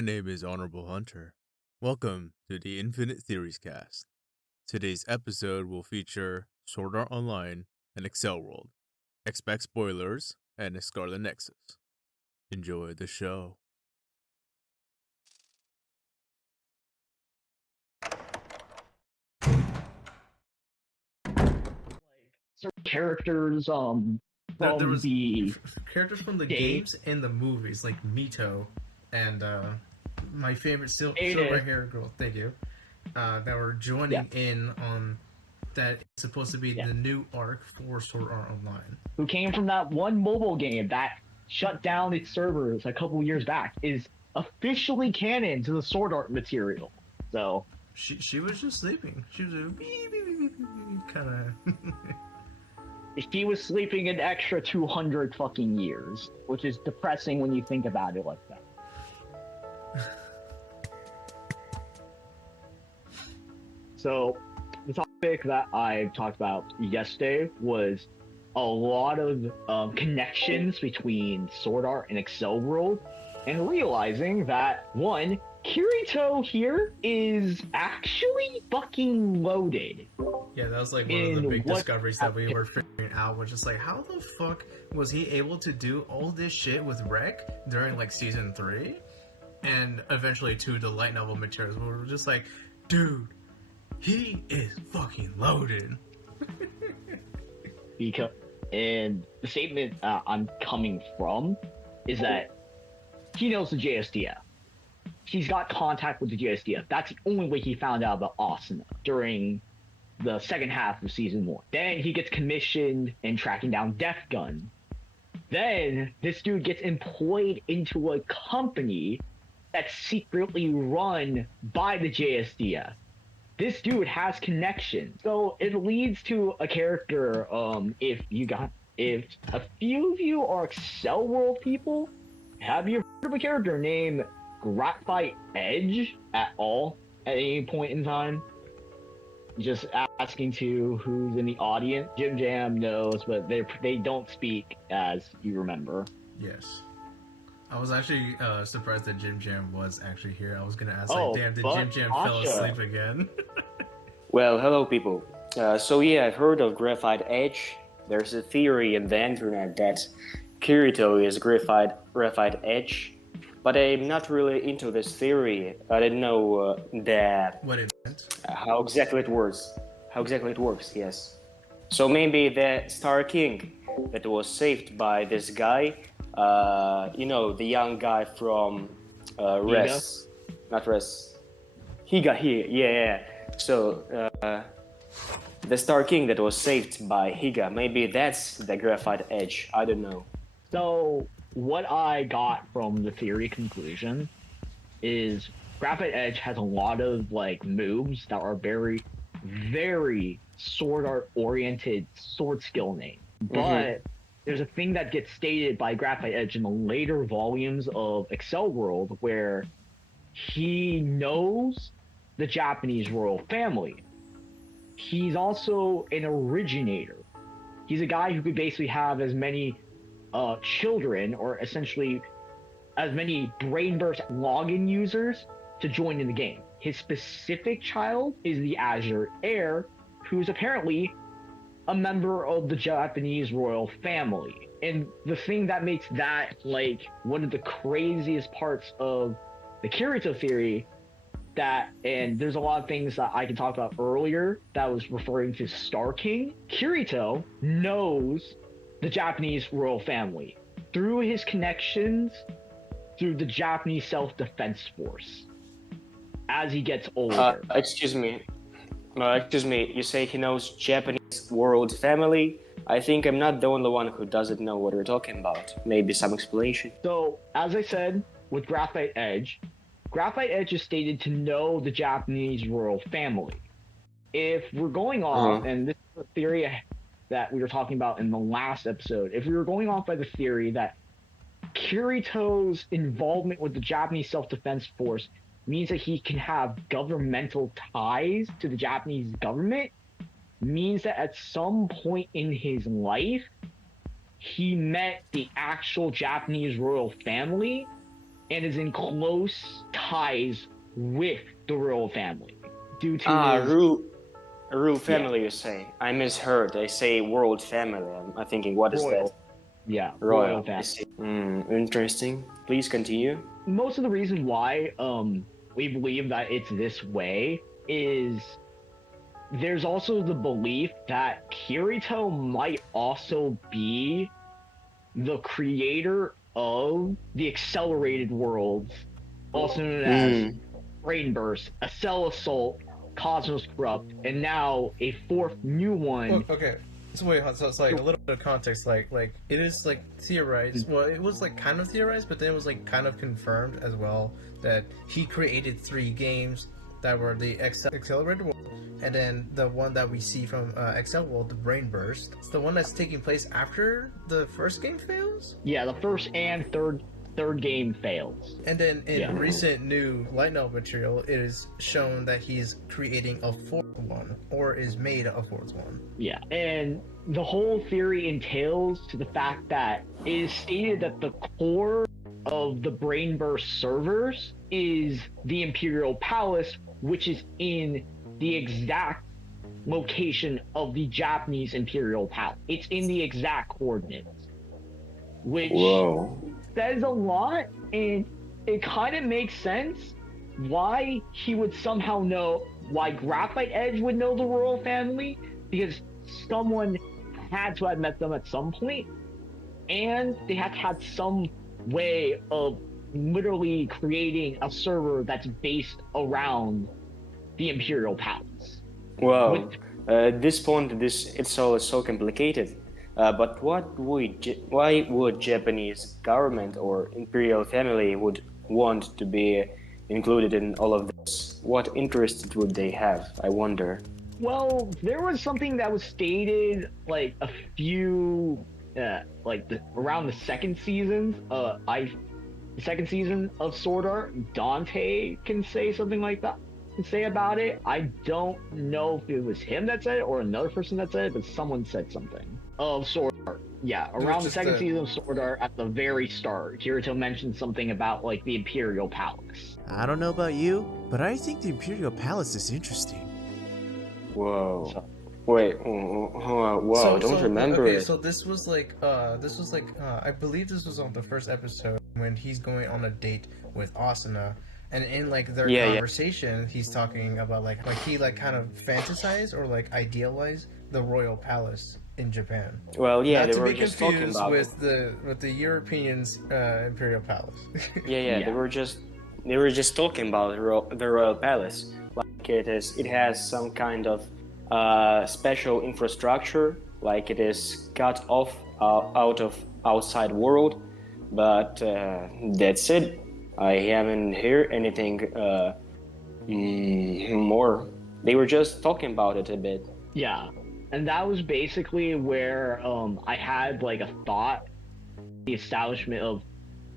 My name is Honorable Hunter. Welcome to the Infinite Theories Cast. Today's episode will feature Sword Art Online and Accel World. Expect spoilers and a Scarlet Nexus. Enjoy the show. Certain characters from There was the characters from the games and the movies, like Mito and my favorite silver hair girl, thank you, that were joining in on that. It's supposed to be the new arc for Sword Art Online. Who came from that one mobile game that shut down its servers a couple years back, is officially canon to the Sword Art material. So she was just sleeping. She was kind of. She was sleeping an extra 200 fucking years, which is depressing when you think about it like that. So, the topic that I talked about yesterday was a lot of connections between Sword Art and Accel World, and realizing that, one, Kirito here is actually fucking loaded. Yeah, that was like one of the big discoveries that we were figuring out, was just like, how the fuck was he able to do all this shit with Rek during like season 3 and eventually to the light novel materials, where we're just like, dude, he is fucking loaded. And the statement I'm coming from is that he knows the JSDF. He's got contact with the JSDF. That's the only way he found out about Asuna during the second half of season 1. Then he gets commissioned in tracking down Death Gun. Then this dude gets employed into a company that's secretly run by the JSDF. This dude has connections. So it leads to a character, if a few of you are Accel World people, have you heard of a character named Graphite Edge at all at any point in time? Just asking to who's in the audience. Jim Jam knows, but they don't speak as you remember. Yes. I was actually surprised that Jim Jam was actually here. I was gonna ask, like, damn, did Jim Jam fell asleep again? Well, hello people. So yeah, I've heard of Graphite Edge. There's a theory in the internet that Kirito is Graphite Edge. But I'm not really into this theory. I didn't know that what it meant. How exactly it works, yes. So maybe the Star King that was saved by this guy, the young guy from Res. Not Res. Higa, yeah. So, the Star King that was saved by Higa, maybe that's the Graphite Edge, I don't know. So, what I got from the theory conclusion is Graphite Edge has a lot of like moves that are very, very sword art oriented sword skill name. But there's a thing that gets stated by Graphite Edge in the later volumes of Accel World where he knows the Japanese royal family. He's also an originator. He's a guy who could basically have as many children, or essentially as many Brainburst login users to join in the game. His specific child is the Azure Heir, who's apparently a member of the Japanese royal family. And the thing that makes that like one of the craziest parts of the Kirito theory, and there's a lot of things that I can talk about earlier that was referring to Star King. Kirito knows the Japanese royal family through his connections through the Japanese self-defense force as he gets older. Excuse me, you say he knows Japanese world family? I think I'm not the only one who doesn't know what we're talking about. Maybe some explanation. So, as I said, with Graphite Edge is stated to know the Japanese royal family. If we're going off, and this is a theory that we were talking about in the last episode, if we were going off by the theory that Kirito's involvement with the Japanese self-defense force means that he can have governmental ties to the Japanese government, means that at some point in his life, he met the actual Japanese royal family and is in close ties with the royal family due to Rule family, you say? I misheard. I say world family. I'm thinking, what is royal. that? Yeah, Royal. family. I see. Interesting. Please continue. Most of the reason why we believe that it's this way is there's also the belief that Kirito might also be the creator of the accelerated worlds, also known as Brain Burst, Accel Assault, Cosmos Corrupt, and now a fourth new one. Well, okay. So wait, so it's like a little bit of context, like it is like theorized. Well, it was like kind of theorized, but then it was like kind of confirmed as well that he created 3 games that were the Accelerated World, and then the one that we see from Accel World, the Brain Burst. It's the one that's taking place after the first game fails. Yeah, the first and third game fails. And then in recent new light novel material, it is shown that he's creating a 4th one, or is made a 4th one. Yeah, and the whole theory entails to the fact that it is stated that the core of the Brain Burst servers is the Imperial Palace, which is in the exact location of the Japanese Imperial Palace. It's in the exact coordinates, which says a lot, and it kind of makes sense why he would somehow know, why Graphite Edge would know the royal family, because someone had to have met them at some point, and they had to have some way of literally creating a server that's based around the Imperial Palace. Wow. At this point, it's all so complicated. But why would Japanese government or imperial family would want to be included in all of this? What interest would they have, I wonder? Well, there was something that was stated like a few, around the second season. The second season of Sword Art, Dante can say something like that. Can say about it. I don't know if it was him that said it or another person that said it, but someone said something of Sword Art. Yeah, around the second season of Sword Art, at the very start, Kirito mentioned something about like the Imperial Palace. I don't know about you, but I think the Imperial Palace is interesting. Whoa. Wait, whoa, don't remember okay, it. so this was like, I believe this was on the first episode when he's going on a date with Asuna, and in like their conversation, he's talking about like he like kind of fantasized or like idealized the royal palace in Japan. Well, yeah, Not they to were be just talking confused about with the Europeans' imperial palace. yeah, they were just talking about the royal palace. Like it has some kind of special infrastructure, like it is cut off out of outside world, but that's it. I haven't heard anything more. They were just talking about it a bit. Yeah, and that was basically where I had like a thought, the establishment of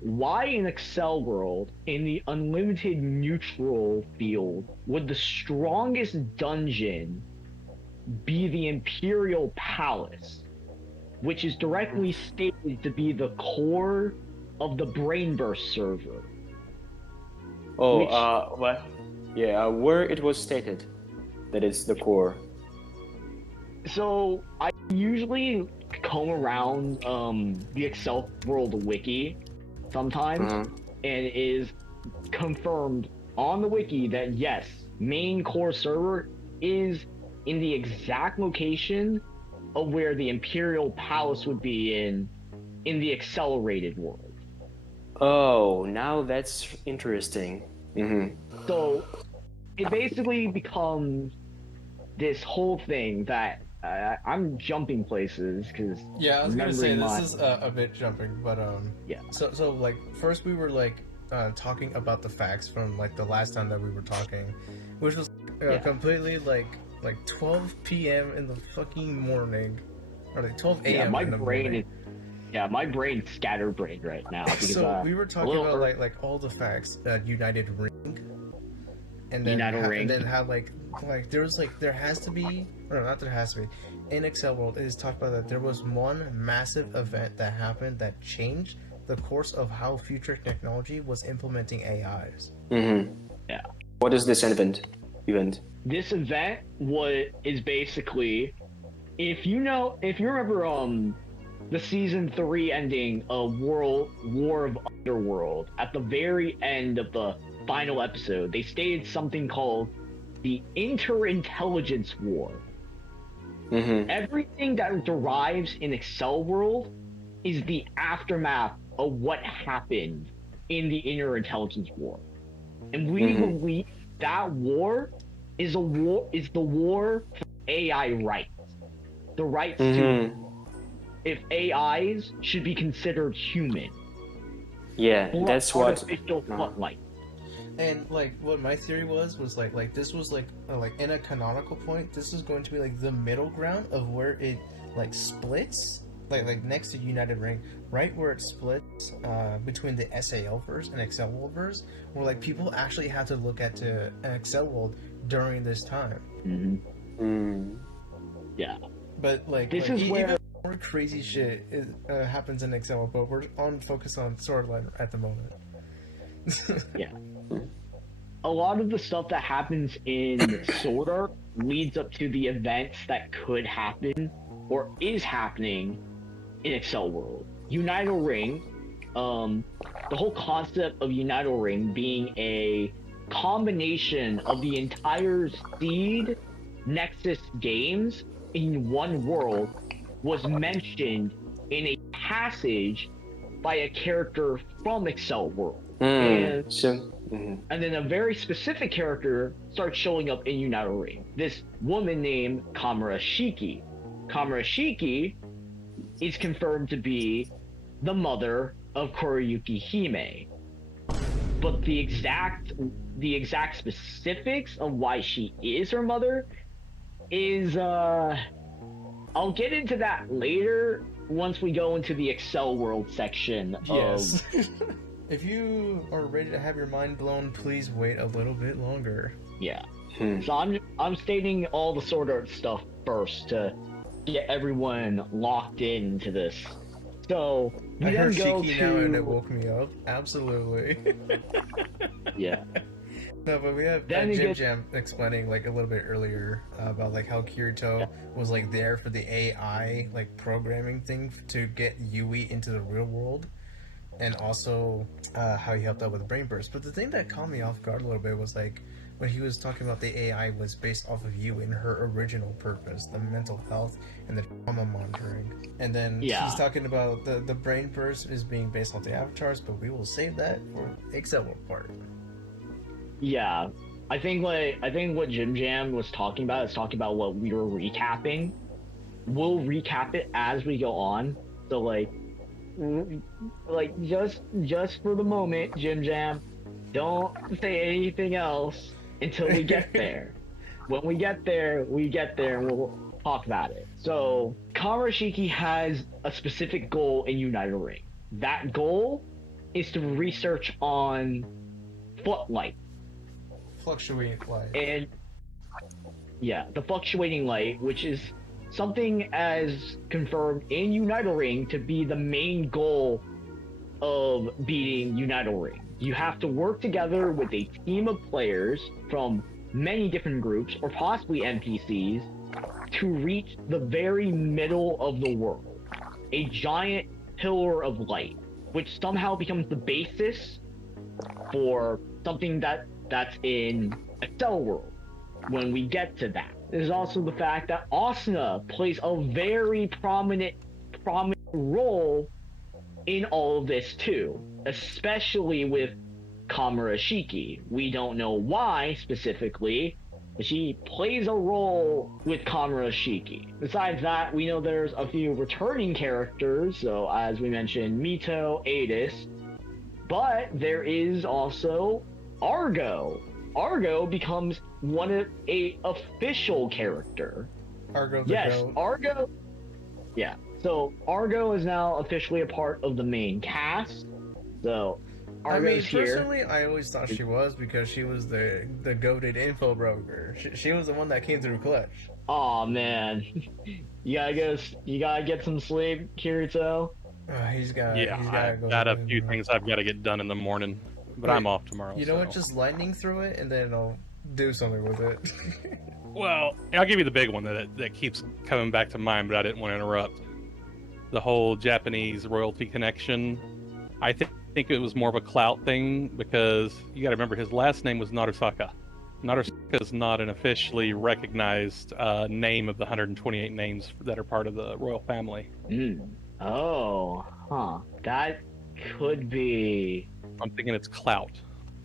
why in Accel World, in the unlimited neutral field, would the strongest dungeon be the Imperial Palace, which is directly stated to be the core of the Brain Burst server. What? Yeah, where it was stated that it's the core. So I usually comb around the Accel World wiki sometimes, and it is confirmed on the wiki that yes, main core server is in the exact location of where the Imperial Palace would be in the accelerated world. Oh, now that's interesting. So it basically becomes this whole thing that I'm jumping places because yeah, I was gonna say this is a bit jumping, but yeah. So like first we were like talking about the facts from like the last time that we were talking, which was completely like 12 p.m. in the fucking morning, or like 12 a.m. Yeah, my in the brain morning. my brain's scatterbrained right now. Because, so we were talking about like all the facts, United Ring, and then and then how like there has to be, or not there has to be, in Accel World it is talked about that there was one massive event that happened that changed the course of how future technology was implementing AIs. Mm-hmm. Yeah. What is this event? This event is basically, if you remember the season 3 ending of War of Underworld, at the very end of the final episode, they stated something called the Interintelligence War. Mm-hmm. Everything that derives in Accel World is the aftermath of what happened in the Interintelligence War. And we believe that war is the war for AI rights. The rights to if AIs should be considered human. Yeah, that's what. Artificial spotlight. And like what my theory was like this was like in a canonical point, this is going to be like the middle ground of where it like splits, like next to United Ring, right where it splits between the SAO verse and Accel World verse, where like people actually had to look at an Accel World during this time. Yeah, but like this like, is where even more crazy shit happens in Accel World, but we're on focus on Swordline at the moment. Yeah. A lot of the stuff that happens in Sword Art leads up to the events that could happen or is happening in Accel World. Unital Ring, the whole concept of Unital Ring being a combination of the entire Seed Nexus games in one world was mentioned in a passage by a character from Accel World. And then a very specific character starts showing up in Unital Ring. This woman named Kamura Shiki. Kamura Shiki is confirmed to be the mother of Kuriyuki Hime. But the exact specifics of why she is her mother is I'll get into that later once we go into the Accel World section. Yes. If you are ready to have your mind blown, please wait a little bit longer. Yeah. So I'm stating all the Sword Art stuff first to get everyone locked into this. So I heard Shiki now and it woke me up. Absolutely. Yeah. No, but we have Jim Jam explaining like a little bit earlier about like how Kirito was like there for the AI like programming thing to get Yui into the real world. And also how he helped out with Brain Burst. But the thing that caught me off guard a little bit was like when he was talking about the AI was based off of you and her original purpose, the mental health and the trauma monitoring. And then he's talking about the Brain Burst is being based on the avatars, but we will save that for Accel World part. Yeah. I think what Jim Jam was talking about is talking about what we were recapping. We'll recap it as we go on. So like just for the moment, Jim Jam, don't say anything else until we get there. When we get there and we'll talk about it. So Kamurashiki has a specific goal in United Ring. That goal is to research on footlight. Fluctuating light. And yeah, the fluctuating light, which is something as confirmed in Unital Ring to be the main goal of beating Unital Ring. You have to work together with a team of players from many different groups, or possibly NPCs, to reach the very middle of the world. A giant pillar of light, which somehow becomes the basis for something that's in Accel World when we get to that. There's also the fact that Asuna plays a very prominent role in all of this too, especially with Kamurashiki. We don't know why specifically, but she plays a role with Kamurashiki. Besides that, we know there's a few returning characters, so as we mentioned, Mito, Adis, but there is also Argo. Argo becomes a official character. Argo the goat. Argo. Yeah. So Argo is now officially a part of the main cast. So Argo's here. Personally, I always thought she was because she was the goated info broker. She was the one that came through clutch. Aw, man. You gotta get some sleep, Kirito. He's got I've go got a in, few things I've got to get done in the morning, but I'm off tomorrow. You know what? Just lightning through it, and then I'll do something with it. Well, I'll give you the big one that keeps coming back to mind, but I didn't want to interrupt. The whole Japanese royalty connection. I think it was more of a clout thing because you got to remember his last name was Narusaka. Narusaka is not an officially recognized name of the 128 names that are part of the royal family. Oh, that could be. I'm thinking it's clout.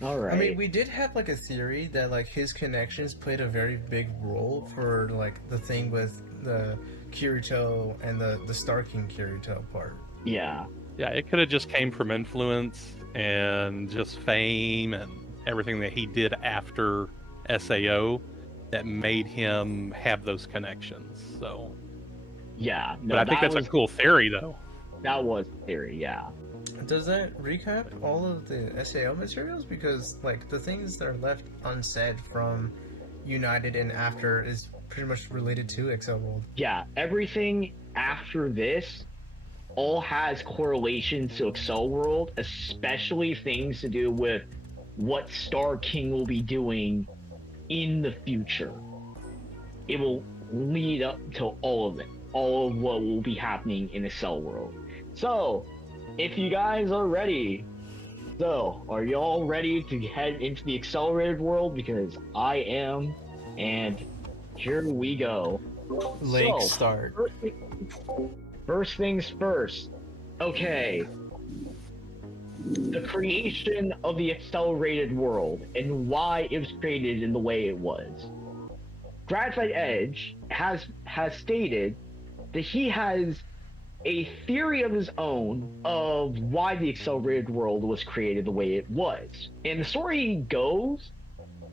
All right. I mean, we did have like a theory that like his connections played a very big role for like the thing with the Kirito and the Star King Kirito part. Yeah. Yeah, it could have just came from influence and just fame and everything that he did after SAO that made him have those connections. So. Yeah. No, but I think that's a cool theory, though. That was theory, yeah. Does that recap all of the SAO materials? Because, like, the things that are left unsaid from United and after is pretty much related to Accel World. Yeah, everything after this all has correlations to Accel World, especially things to do with what Star King will be doing in the future. It will lead up to all of it, all of what will be happening in Accel World. So, if you guys are ready, are y'all ready to head into the accelerated world? Because I am, and here we go. Lake start. First things first. Okay. The creation of the accelerated world and why it was created in the way it was. Gratified Edge has stated that he has a theory of his own of why the accelerated world was created the way it was. And the story goes,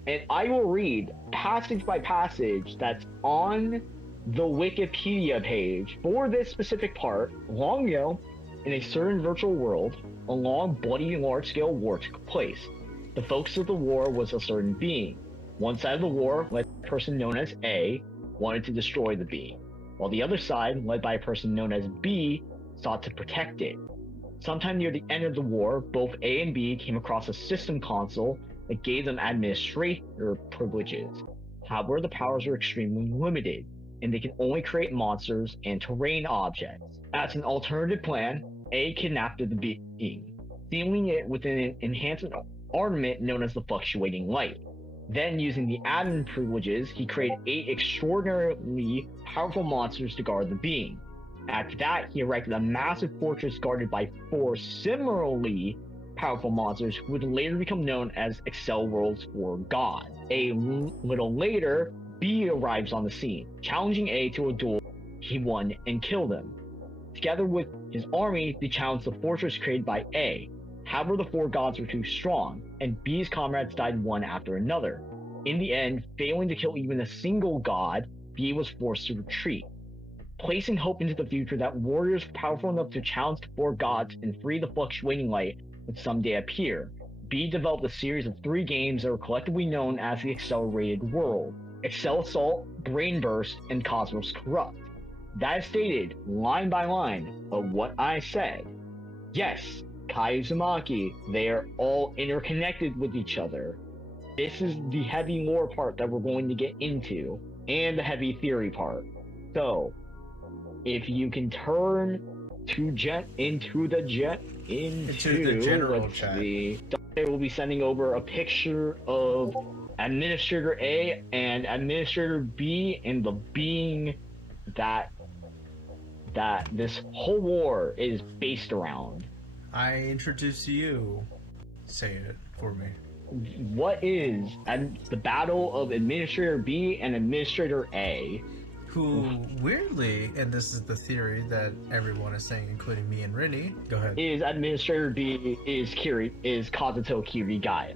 and I will read passage by passage that's on the Wikipedia page for this specific part. Long ago, in a certain virtual world, a long, bloody, large-scale war took place. The focus of the war was a certain being. One side of the war, led by a person known as A, wanted to destroy the being, while the other side, led by a person known as B, sought to protect it. Sometime near the end of the war, both A and B came across a system console that gave them administrator privileges. However, the powers were extremely limited, and they could only create monsters and terrain objects. As an alternative plan, A kidnapped the being, sealing it within an enhanced armament known as the Fluctuating Light. Then, using the admin privileges, he created 8 extraordinarily powerful monsters to guard the being. After that, he erected a massive fortress guarded by 4 similarly powerful monsters who would later become known as Accel World's 4 gods. A little later, B arrives on the scene, challenging A to a duel. He won and killed him. Together with his army, they challenged the fortress created by A. However, the 4 gods were too strong, and B's comrades died one after another. In the end, failing to kill even a single god, B was forced to retreat. Placing hope into the future that warriors powerful enough to challenge the 4 gods and free the Fluctuating Light would someday appear, B developed a series of 3 games that were collectively known as the Accelerated World: Accel Assault, Brain Burst, and Cosmos Corrupt. That is stated, line by line, of what I said. Yes, Kai Uzumaki, they are all interconnected with each other. This is the heavy lore part that we're going to get into, and the heavy theory part. So, if you can turn into the general chat. They will be sending over a picture of Administrator A and Administrator B and the being that this whole war is based around. I introduce to you. Say it for me. What is the battle of Administrator B and Administrator A? Who weirdly, and this is the theory that everyone is saying, including me and Rini. Go ahead. Is Administrator B is Kazuto Kirigaya.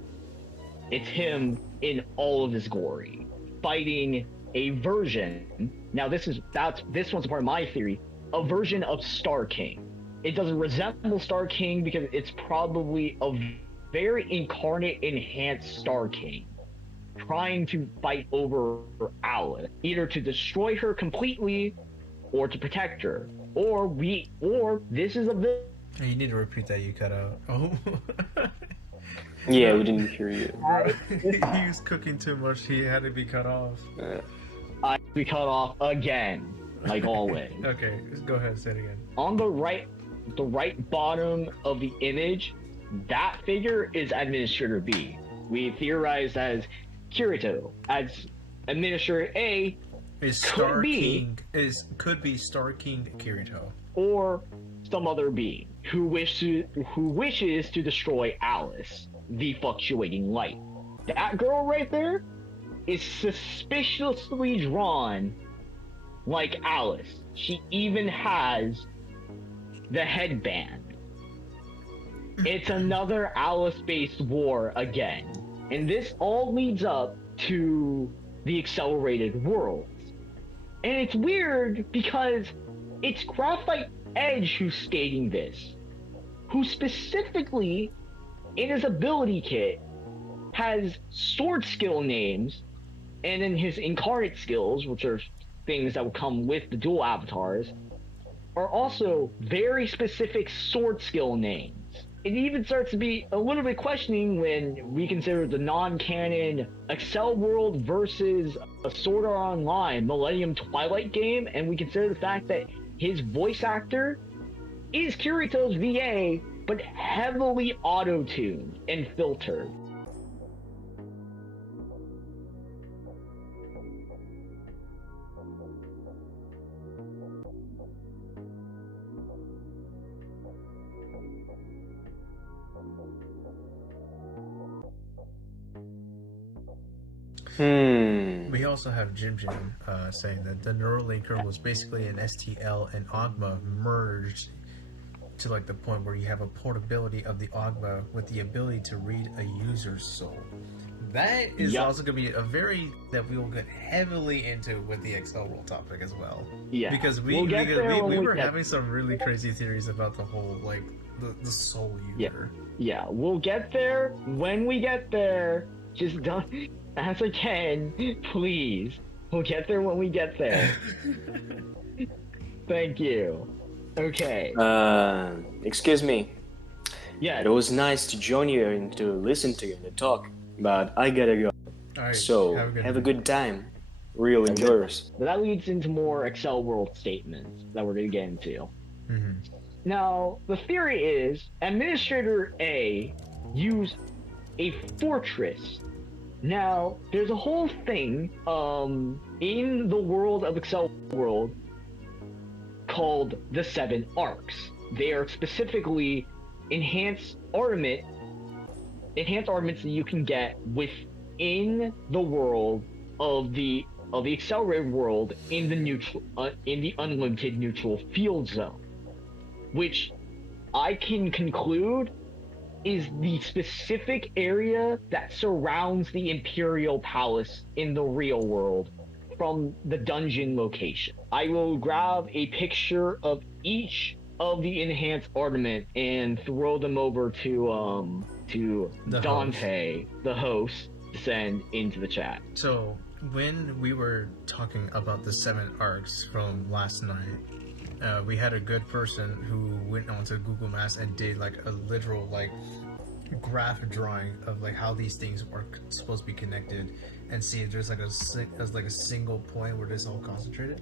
It's him in all of his glory, fighting a version. Now this one's a part of my theory. A version of Star King. It doesn't resemble Star King because it's probably a very incarnate, enhanced Star King, trying to fight over Alice, either to destroy her completely or to protect her, or this is a You need to repeat that. You cut out. Oh. Yeah, we didn't hear you. Bro, he was cooking too much. He had to be cut off. I be cut off again, like always. Okay, go ahead. Say it again. On the right bottom of the image, that figure is Administrator B. We theorized as Kirito, as Administrator A could be Star King Kirito, or some other being who wishes to destroy Alice, the fluctuating light. That girl right there is suspiciously drawn like Alice. She even has the headband. It's another Alice-based war again. And this all leads up to the accelerated worlds. And it's weird because it's Graphite Edge who's stating this, who specifically, in his ability kit, has sword skill names, and in his incarnate skills, which are things that will come with the dual avatars, are also very specific sword skill names. It even starts to be a little bit questioning when we consider the non-canon Accel World versus a Sword Art Online Millennium Twilight game, and we consider the fact that his voice actor is Kirito's VA, but heavily auto-tuned and filtered. We also have Jim saying that the Neurolinker was basically an STL and Ogma merged to like the point where you have a portability of the Ogma with the ability to read a user's soul. That is also going to be a very that we will get heavily into with the Accel World topic as well. Yeah, because we were having some really crazy theories about the whole like the soul user. Yeah, we'll get there when we get there. Just don't ask again, please. We'll get there when we get there. Thank you. Okay. Excuse me. Yeah. It was nice to join you and to listen to you and to talk, but I gotta go. Alright, so have a good time. Real enjoyers. That leads into more Accel World statements that we're gonna get into. Mm-hmm. Now, the theory is Administrator A used a fortress. Now, there's a whole thing in the world of Accel World called the 7 Arcs. They are specifically enhanced armaments that you can get within the world of the accelerated world in the unlimited neutral field zone, which I can conclude is the specific area that surrounds the Imperial Palace in the real world from the dungeon location. I will grab a picture of each of the enhanced ornament and throw them over to Dante, the host, to send into the chat. So when we were talking about the 7 arcs from last night, we had a good person who went onto Google Maps and did like a literal like graph drawing of like how these things are supposed to be connected and see if there's like a single point where this all concentrated.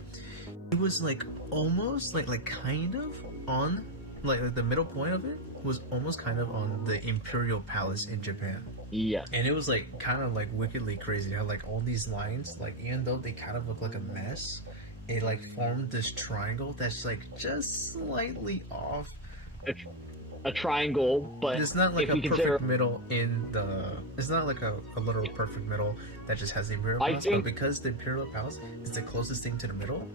It was like almost like kind of on like the middle point of it was almost kind of on the Imperial Palace in Japan. Yeah. And it was like kind of like wickedly crazy how like all these lines, like even though they kind of look like a mess, it like formed this triangle that's like just slightly off. A triangle, but it's not like a perfect middle in the. It's not like a literal perfect middle that just has the Imperial Palace, but because the Imperial Palace is the closest thing to the middle,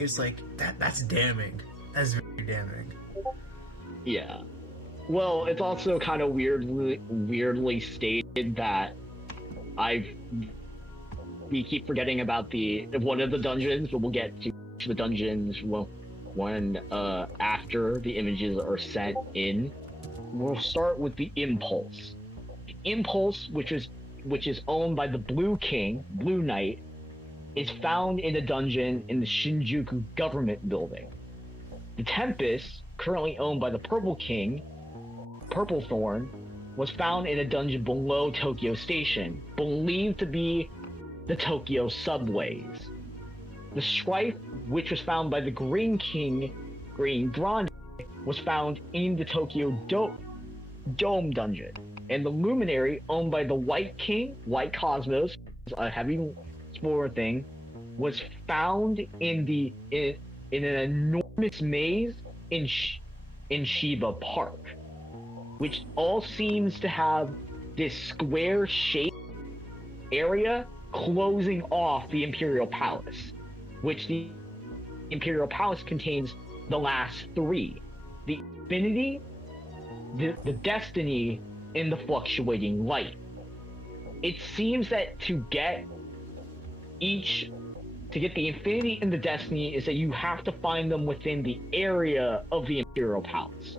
it's like that's damning. That's very damning. Yeah. Well, it's also kind of weirdly stated that we keep forgetting about one of the dungeons, but we'll get to the dungeons when after the images are sent in. We'll start with the Impulse. The Impulse, which is owned by the Blue King, Blue Knight, is found in a dungeon in the Shinjuku government building. The Tempest, currently owned by the Purple King, Purple Thorn, was found in a dungeon below Tokyo Station, believed to be the Tokyo subways. The Strife, which was found by the Green King, Green Grande, was found in the Tokyo Dome dungeon. And the Luminary, owned by the White King, White Cosmos, a heavy explorer thing, was found in an enormous maze in Shiba Park, which all seems to have this square-shaped area closing off the Imperial Palace, which the Imperial Palace contains the last three: the Infinity, the Destiny, and the Fluctuating Light. It seems that to get the Infinity and the Destiny is that you have to find them within the area of the Imperial Palace.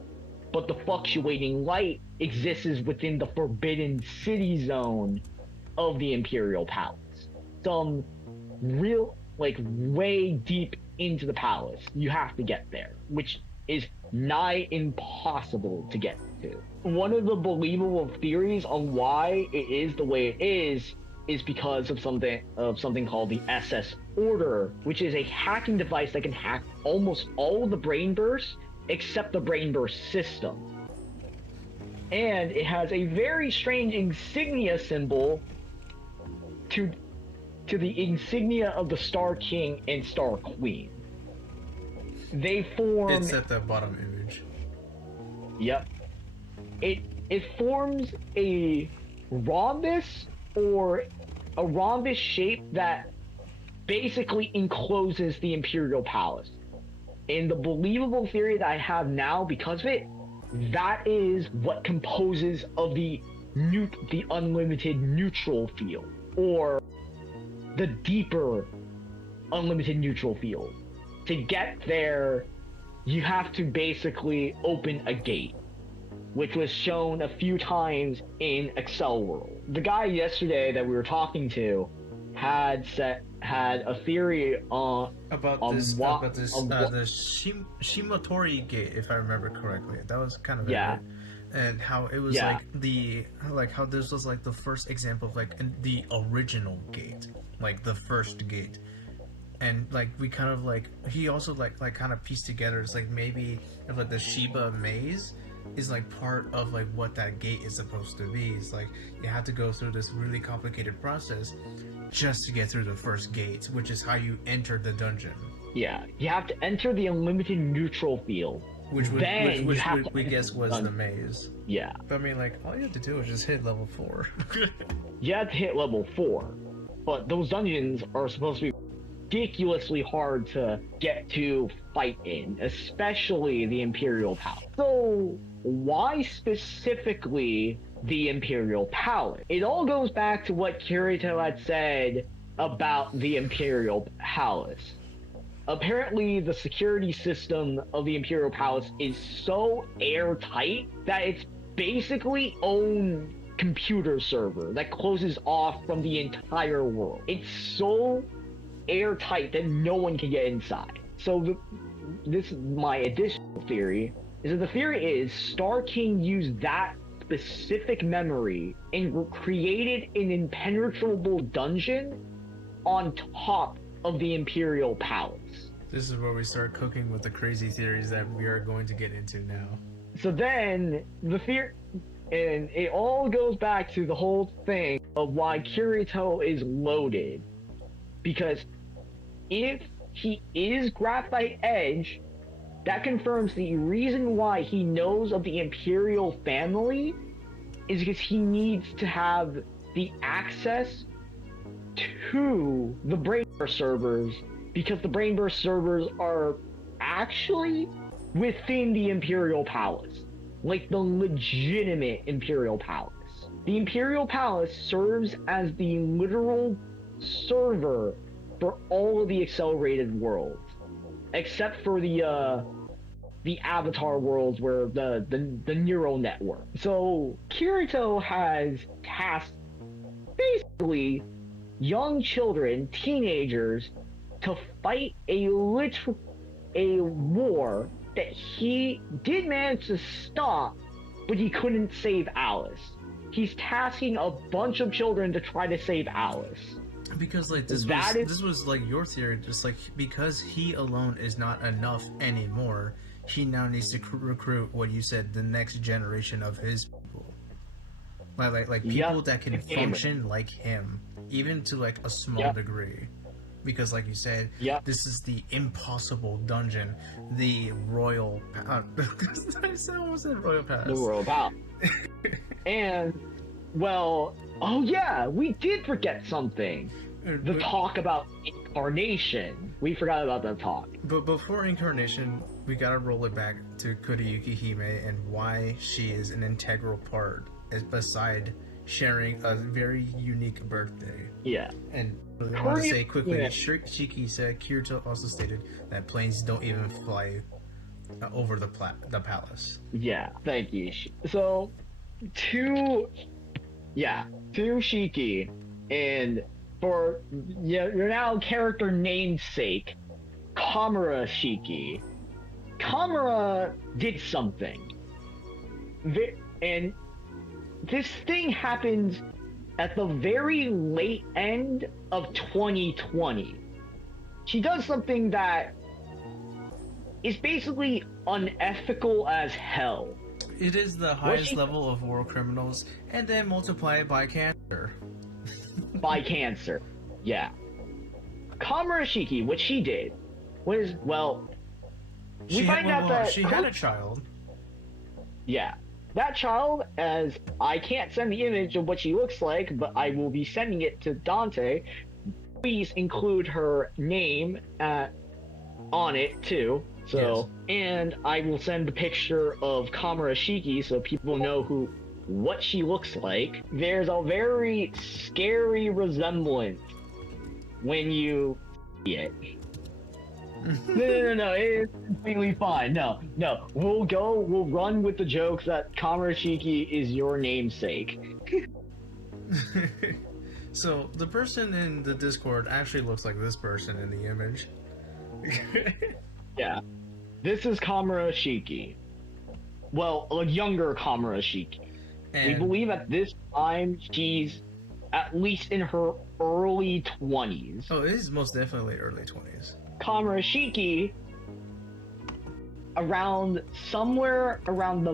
But the Fluctuating Light exists within the Forbidden City zone of the Imperial Palace. Some real, way deep into the palace. You have to get there, which is nigh impossible to get to. One of the believable theories on why it is the way it is because of something called the SS Order, which is a hacking device that can hack almost all of the brain bursts except the brain burst system. And it has a very strange insignia symbol to the insignia of the Star King and Star Queen. They form... It's at the bottom image. Yep. It forms a rhombus, or a rhombus shape that basically encloses the Imperial Palace. And the believable theory that I have now because of it, that is what composes of the unlimited neutral field, or the deeper unlimited neutral field. To get there, you have to basically open a gate, which was shown a few times in Accel World. The guy yesterday that we were talking to had a theory about the Shimatori gate, if I remember correctly. That was kind of yeah. It. And how it was how this was the first example of the original gate, the first gate. And we kind of he also kind of pieced together, it's maybe if the Shiba maze is part of what that gate is supposed to be. It's you have to go through this really complicated process just to get through the first gate, which is how you enter the dungeon. Yeah, you have to enter the unlimited neutral field, which we guess was the maze. Yeah, but I mean, all you have to do is just hit level 4. You have to hit level 4, but those dungeons are supposed to be ridiculously hard to get to fight in, especially the Imperial Palace. So why specifically the Imperial Palace? It all goes back to what Kirito had said about the Imperial Palace. Apparently, the security system of the Imperial Palace is so airtight that it's basically own computer server that closes off from the entire world. It's so airtight that no one can get inside. So this is my additional theory, is that the theory is Star King used that specific memory and created an impenetrable dungeon on top of the Imperial Palace. This is where we start cooking with the crazy theories that we are going to get into now. So then the theory, and it all goes back to the whole thing of why Kirito is loaded, because if he is Graphite Edge, that confirms the reason why he knows of the Imperial family is because he needs to have the access to the Brainburst servers, because the Brainburst servers are actually within the Imperial Palace, the legitimate Imperial Palace. The Imperial Palace serves as the literal server for all of the accelerated worlds, except for the Avatar worlds, where the neural network. So Kirito has tasked basically young children, teenagers, to fight a war that he did manage to stop, but he couldn't save Alice. He's tasking a bunch of children to try to save Alice. Because like this was like your theory, just like because he alone is not enough anymore, he now needs to recruit what you said, the next generation of his people. Like people that can function like him, even to like a small degree. Because like you said, this is the impossible dungeon, the royal I almost said royal pass. The royal pass. And well, oh yeah, we did forget something. The talk about incarnation. We forgot about that talk. But before incarnation, we gotta roll it back to Kuriyuki Hime and why she is an integral part, beside sharing a very unique birthday. Yeah. And I want to say quickly, Shiki said Kirito also stated that planes don't even fly over the palace. Yeah, thank you. So, to Shiki, and for your now character namesake, Kamura Shiki. Kamura did something. And this thing happens at the very late end of 2020. She does something that is basically unethical as hell. It is the highest level of war criminals, and then multiply it by cancer. By cancer, yeah. Kamura Shiki, what she did was, well, we find out that she had a child. Yeah. That child, as I can't send the image of what she looks like, but I will be sending it to Dante. Please include her name on it too. So, and I will send the picture of Kamura Shiki so people know what she looks like. There's a very scary resemblance when you see it. No, it's completely fine. No, we'll run with the jokes that Kamura Shiki is your namesake. So, the person in the Discord actually looks like this person in the image. Yeah. This is Kamura Shiki. Well, a younger Kamura Shiki. We believe at this time she's at least in her early 20s. Oh, it is most definitely early 20s. Kamura Shiki, somewhere around the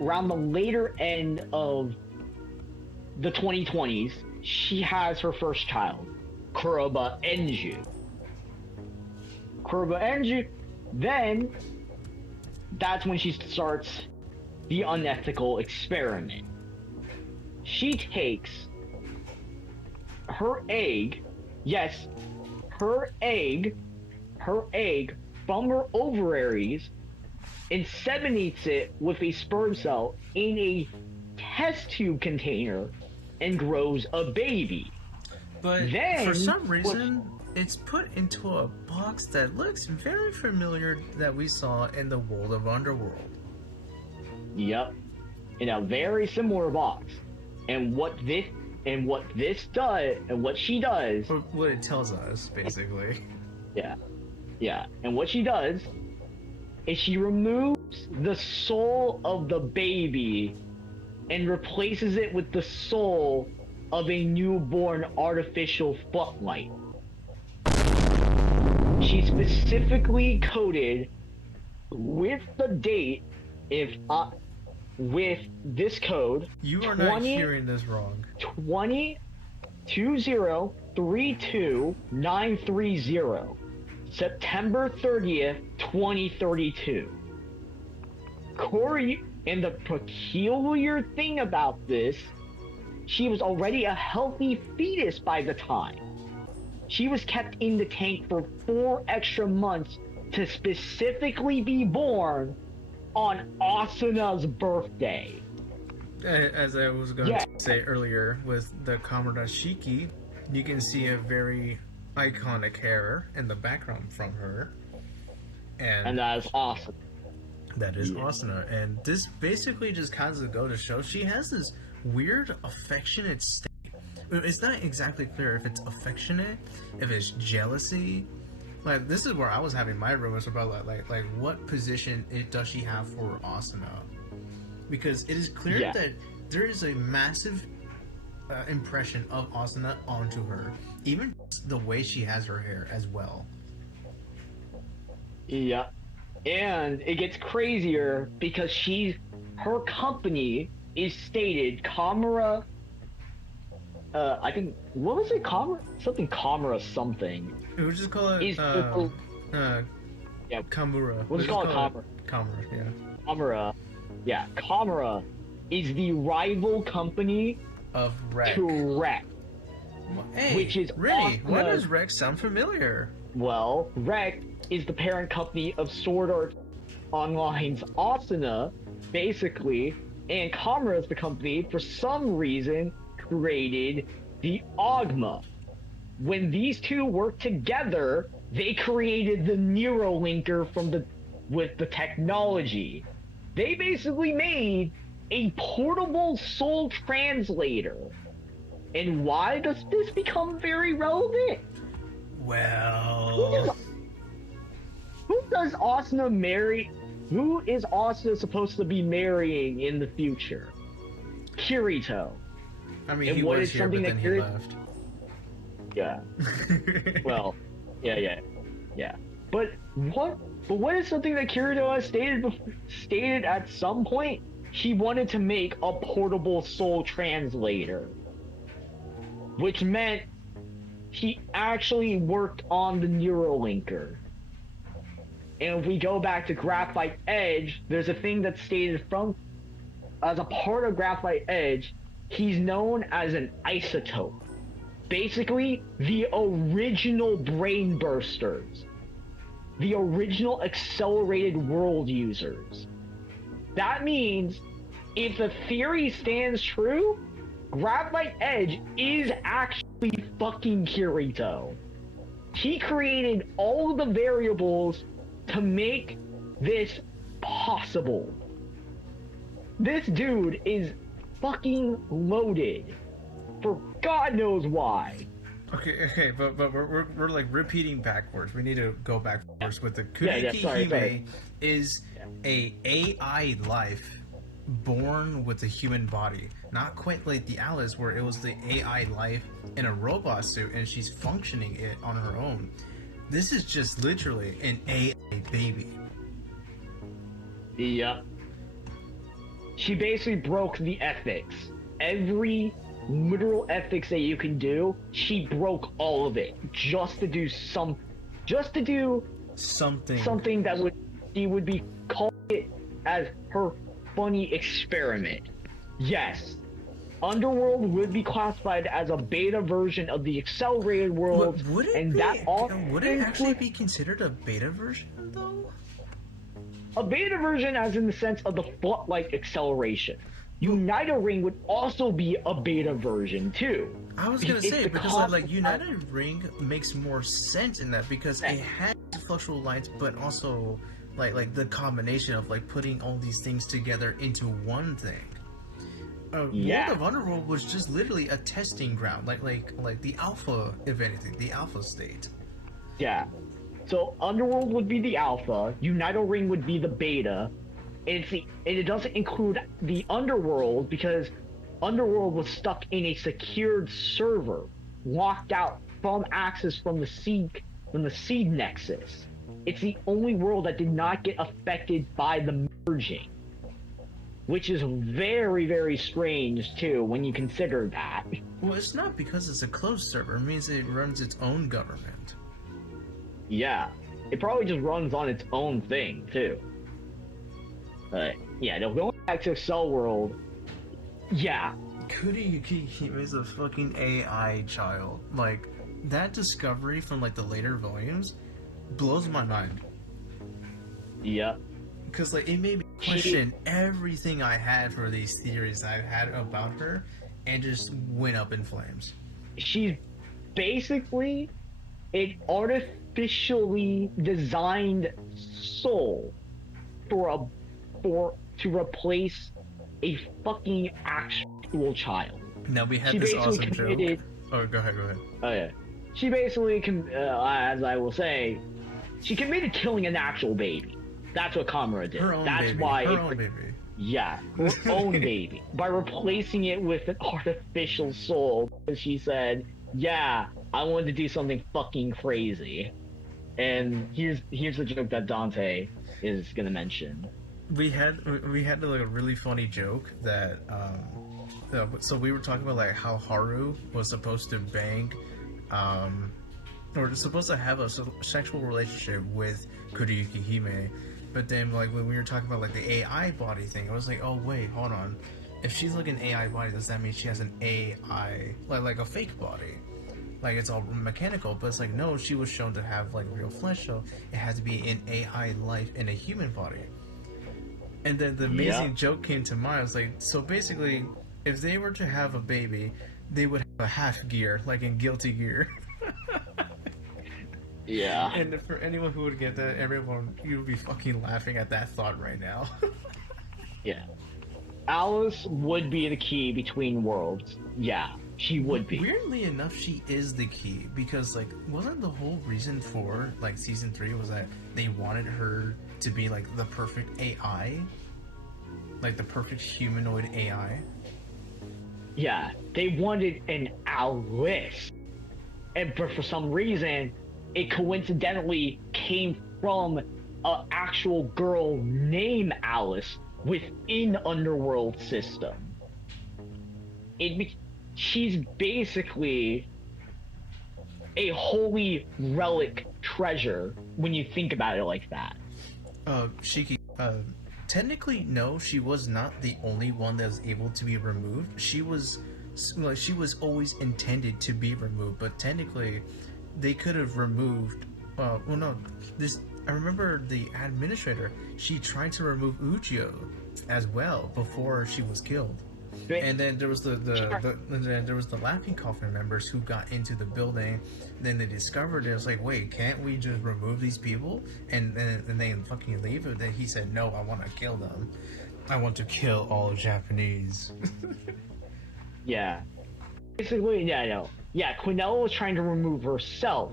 around the later end of the 2020s, she has her first child, Kuroba Enju. Then that's when she starts the unethical experiment. She takes her egg from her ovaries, inseminates it with a sperm cell in a test tube container, and grows a baby. But then, for some reason, it's put into a box that looks very familiar that we saw in the World of Underworld. Yep, in a very similar box. And what she does, what it tells us, basically. Yeah. And what she does is she removes the soul of the baby and replaces it with the soul of a newborn artificial footlight. She specifically coded with the date with this code. You are not hearing this wrong. 20-32930. September 30th, 2032. Corey, and the peculiar thing about this, she was already a healthy fetus by the time. She was kept in the tank for 4 extra months to specifically be born on Asuna's birthday. As I was going to say earlier, with the Kamura Shiki, you can see a very iconic hair in the background from her. And that is awesome. That is Asuna. And this basically just kind of go to show she has this weird affectionate state it's not exactly clear if it's affectionate, if it's jealousy. Like, this is where I was having my rumors about like what position does she have for Asuna? Because it is clear that there is a massive impression of Asuna onto her, even the way she has her hair as well. Yeah, and it gets crazier because her company is stated Kamura. I think, what was it? Kamura something. We would just call it Yeah. Kamura. We'll just call it Kamura. Kamura, yeah. Kamura. Yeah, Kamura is the rival company Of Rec. to Rec. Hey, which is really? Asuna. Why does Rec sound familiar? Well, Rec is the parent company of Sword Art Online's Asuna, basically, and Kamura is the company, for some reason, created the Ogma. When these two worked together, they created the Neurolinker with the technology. They basically made a portable soul translator. And why does this become very relevant? Well, Who does Asuna marry? Who is Asuna supposed to be marrying in the future? Kirito. I mean, And he what was is here, but something then that he Kirito- left. Yeah. Well, yeah. But what is something that Kirito has stated at some point? He wanted to make a portable soul translator, which meant he actually worked on the Neurolinker. And if we go back to Graphite Edge, there's a thing that's stated as a part of Graphite Edge, he's known as an isotope. Basically, the original brain bursters. The original accelerated world users. That means, if the theory stands true, Graphite Edge is actually fucking Kirito. He created all of the variables to make this possible. This dude is fucking loaded. For God knows why. Okay, but we're like repeating backwards. We need to go backwards with the Kuniki sorry. Hime is a AI life born with a human body. Not quite like the Alice where it was the AI life in a robot suit and she's functioning it on her own. This is just literally an AI baby. Yep. She basically broke the ethics. Every literal ethics that you can do, she broke all of it just to do something that she would be calling it as her funny experiment. Yes, Underworld would be classified as a beta version of the accelerated world, would it actually be considered a beta version though? A beta version, as in the sense of the foot-like acceleration. United Ring would also be a beta version too. I was gonna say, because like United Ring makes more sense in that because it has fluctual lines, but also like the combination of like putting all these things together into one thing. World of Underworld was just literally a testing ground, like the alpha, if anything, the alpha state. Yeah. So Underworld would be the alpha, United Ring would be the beta, and it doesn't include the Underworld because Underworld was stuck in a secured server, locked out from access from the seed nexus. It's the only world that did not get affected by the merging, which is very, very strange too when you consider that. Well, it's not because it's a closed server. It means it runs its own government. Yeah, it probably just runs on its own thing too. But yeah, no, going back to Accel World, yeah. Kuriyuki is a fucking AI child. Like, that discovery from like the later volumes blows my mind. Yeah. Because like it made me question everything I had for these theories I've had about her, and just went up in flames. She's basically an artificially designed soul to replace a fucking actual child. Now we had She this basically awesome committed- joke. Oh, go ahead. Oh yeah. She basically, as I will say, she committed killing an actual baby. That's what Kamura did. Her own That's baby. why. Her own baby. Yeah, her own baby. By replacing it with an artificial soul. She said, yeah, I wanted to do something fucking crazy. And here's the joke that Dante is gonna mention. We had like a really funny joke that so we were talking about like how Haru was supposed to bang or supposed to have a sexual relationship with Kuriyuki Hime, but then like when we were talking about like the AI body thing, I was like, oh wait, hold on, if she's like an AI body, does that mean she has an AI like a fake body? Like it's all mechanical, but it's like no, she was shown to have like real flesh, so it had to be an AI life in a human body. And then the amazing joke came to mind. I was like, so basically, if they were to have a baby, they would have a half gear, like in Guilty Gear. Yeah. And for anyone who would get that, everyone, you would be fucking laughing at that thought right now. Yeah. Alice would be the key between worlds. Yeah, she would be. Weirdly enough, she is the key, because like, wasn't the whole reason for like season 3 was that they wanted her to be like the perfect AI? Like the perfect humanoid AI? Yeah, they wanted an Alice. But for some reason, it coincidentally came from an actual girl named Alice within Underworld system. She's basically a holy relic treasure when you think about it like that. Shiki, technically, no, she was not the only one that was able to be removed. She was always intended to be removed, but technically, they could have removed. I remember the administrator. She tried to remove Uchiyo as well before she was killed. And then there was the Laughing Coffin members who got into the building. Then they discovered it was like, wait, can't we just remove these people and they fucking leave? And then he said, no, I want to kill them. I want to kill all Japanese. Yeah. Basically, yeah, Quinella was trying to remove herself,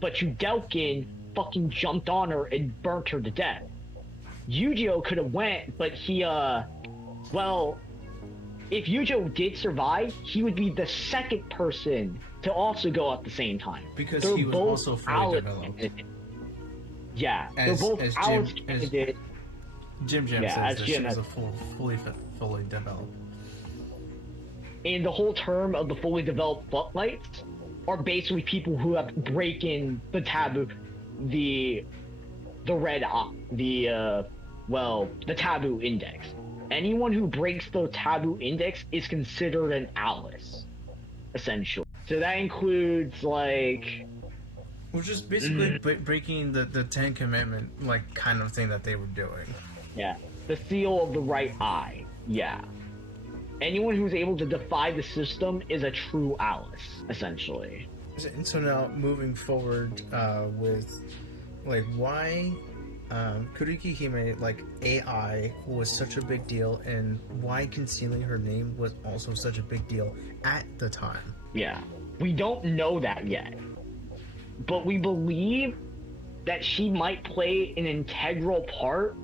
but Yudelkin fucking jumped on her and burnt her to death. Yujiro could have went, but he, if Yujiro did survive, he would be the second person to also go at the same time. Because he was also fully developed. Yeah, they're both Alice candidate. Jim says that she was a fully developed. And the whole term of the fully developed floodlights are basically people who have breaking the taboo, the taboo index. Anyone who breaks the taboo index is considered an Alice, essentially. So that includes like, which is basically breaking the Ten Commandment like kind of thing that they were doing. Yeah, the seal of the right eye. Yeah. Anyone who's able to defy the system is a true Alice, essentially. So now, moving forward with, like, why Kuriki Hime, like, AI was such a big deal, and why concealing her name was also such a big deal at the time. Yeah. We don't know that yet. But we believe that she might play an integral part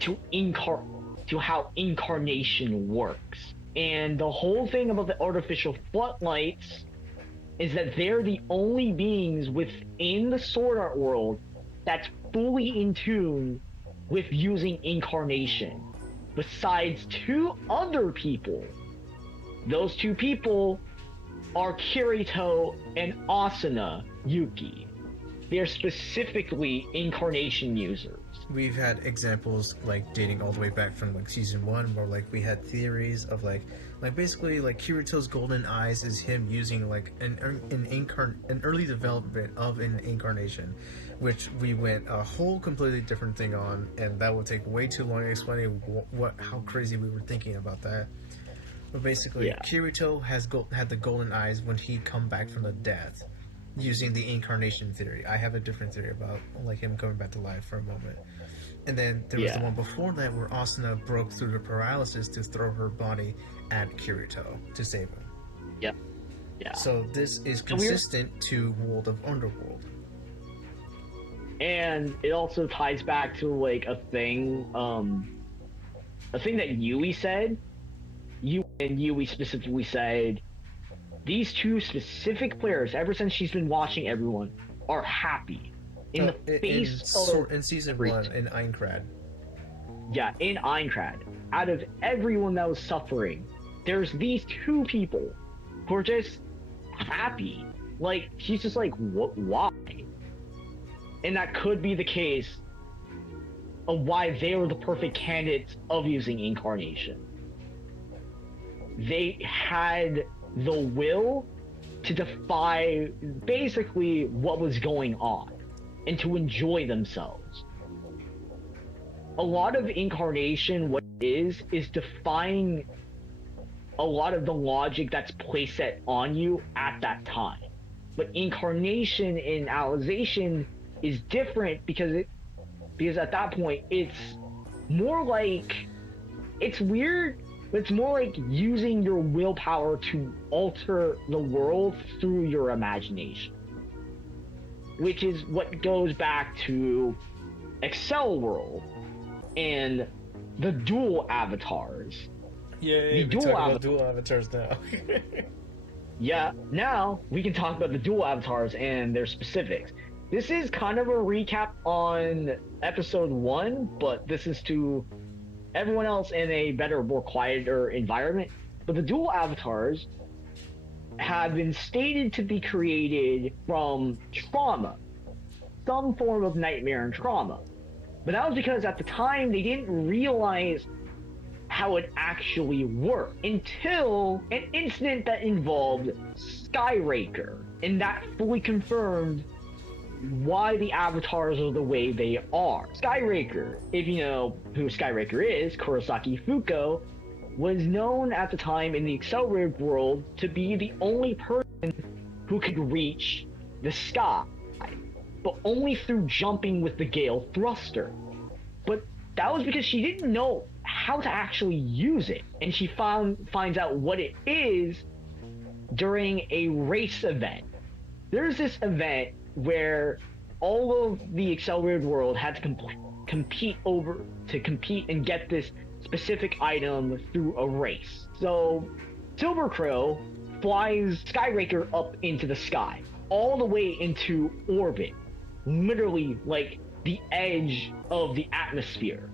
to how incarnation works. And the whole thing about the artificial floodlights is that they're the only beings within the Sword Art world that's fully in tune with using incarnation, besides two other people. Those two people are Kirito and Asuna Yuki. They're specifically incarnation users. We've had examples like dating all the way back from like season 1, where like we had theories of like basically like Kirito's golden eyes is him using like an early development of an incarnation, which we went a whole completely different thing on, and that would take way too long explaining how crazy we were thinking about that. But basically, Kirito had the golden eyes when he come back from the death, using the incarnation theory. I have a different theory about like him coming back to life for a moment. And then there was the one before that where Asuna broke through the paralysis to throw her body at Kirito to save him. Yep. Yeah. So this is consistent to World of Underworld. And it also ties back to like a thing that Yui said. Yui specifically said, these two specific players, ever since she's been watching everyone, are happy. In the face of in season 1 in Aincrad. Yeah, in Aincrad. Out of everyone that was suffering, there's these two people who are just happy. Like, she's just like, what? Why? And that could be the case of why they were the perfect candidates of using incarnation. They had the will to defy basically what was going on and to enjoy themselves. A lot of incarnation, what it is defying a lot of the logic that's placed on you at that time. But incarnation in Alicization is different because at that point it's more like, it's weird, but it's more like using your willpower to alter the world through your imagination, which is what goes back to Accel World and the dual avatars. Yay, we talk about dual avatars now. Yeah, now we can talk about the dual avatars and their specifics. This is kind of a recap on episode 1, but this is to everyone else in a better, more quieter environment. But the dual avatars have been stated to be created from trauma, some form of nightmare and trauma. But that was because at the time they didn't realize how it actually worked until an incident that involved Skyraker, and that fully confirmed why the avatars are the way they are. Skyraker, if you know who Skyraker is, Kurosaki Fuko, was known at the time in the Accel World to be the only person who could reach the sky, but only through jumping with the Gale Thruster. But that was because she didn't know how to actually use it, and she finds out what it is during a race event. There's this event where all of the Accel World had to compete and get this specific item through a race. So Silver Crow flies Skyraker up into the sky, all the way into orbit, literally like the edge of the atmosphere.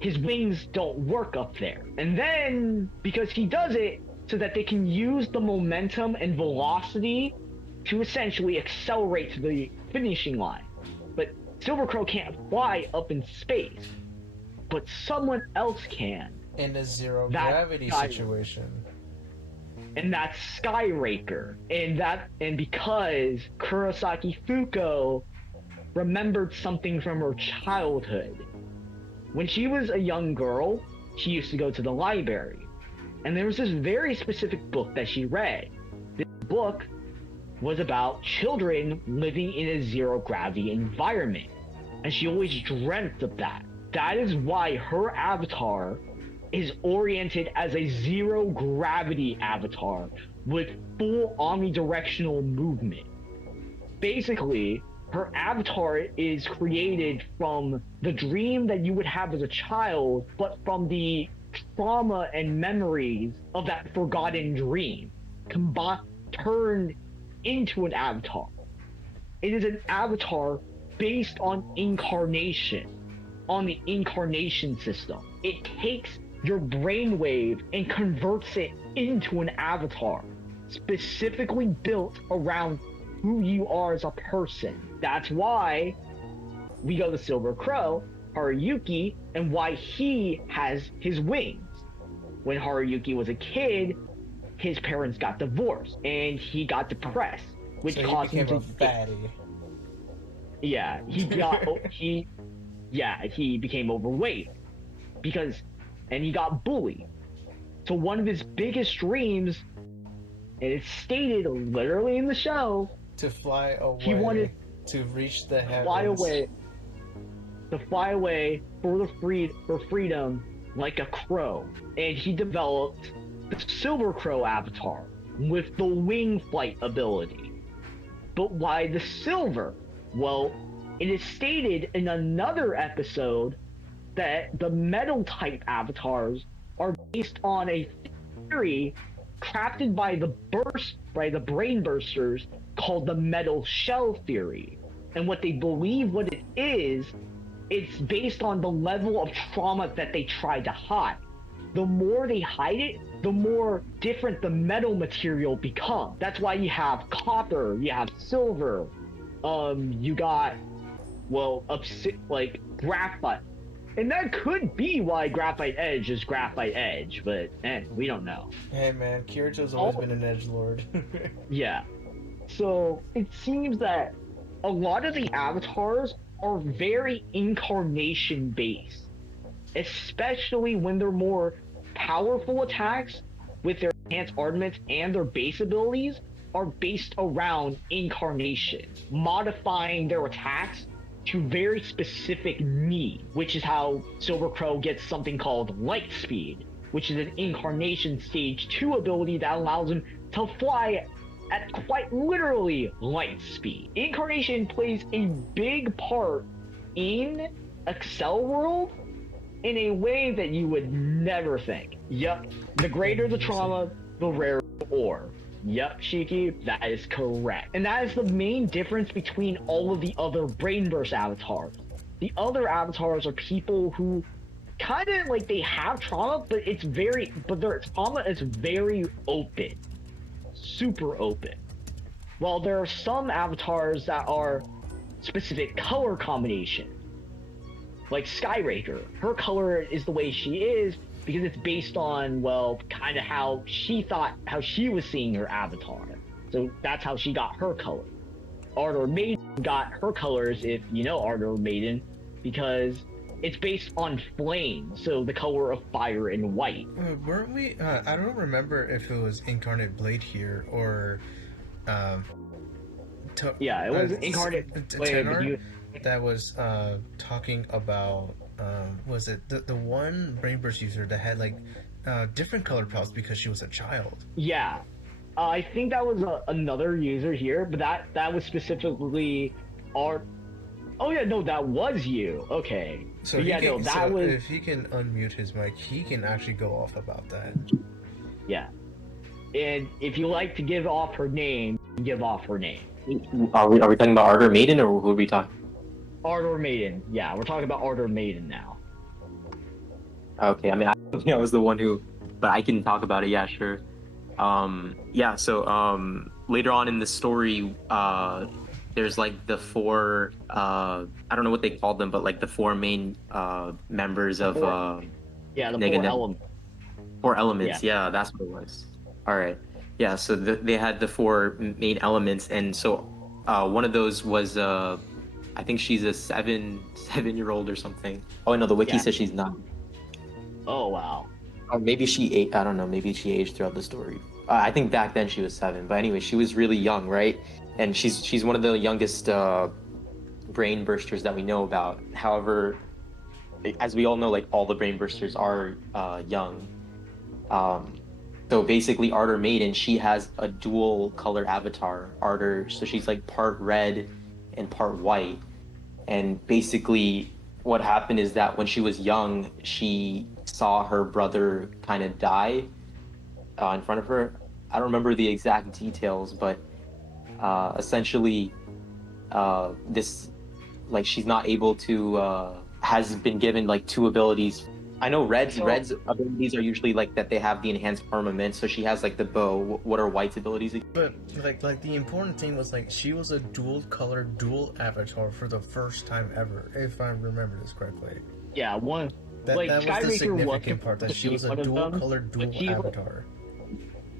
His wings don't work up there. And then, because he does it so that they can use the momentum and velocity to essentially accelerate to the finishing line. But Silver Crow can't fly up in space, but someone else can. In a zero gravity situation. And that's Skyraker. And because Kurosaki Fuko remembered something from her childhood. When she was a young girl, she used to go to the library. And there was this very specific book that she read. This book was about children living in a zero gravity environment. And she always dreamt of that. That is why her avatar is oriented as a zero gravity avatar with full omnidirectional movement. Basically, her avatar is created from the dream that you would have as a child, but from the trauma and memories of that forgotten dream, turned into an avatar. It is an avatar based on incarnation, on the incarnation system. It takes your brainwave and converts it into an avatar, specifically built around who you are as a person. That's why we go to Silver Crow, Haruyuki, and why he has his wings. When Haruyuki was a kid, his parents got divorced, and he got depressed, which so caused him to... a fatty. Yeah, he became overweight and he got bullied. So one of his biggest dreams, and it's stated literally in the show, to fly away. He wanted to reach the heavens. To fly away for freedom like a crow. And he developed the Silver Crow avatar, with the wing flight ability. But why the silver? Well, it is stated in another episode that the metal type avatars are based on a theory crafted by the brain bursters called the metal shell theory. And what they believe what it is, it's based on the level of trauma that they try to hide. The more they hide it, the more different the metal material becomes. That's why you have copper, you have silver, you got, well, like graphite. And that could be why Graphite Edge is Graphite Edge, but we don't know. Hey man, Kirito's always been an edgelord. Yeah. So it seems that a lot of the avatars are very incarnation based, especially when they're more powerful attacks with their enhanced armaments and their base abilities are based around incarnation, modifying their attacks to very specific need, which is how Silver Crow gets something called Light Speed, which is an Incarnation Stage 2 ability that allows him to fly at quite literally light speed. Incarnation plays a big part in Accel World in a way that you would never think. Yup, the greater the trauma, the rarer the ore. Yup, Shiki, that is correct. And that is the main difference between all of the other Brainburst avatars. The other avatars are people who kind of like they have trauma, but their trauma is very open. Super open. While there are some avatars that are specific color combination. Like Skyraker, her color is the way she is because it's based on, well, kind of how she was seeing her avatar. So that's how she got her color. Ardor Maiden got her colors, if you know Ardor Maiden, because it's based on flame, so the color of fire and white. Weren't we? I don't remember if it was Incarnate Blade here or. Yeah, it was Incarnate Blade. That was talking about was it the one Brainburst user that had like different colored pals because she was a child? Yeah, I think that was another user here, but that was specifically our. Oh yeah, no, that was you. Okay. So yeah, can, no, that was. If he can unmute his mic, he can actually go off about that. Yeah, and if you like to give off her name, give off her name. Are we talking about Ardor Maiden or who are we talking? Ardor Maiden. Yeah, we're talking about Ardor Maiden now. Okay, I mean, I was the one who, but I can talk about it. Yeah, sure. Yeah. So later on in the story, there's like the four. I don't know what they called them, but like the four main members of. Yeah, the four elements. Four elements. Yeah, that's what it was. All right. Yeah. So they had the four main elements, and so one of those was. I think she's a seven-year-old or something. Oh no, the wiki says she's not. Oh wow. Or maybe she I don't know. Maybe she aged throughout the story. I think back then she was 7. But anyway, she was really young, right? And she's one of the youngest brain bursters that we know about. However, as we all know, like all the brain bursters are young. So basically, Ardor Maiden, she has a dual color avatar. Ardor, so she's like part red and part white. And basically what happened is that when she was young, she saw her brother kind of die in front of her. I don't remember the exact details, but essentially this, like, she's not able to has been given like 2 abilities. I know Red's abilities are usually like that they have the enhanced armament, so she has like the bow. What are White's abilities? But like the important thing was like she was a dual color, dual avatar for the first time ever, if I remember this correctly. Yeah, one. That was the significant part, that she was a dual color, dual avatar.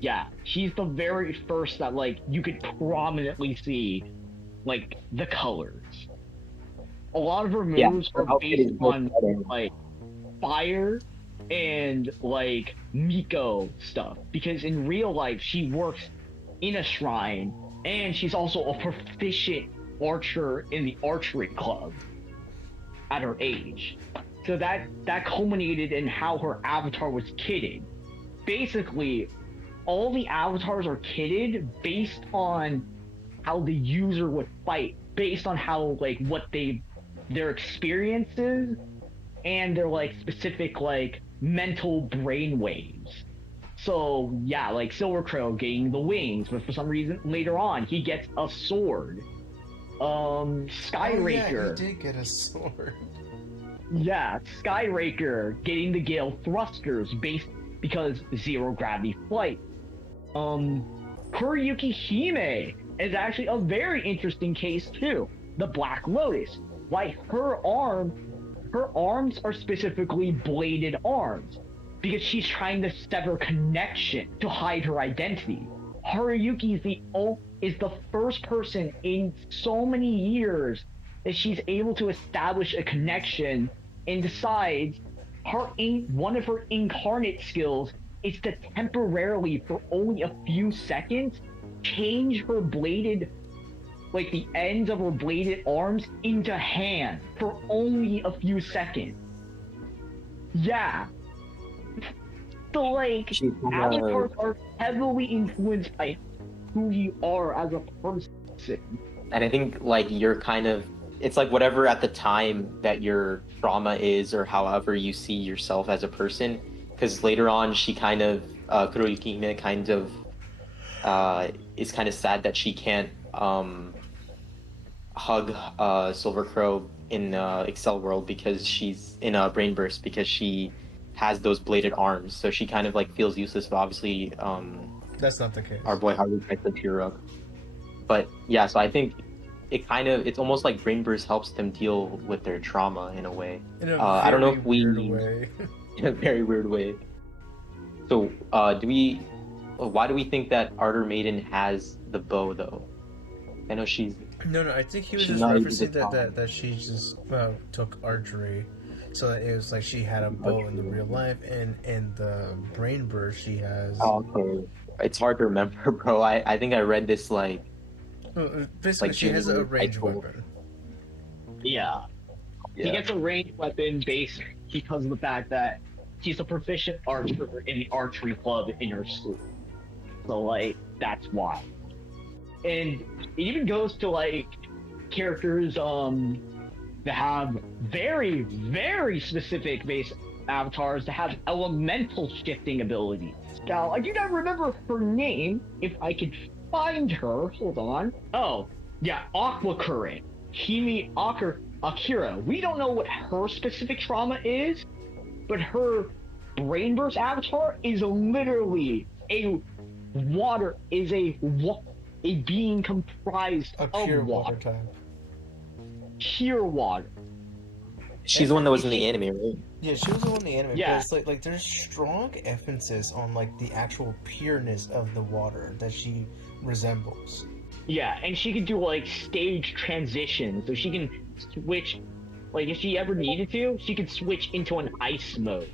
Yeah, she's the very first that like you could prominently see like the colors. A lot of her moves are based on like fire and like Miko stuff, because in real life she works in a shrine and she's also a proficient archer in the archery club at her age. So that culminated in how her avatar was kitted. Basically, all the avatars are kitted based on how the user would fight, based on how like what their experiences and their like specific like mental brain waves. So yeah, like Silver Crow getting the wings, but for some reason later on he gets a sword. Skyraker. Oh, yeah, he did get a sword. Yeah, Skyraker getting the Gale thrusters because zero gravity flight. Kuriyuki Hime is actually a very interesting case too. The Black Lotus. Why her arms are specifically bladed arms. Because she's trying to sever connection to hide her identity. Haruyuki is the first person in so many years that she's able to establish a connection and decides one of her incarnate skills is to temporarily, for only a few seconds, change her bladed, like the ends of her bladed arms into hands for only a few seconds. Yeah. So, like, avatars are heavily influenced by who you are as a person. And I think, like, you're kind of... It's like whatever at the time that your trauma is or however you see yourself as a person. Because later on, she kind of... Kuroyuki Hime kind of... is kind of sad that she can't hug Silver Crow in Accel World because she's in a brain burst because she has those bladed arms, so she kind of like feels useless. But obviously, that's not the case. Our boy Haru tries to cheer her up. But yeah, so I think it's almost like brain burst helps them deal with their trauma in a way. I don't know if way. In a very weird way. So why do we think that Ardor Maiden has the bow though? I know she's... No, I think he was just referencing that she just took archery. So it was like she had a bow in the real life, and in the brain burst she has... Oh, okay. It's hard to remember, bro. I think I read this like... Basically, like she has a ranged weapon. Yeah. He gets a ranged weapon based because of the fact that he's a proficient archer in the archery club in her school. So, like, that's why. And it even goes to, like, characters, that have very, very specific base avatars that have elemental shifting abilities. Now, I do not remember her name. If I could find her, hold on. Oh, yeah, Aqua Current. Hime Akira. We don't know what her specific trauma is, but her brain burst avatar is literally a being comprised of pure water type. Pure water. She's the one that was in the anime, right? Yeah, she was the one in the anime. Yeah. But it's like there's strong emphasis on like the actual pureness of the water that she resembles. Yeah, and she can do like stage transitions, so she can switch. Like if she ever needed to, she could switch into an ice mode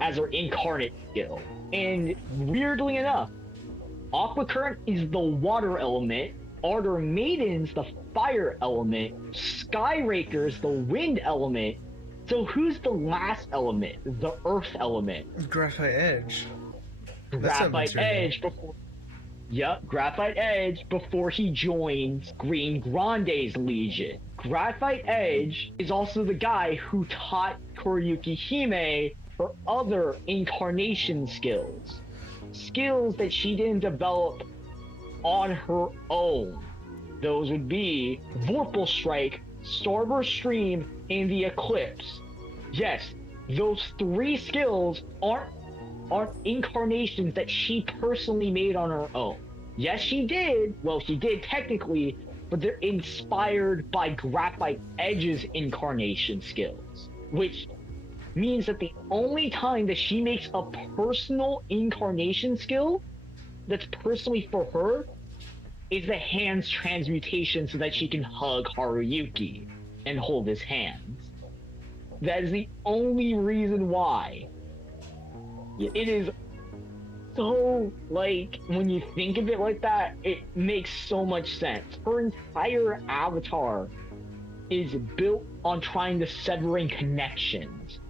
as her incarnate skill. And weirdly enough, Aqua Current is the water element. Ardor Maiden's the fire element, Skyraker's the wind element, so who's the last element? The earth element. Graphite Edge. Graphite Edge before... Yep, Graphite Edge before he joins Green Grande's Legion. Graphite Edge is also the guy who taught Kuriyuki Hime her other incarnation skills. Skills that she didn't develop on her own. Those would be Vorpal Strike, Starburst Stream, and the Eclipse. Yes, those three skills aren't incarnations that she personally made on her own. Yes, she did. Well, she did technically, but they're inspired by Graphite Edge's incarnation skills, which means that the only time that she makes a personal incarnation skill that's personally for her is the hand's transmutation so that she can hug Haruyuki and hold his hands. That is the only reason why. It is so, like, when you think of it like that, it makes so much sense. Her entire avatar is built on trying to severing connections.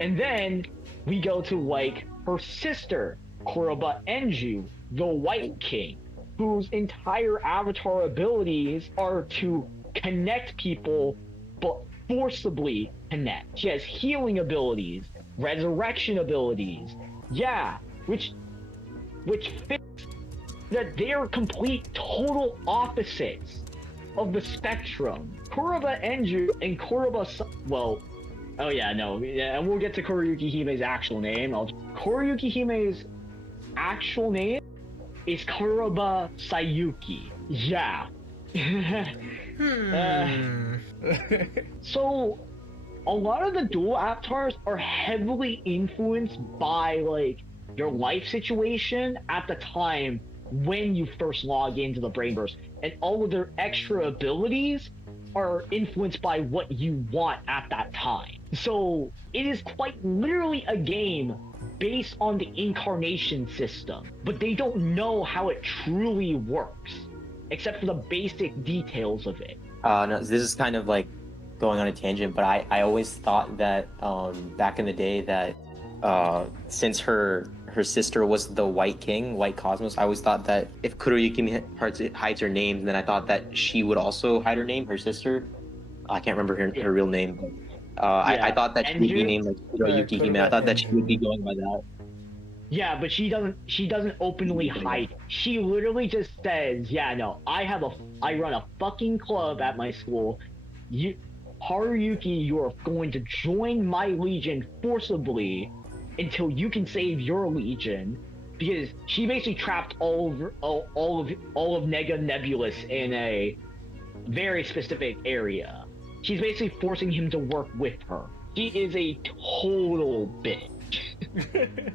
And then we go to, like, her sister, Kuroba Enju, the White King, whose entire avatar abilities are to connect people, but forcibly connect. She has healing abilities, resurrection abilities, yeah, which fits that they're complete total opposites of the spectrum. Kuroba Enju and oh yeah, no, yeah, and we'll get to Koruyuki Hime's actual name. Koruyuki Hime's actual name is Kuroba Sayuki. Yeah. So, a lot of the dual avatars are heavily influenced by, like, your life situation at the time when you first log into the Brainverse, and all of their extra abilities are influenced by what you want at that time. So it is quite literally a game based on the incarnation system, but they don't know how it truly works, except for the basic details of it. No, this is kind of like going on a tangent, but I always thought that back in the day that since her sister was the White King, White Cosmos, I always thought that if Kuroyuki hides her name, then I thought that she would also hide her name, her sister. I can't remember her real name. But, I thought that she would be named like Kuroyuki Hime. I thought that she would be going by that. Yeah, but she doesn't openly hide it. She literally just says, yeah, no, I run a fucking club at my school. Haruyuki, you're going to join my legion forcibly until you can save your legion, because she basically trapped all of Nega Nebulous in a very specific area. She's basically forcing him to work with her. She is a total bitch.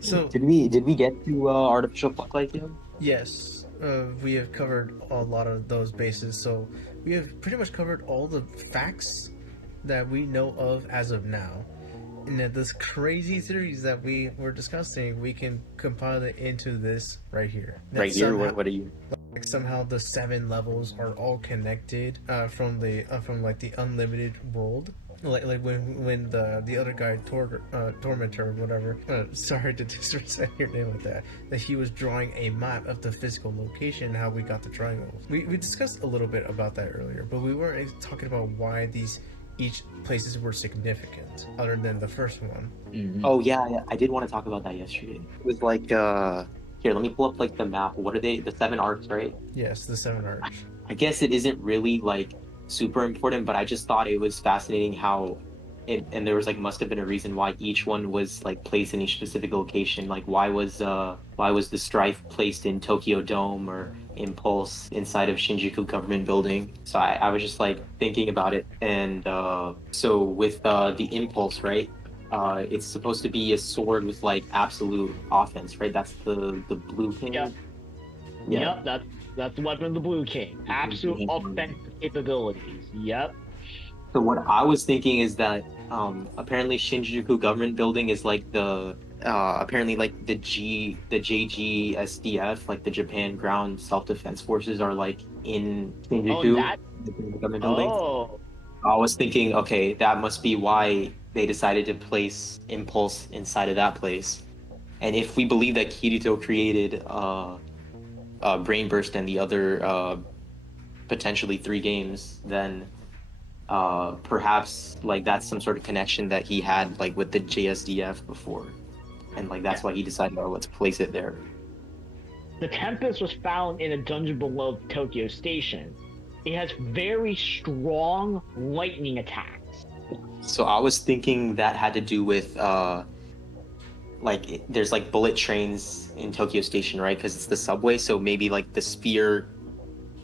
So did we get to artificial fuck life yet? Yes, we have covered a lot of those bases. So we have pretty much covered all the facts that we know of as of now. And this crazy series that we were discussing, we can compile it into this right here. Right here? What are you? Like somehow the 7 levels are all connected from like the unlimited world. Like when the other guy Tormentor or whatever, sorry to say your name like that he was drawing a map of the physical location, how we got the triangles. We discussed a little bit about that earlier, but we weren't talking about why each places were significant other than the first one. Mm-hmm. Oh yeah, I did want to talk about that yesterday. It was like here, let me pull up like the map. What are they? The 7 arcs, right? Yes, the 7 arcs. I guess it isn't really like super important, but I just thought it was fascinating how and there was like must have been a reason why each one was like placed in each specific location. Like why was the Strife placed in Tokyo Dome or Impulse inside of Shinjuku Government Building? So I was just like thinking about it, and so with the Impulse, right? It's supposed to be a sword with like absolute offense, right? That's the Blue King. Yep. Yeah. Yep, that's the weapon of the Blue King. Absolute offensive capabilities. Yep. So what I was thinking is that apparently Shinjuku Government Building is like the apparently like the JGSDF, like the Japan Ground Self-Defense Forces, are like in Shinjuku, the government building. Oh. I was thinking, okay, that must be why they decided to place Impulse inside of that place. And if we believe that Kirito created Brain Burst and the other potentially 3 games, then perhaps like that's some sort of connection that he had like with the JSDF before, and like that's why he decided, oh, let's place it there. The Tempest was found in a dungeon below Tokyo Station. It has very strong lightning attacks. So I was thinking that had to do with like there's like bullet trains in Tokyo Station, right? Because it's the subway, so maybe like the spear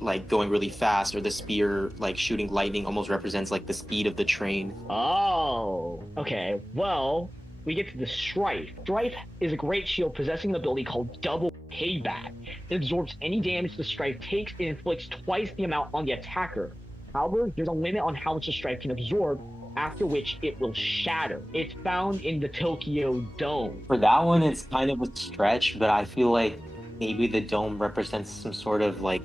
like going really fast, or the spear like shooting lightning almost represents like the speed of the train. Oh, okay. Well, we get to the Strife. Strife is a great shield possessing an ability called Double Payback. It absorbs any damage the Strife takes and inflicts twice the amount on the attacker. However, there's a limit on how much the Strife can absorb, after which it will shatter. It's found in the Tokyo Dome. For that one, it's kind of a stretch, but I feel like maybe the dome represents some sort of like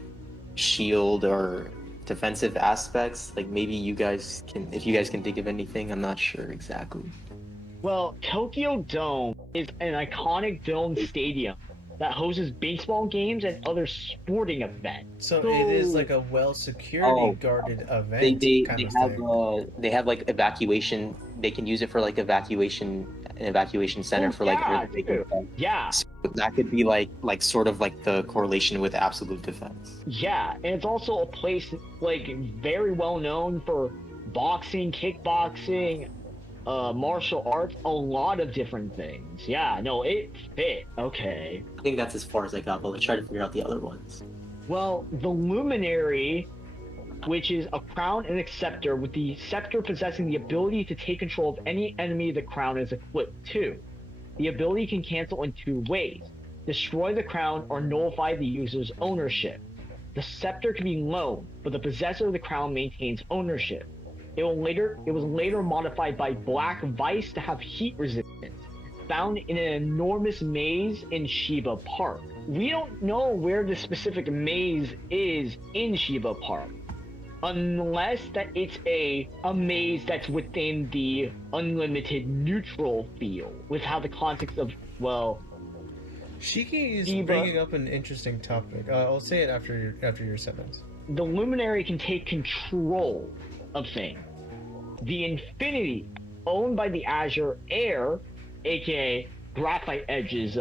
shield or defensive aspects. Like maybe you guys can, if you guys can think of anything, I'm not sure exactly. Well, Tokyo Dome is an iconic dome stadium that hosts baseball games and other sporting events. So it is like a security guarded event kind of thing. They have like evacuation. They can use it for like an evacuation center for like earthquake and stuff. Yeah. So that could be like sort of like the correlation with absolute defense. Yeah, and it's also a place like very well known for boxing, kickboxing, martial arts, a lot of different things. Yeah, no, it fit. Okay. I think that's as far as I got, but let's try to figure out the other ones. Well, the Luminary, which is a crown and a scepter, with the scepter possessing the ability to take control of any enemy the crown is equipped to. The ability can cancel in two ways: destroy the crown or nullify the user's ownership. The scepter can be loaned, but the possessor of the crown maintains ownership. It was later modified by Black Vice to have heat resistance, found in an enormous maze in Shiba Park. We don't know where the specific maze is in Shiba Park, unless that it's a maze that's within the unlimited neutral field, with how the context of, well... Shiki is bringing up an interesting topic. I'll say it after your sentence. The Luminary can take control of things. The Infinity, owned by the Azure Heir, aka Graphite Edge's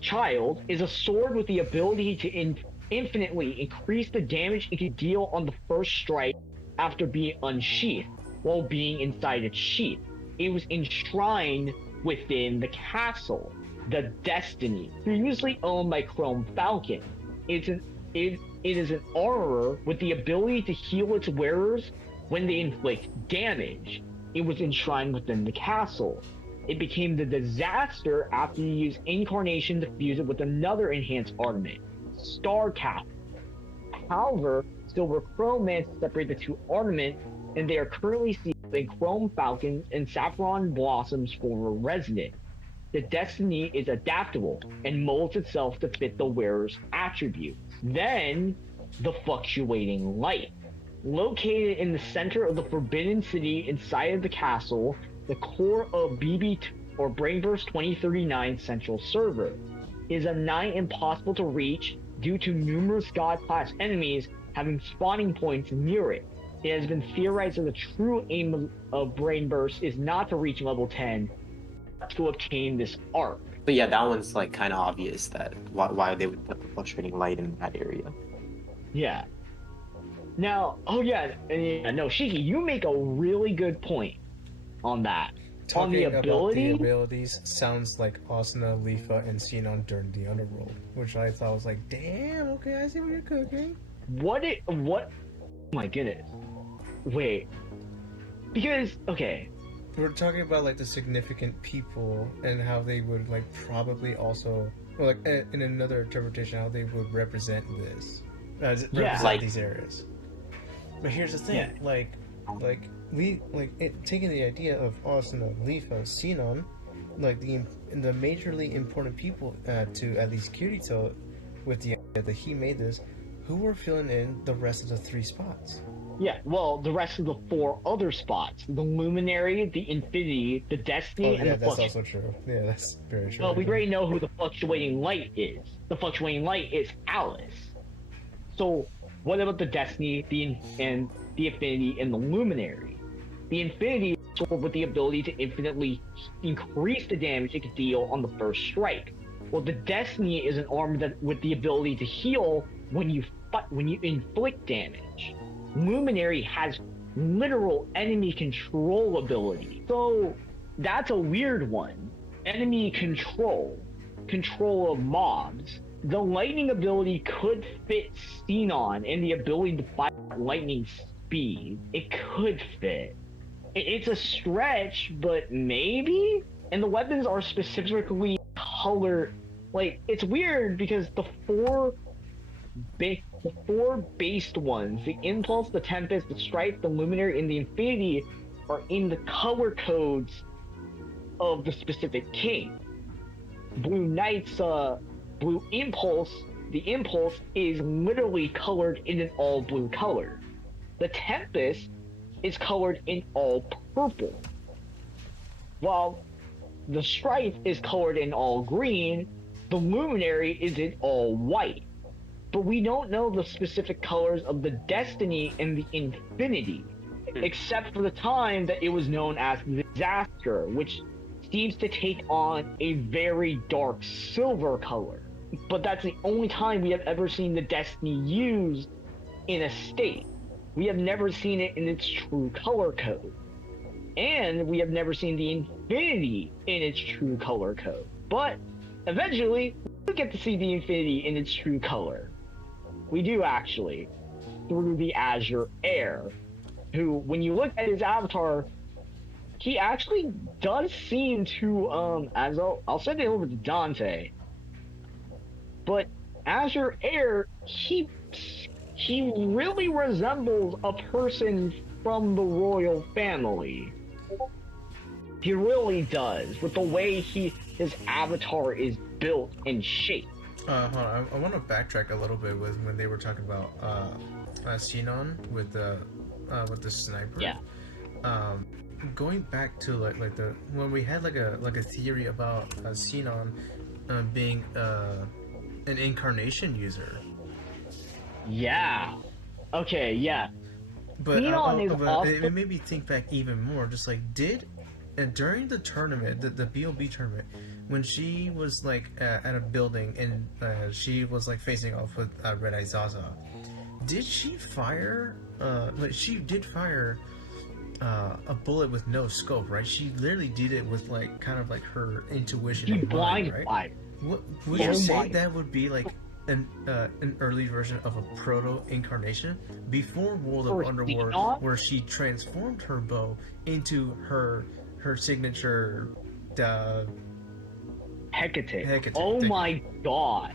child, is a sword with the ability to infinitely increase the damage it can deal on the first strike after being unsheathed, while being inside its sheath. It was enshrined within the castle. The Destiny, previously owned by Chrome Falcon. It is an armorer with the ability to heal its wearers when they inflict damage. It was enshrined within the castle. It became the Disaster after you used Incarnation to fuse it with another enhanced ornament, Starcap. However, Silver Chrome managed to separate the two ornaments, and they are currently seen in Chrome Falcon and Saffron Blossom's former residence. The Destiny is adaptable and molds itself to fit the wearer's attributes. Then, the Fluctuating Light. Located in the center of the Forbidden City inside of the castle, the core of Brainburst 2039 central server, is a nigh impossible to reach due to numerous god-class enemies having spawning points near it. It has been theorized that the true aim of Brainburst is not to reach level 10, to obtain this arc. But yeah, that one's like kind of obvious that why they would put the Fluctuating Light in that area. Yeah. Now, Shiki, you make a really good point on that. Talking on the ability, about the abilities sounds like Asuna, Leafa, and Sinon during the Underworld, which I thought was like, damn, okay, I see what you're cooking. Oh my goodness. Wait. Because, okay. We're talking about like the significant people and how they would like probably also, or like in another interpretation, how they would represent this, these areas. But here's the thing, taking the idea of Asuna, Leafa, Sinon, like the majorly important people to at least Kirito, with the idea that he made this, who were filling in the rest of the 3 spots. Yeah, well, the rest of the 4 other spots. The Luminary, the Infinity, the Destiny, and the that's also true. Yeah, that's very true. Well, we already know who the Fluctuating Light is. The Fluctuating Light is Alice. So, what about the Destiny, the Infinity, and the Luminary? The Infinity is with the ability to infinitely increase the damage it can deal on the first strike. Well, the Destiny is an armor that with the ability to heal when you inflict damage. Luminary has literal enemy control ability. So that's a weird one. Enemy control of mobs. The lightning ability could fit Sinon and the ability to fight at lightning speed. It could fit. It's a stretch, but maybe? And the weapons are specifically colored. Like, it's weird because the four based ones, the Impulse, the Tempest, the Strife, the Luminary, and the Infinity, are in the color codes of the specific king. Blue Knight's Blue Impulse, the Impulse is literally colored in an all blue color. The Tempest is colored in all purple, while the Strife is colored in all green, the luminary isn't all white. But we don't know the specific colors of the Destiny and the Infinity, except for the time that it was known as the Disaster, which seems to take on a very dark silver color. But that's the only time we have ever seen the Destiny used in a state. We have never seen it in its true color code. And we have never seen the Infinity in its true color code. But eventually, we get to see the Infinity in its true color. We do actually, through the Azure Air, who, when you look at his avatar, he actually does seem to, I'll send it over to Dante, but Azure Air, he really resembles a person from the royal family. He really does, with the way his avatar is built and shaped. Hold on. I want to backtrack a little bit with when they were talking about Sinon with the sniper. Yeah. Going back to like the when we had like a theory about Sinon being an incarnation user. Yeah. Okay. Yeah. But also... it made me think back even more. Just like during the tournament, the BOB tournament, when she was like at a building and she was like facing off with Red Eye Zaza, did she fire? Like she did fire a bullet with no scope, right? She literally did it with like kind of like her intuition. She and mind, blind right? Would you say that would be like an early version of a proto incarnation before World of Underworld, where she transformed her bow into her signature Hecate. Oh my god!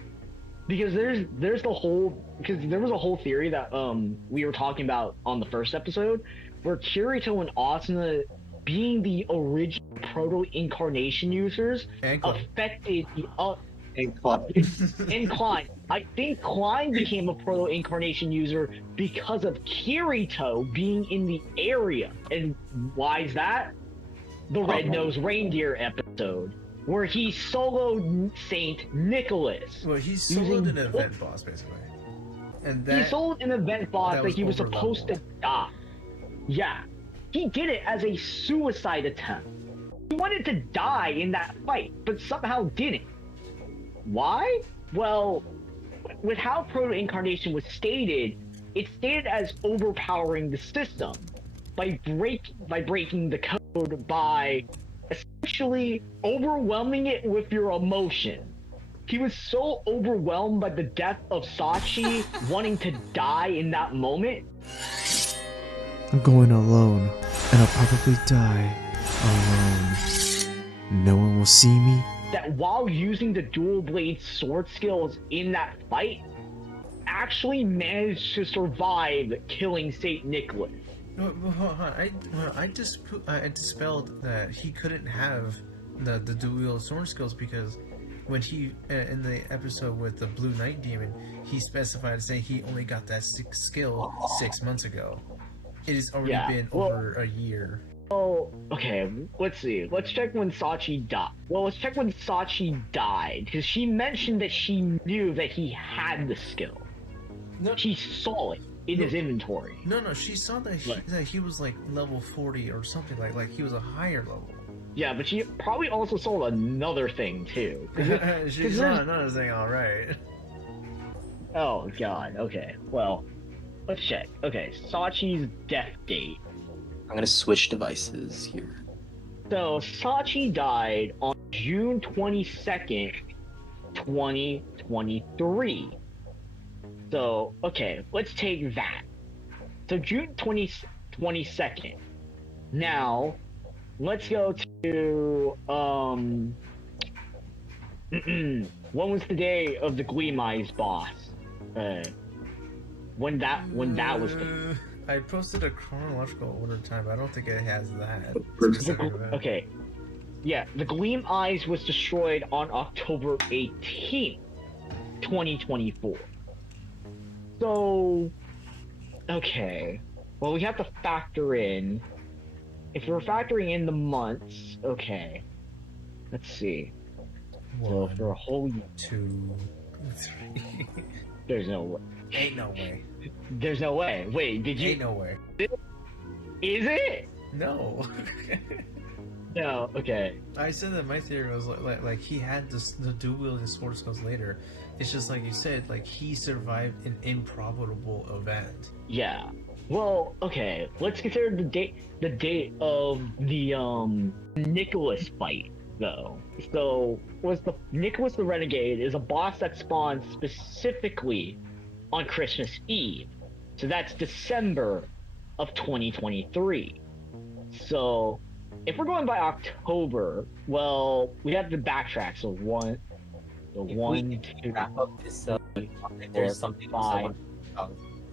Because there was a whole theory that we were talking about on the first episode, where Kirito and Asuna, being the original proto incarnation users, affected the and Klein. I think Klein became a proto incarnation user because of Kirito being in the area. And why is that? The Red-Nosed Reindeer episode, where he soloed Saint Nicholas. Well, he soloed an event boss, basically. And he soloed an event boss that he was supposed to die. Yeah. He did it as a suicide attempt. He wanted to die in that fight, but somehow didn't. Why? Well, with how Proto-Incarnation was stated, it's stated as overpowering the system by breaking the code, by essentially overwhelming it with your emotion. He was so overwhelmed by the death of Sachi, wanting to die in that moment. I'm going alone, and I'll probably die alone. No one will see me. That while using the dual blade sword skills in that fight, actually managed to survive killing Saint Nicholas. No, I dispelled that he couldn't have the dual sword skills, because when he in the episode with the Blue Knight Demon, he specified saying he only got that skill 6 months ago. It has already been over a year. Oh, okay. Let's see. Let's check when Sachi died. Well, let's check when Sachi died, because she mentioned that she knew that he had the skill. No, she saw it in his inventory. No, she saw that he was like level 40 or something, like he was a higher level. Yeah, but she probably also saw another thing too. She saw another thing, alright. Oh god, okay. Well, let's check. Okay, Sachi's death date. I'm gonna switch devices here. So, Sachi died on June 22nd, 2023. So, okay, let's take that. So, June 22nd. Now, let's go to, when was the day of the Gleam Eyes boss? When that was... I posted a chronological order time, but I don't think it has that. Okay. Yeah, the Gleam Eyes was destroyed on October 18th, 2024. So, okay. Well, we have to factor in... If we're factoring in the months, okay. Let's see. So for a whole year, 2, 3. there's no way. Ain't no way. There's no way. Wait, did you? Ain't no way. Is it? No. No. Okay. I said that my theory was like he had the dual wielding sword skills later. It's just like you said, like he survived an improbable event. Yeah. Well, okay. Let's consider the date of the Nicholas fight, though. So was the Nicholas the Renegade is a boss that spawns specifically on Christmas Eve. So that's December of 2023. So if we're going by October, well, we have to backtrack. So one, two, Wrap up this. There's something. 5.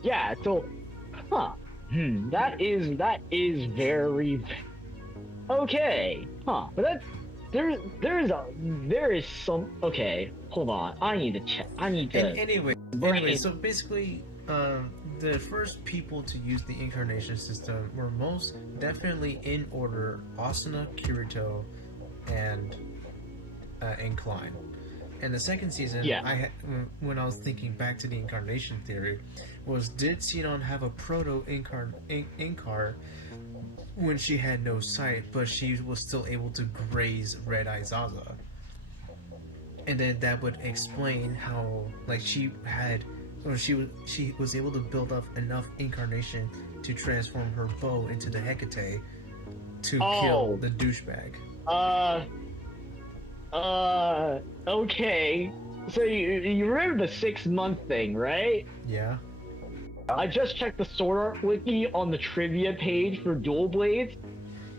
Yeah. So, that is very okay. But there is some. Okay, hold on. I need to check. I need to. Anyway, so basically, the first people to use the incarnation system were most definitely in order Asuna, Kirito, and Klein. And the second season, when I was thinking back to the incarnation theory, did Sinon have a proto incar when she had no sight, but she was still able to graze Red Eye Zaza? And then that would explain how, like, she was able to build up enough incarnation to transform her bow into the Hecate to kill the douchebag. Okay. So you remember the 6-month thing, right? Yeah. I just checked the Sword Art Wiki on the trivia page for Dual Blades.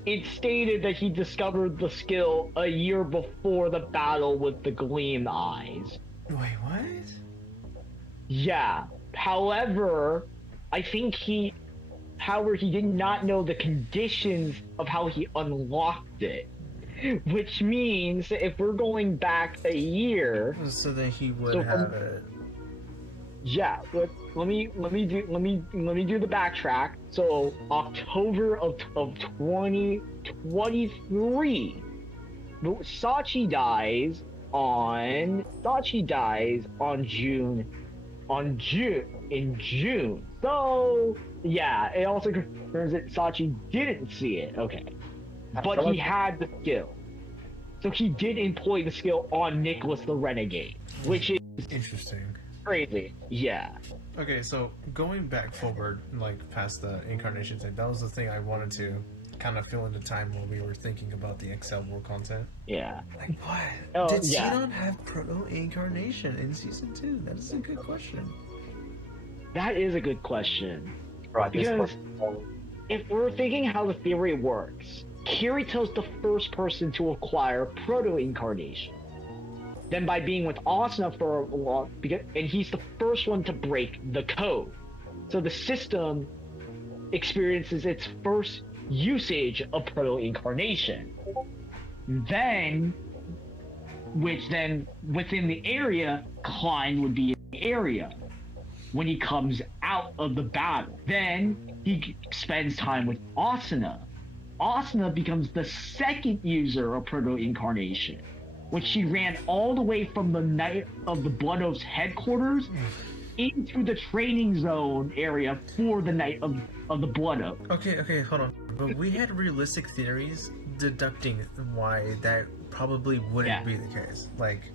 It stated that he discovered the skill a year before the battle with the Gleam Eyes. Wait, what? Yeah. However, he did not know the conditions of how he unlocked it. Which means if we're going back a year, so then he would have it. Yeah, let me do the backtrack. So October of 2023, Sachi dies in June. So yeah, it also confirms that Sachi didn't see it. Okay, but he had the skill, so he did employ the skill on Nicholas the Renegade, which is interesting. Crazy, yeah. Okay, so going back forward, like past the incarnation thing, that was the thing I wanted to kind of fill in the time while we were thinking about the Accel World content. Yeah. Like what? Oh, Did yeah. Sinon have proto incarnation in season 2? That is a good question. That is a good question. Right, Because if we're thinking how the theory works, Kirito's the first person to acquire proto incarnation. Then by being with Asuna for a while, and he's the first one to break the code. So the system experiences its first usage of proto-incarnation. Then within the area, Klein would be in the area when he comes out of the battle. Then he spends time with Asuna. Asuna becomes the second user of proto-incarnation, when she ran all the way from the Night of the Blood Oath's headquarters into the training zone area for the Night of the Blood Oath. Okay, hold on. But we had realistic theories deducting why that probably wouldn't be the case. Like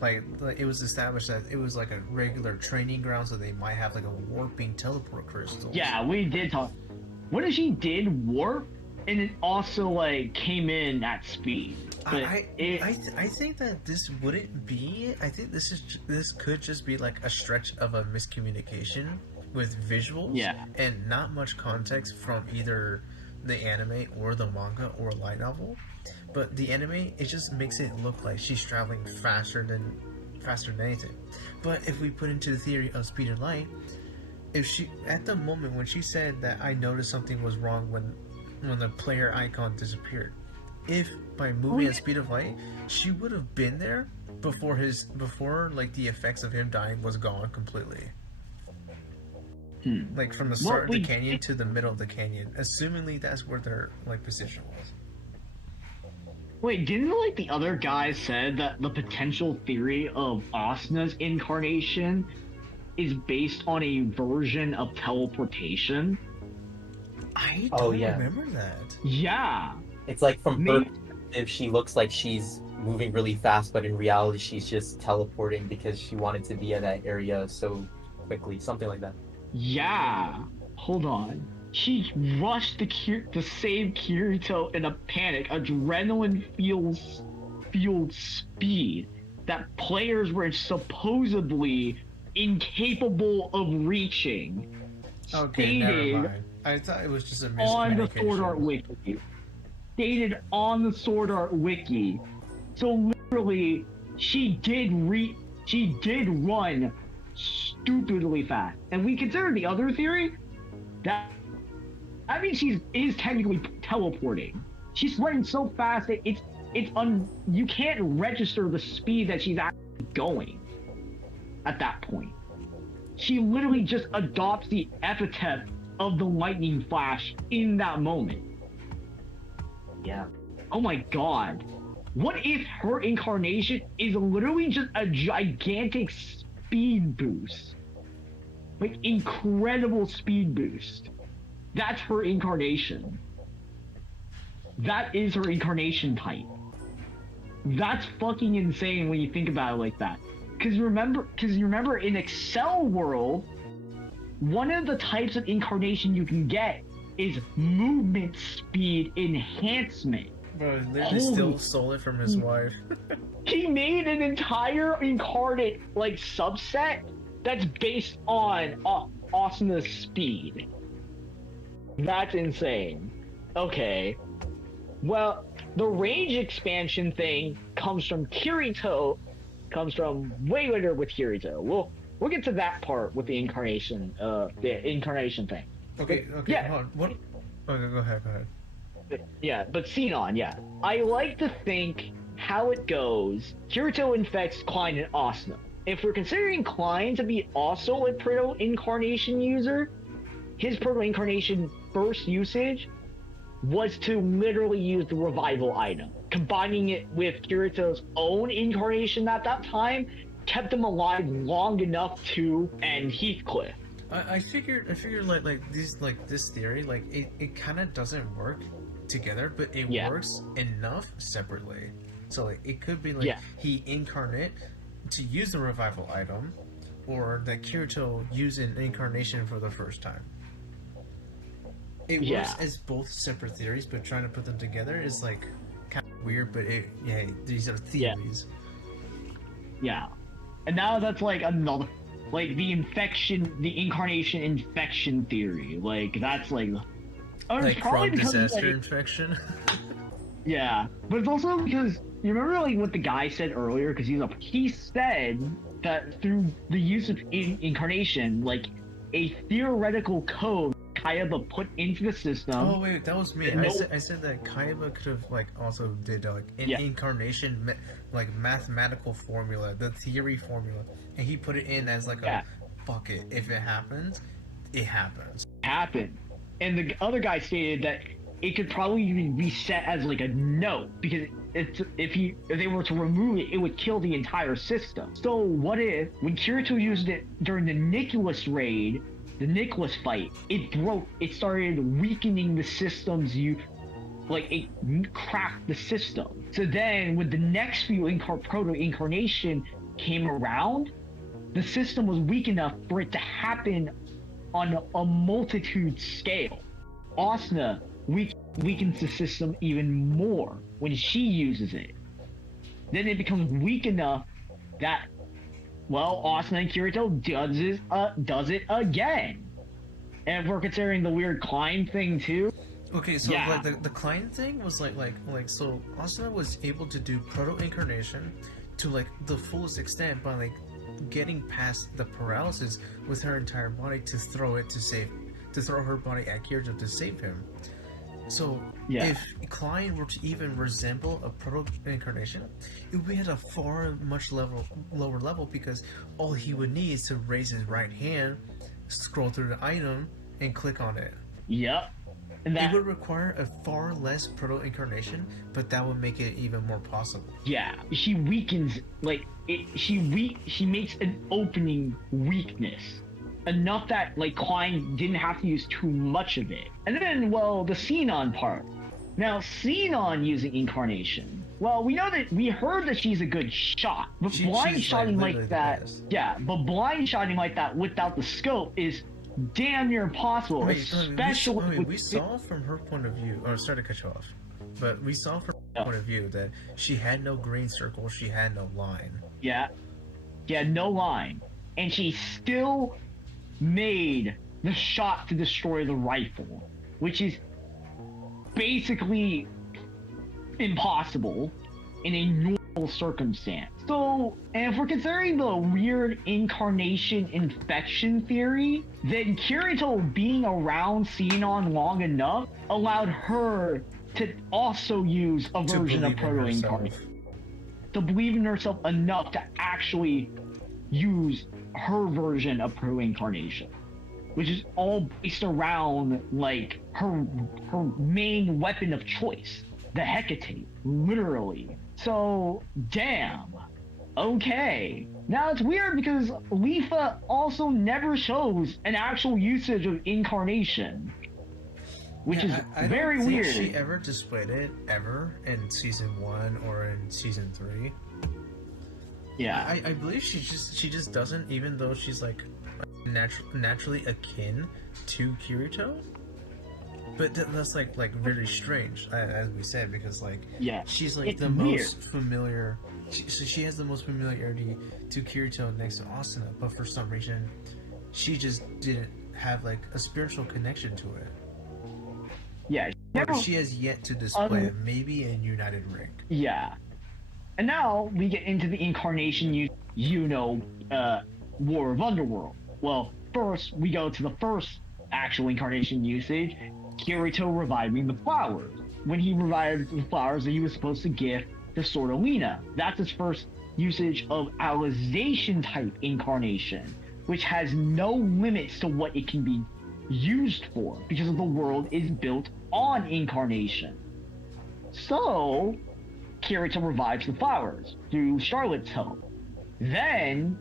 it was established that it was like a regular training ground, so they might have like a warping teleport crystal. Yeah, we did talk. What if she did warp and it also like came in at speed? I think that this wouldn't be. I think this could just be like a stretch of a miscommunication with visuals, and not much context from either the anime or the manga or light novel. But the anime, it just makes it look like she's traveling faster than anything. But if we put into the theory of speed and light, if she at the moment when she said that I noticed something was wrong when the player icon disappeared. If by moving at speed of light, she would have been there before like the effects of him dying was gone completely. Like from the start of the canyon to the middle of the canyon, assumingly that's where their like position was. Wait, didn't like the other guy said that the potential theory of Asuna's incarnation is based on a version of teleportation? I Oh, don't yeah. remember that. Yeah. It's like from her Maybe- perspective, she looks like she's moving really fast, but in reality, she's just teleporting because she wanted to be in that area so quickly. Something like that. Yeah. Hold on. She rushed to save Kirito in a panic. Adrenaline fueled speed that players were supposedly incapable of reaching. Okay, never Stated mind. I thought it was just a on the miscommunication. Sword Art Wiki. Stated on the Sword Art Wiki. So literally, she did run stupidly fast. And we consider the other theory that means she is technically teleporting. She's running so fast that you can't register the speed that she's actually going at that point. She literally just adopts the epithet of the lightning flash in that moment. Yeah. Oh my god. What if her incarnation is literally just a gigantic speed boost? Like, incredible speed boost. That's her incarnation. That is her incarnation type. That's fucking insane when you think about it like that. Because you remember in Accel World, one of the types of incarnation you can get is movement speed enhancement. Bro, literally still stole it from his wife. He made an entire incarnate subset that's based on Asuna's speed. That's insane. Okay. Well, the range expansion thing comes from way later with Kirito. We'll get to that part with the incarnation thing. Okay, Yeah. hold on. What? Okay, go ahead. Yeah, but Xenon, yeah. I like to think how it goes. Kirito infects Klein and Asuna. If we're considering Klein to be also a proto-incarnation user, his proto-incarnation first usage was to literally use the revival item. Combining it with Kirito's own incarnation at that time kept him alive long enough to end Heathcliff. I figured this theory, it kind of doesn't work together, but it works enough separately. So it could be he incarnate to use the revival item, or that Kirito used an incarnation for the first time. It works as both separate theories, but trying to put them together is kind of weird. But these are theories. Yeah, and now that's another, the incarnation infection theory. That's it's probably from because disaster infection. Yeah, but it's also because you remember what the guy said earlier, because he said that through the use of incarnation, a theoretical code Kayaba put into the system. Oh wait, that was me. I said that Kayaba could have also did an incarnation mathematical formula, the theory formula, and he put it in as a fuck it. If it happens, it happens. And the other guy stated that it could probably even be set as a note, because if they were to remove it, it would kill the entire system. So what if when Kirito used it during the Nicholas raid, the Nicholas fight, it started weakening the systems it cracked the system. So then when the next few proto-incarnation came around, the system was weak enough for it to happen on a multitude scale. Asuna weakens the system even more when she uses it. Then it becomes weak enough that, Asuna and Kirito does it again. And if we're considering the weird Klein thing too. Okay, so the Klein thing was so Asuna was able to do proto-incarnation to the fullest extent by getting past the paralysis with her entire body to throw her body at Kirito to save him. So if Klein were to even resemble a proto-incarnation, it would be at a much lower level, because all he would need is to raise his right hand, scroll through the item, and click on it. Yep. And that, it would require a far less proto-incarnation, but that would make it even more possible. yeah, she weakens, like, she makes an opening weakness. Enough that, like, Klein didn't have to use too much of it. And then, well, the Xenon part. Now, Xenon using incarnation. Well, we heard that she's a good shot, but blind shotting like that, yeah, but blind shotting like that without the scope is damn near impossible, especially we saw from her point of view, sorry to cut you off, but we saw from her point of view that she had no green circle, she had no line. Yeah, no line, and she still made the shot to destroy the rifle, which is basically impossible in a normal circumstance. So, and if we're considering the weird incarnation infection theory, then Kirito being around Xenon long enough allowed her to also use a version of proto-incarnation. To believe in herself enough to actually use her version of proto-incarnation, which is all based around, like, her main weapon of choice, the Hecate, literally. So, damn. Okay. Now it's weird because Lifa also never shows an actual usage of incarnation, which is very weird. I don't think she ever displayed it ever in season 1 or in season 3. Yeah, I believe she just doesn't, even though she's like naturally akin to Kirito. But that's like very strange, as we said, because like she's like the most familiar. So she has the most familiarity to Kirito next to Asuna, but for some reason, she just didn't have like a spiritual connection to it. Yeah, she has yet to display it. Maybe in United Ring. Yeah, and now we get into the incarnation. War of Underworld. Well, first we go to the first actual incarnation usage. Kirito reviving the flowers. When he revived the flowers that he was supposed to gift to Sordelina. That's his first usage of alization type incarnation, which has no limits to what it can be used for because the world is built on incarnation. So, Kirito revives the flowers through Charlotte's help. Then,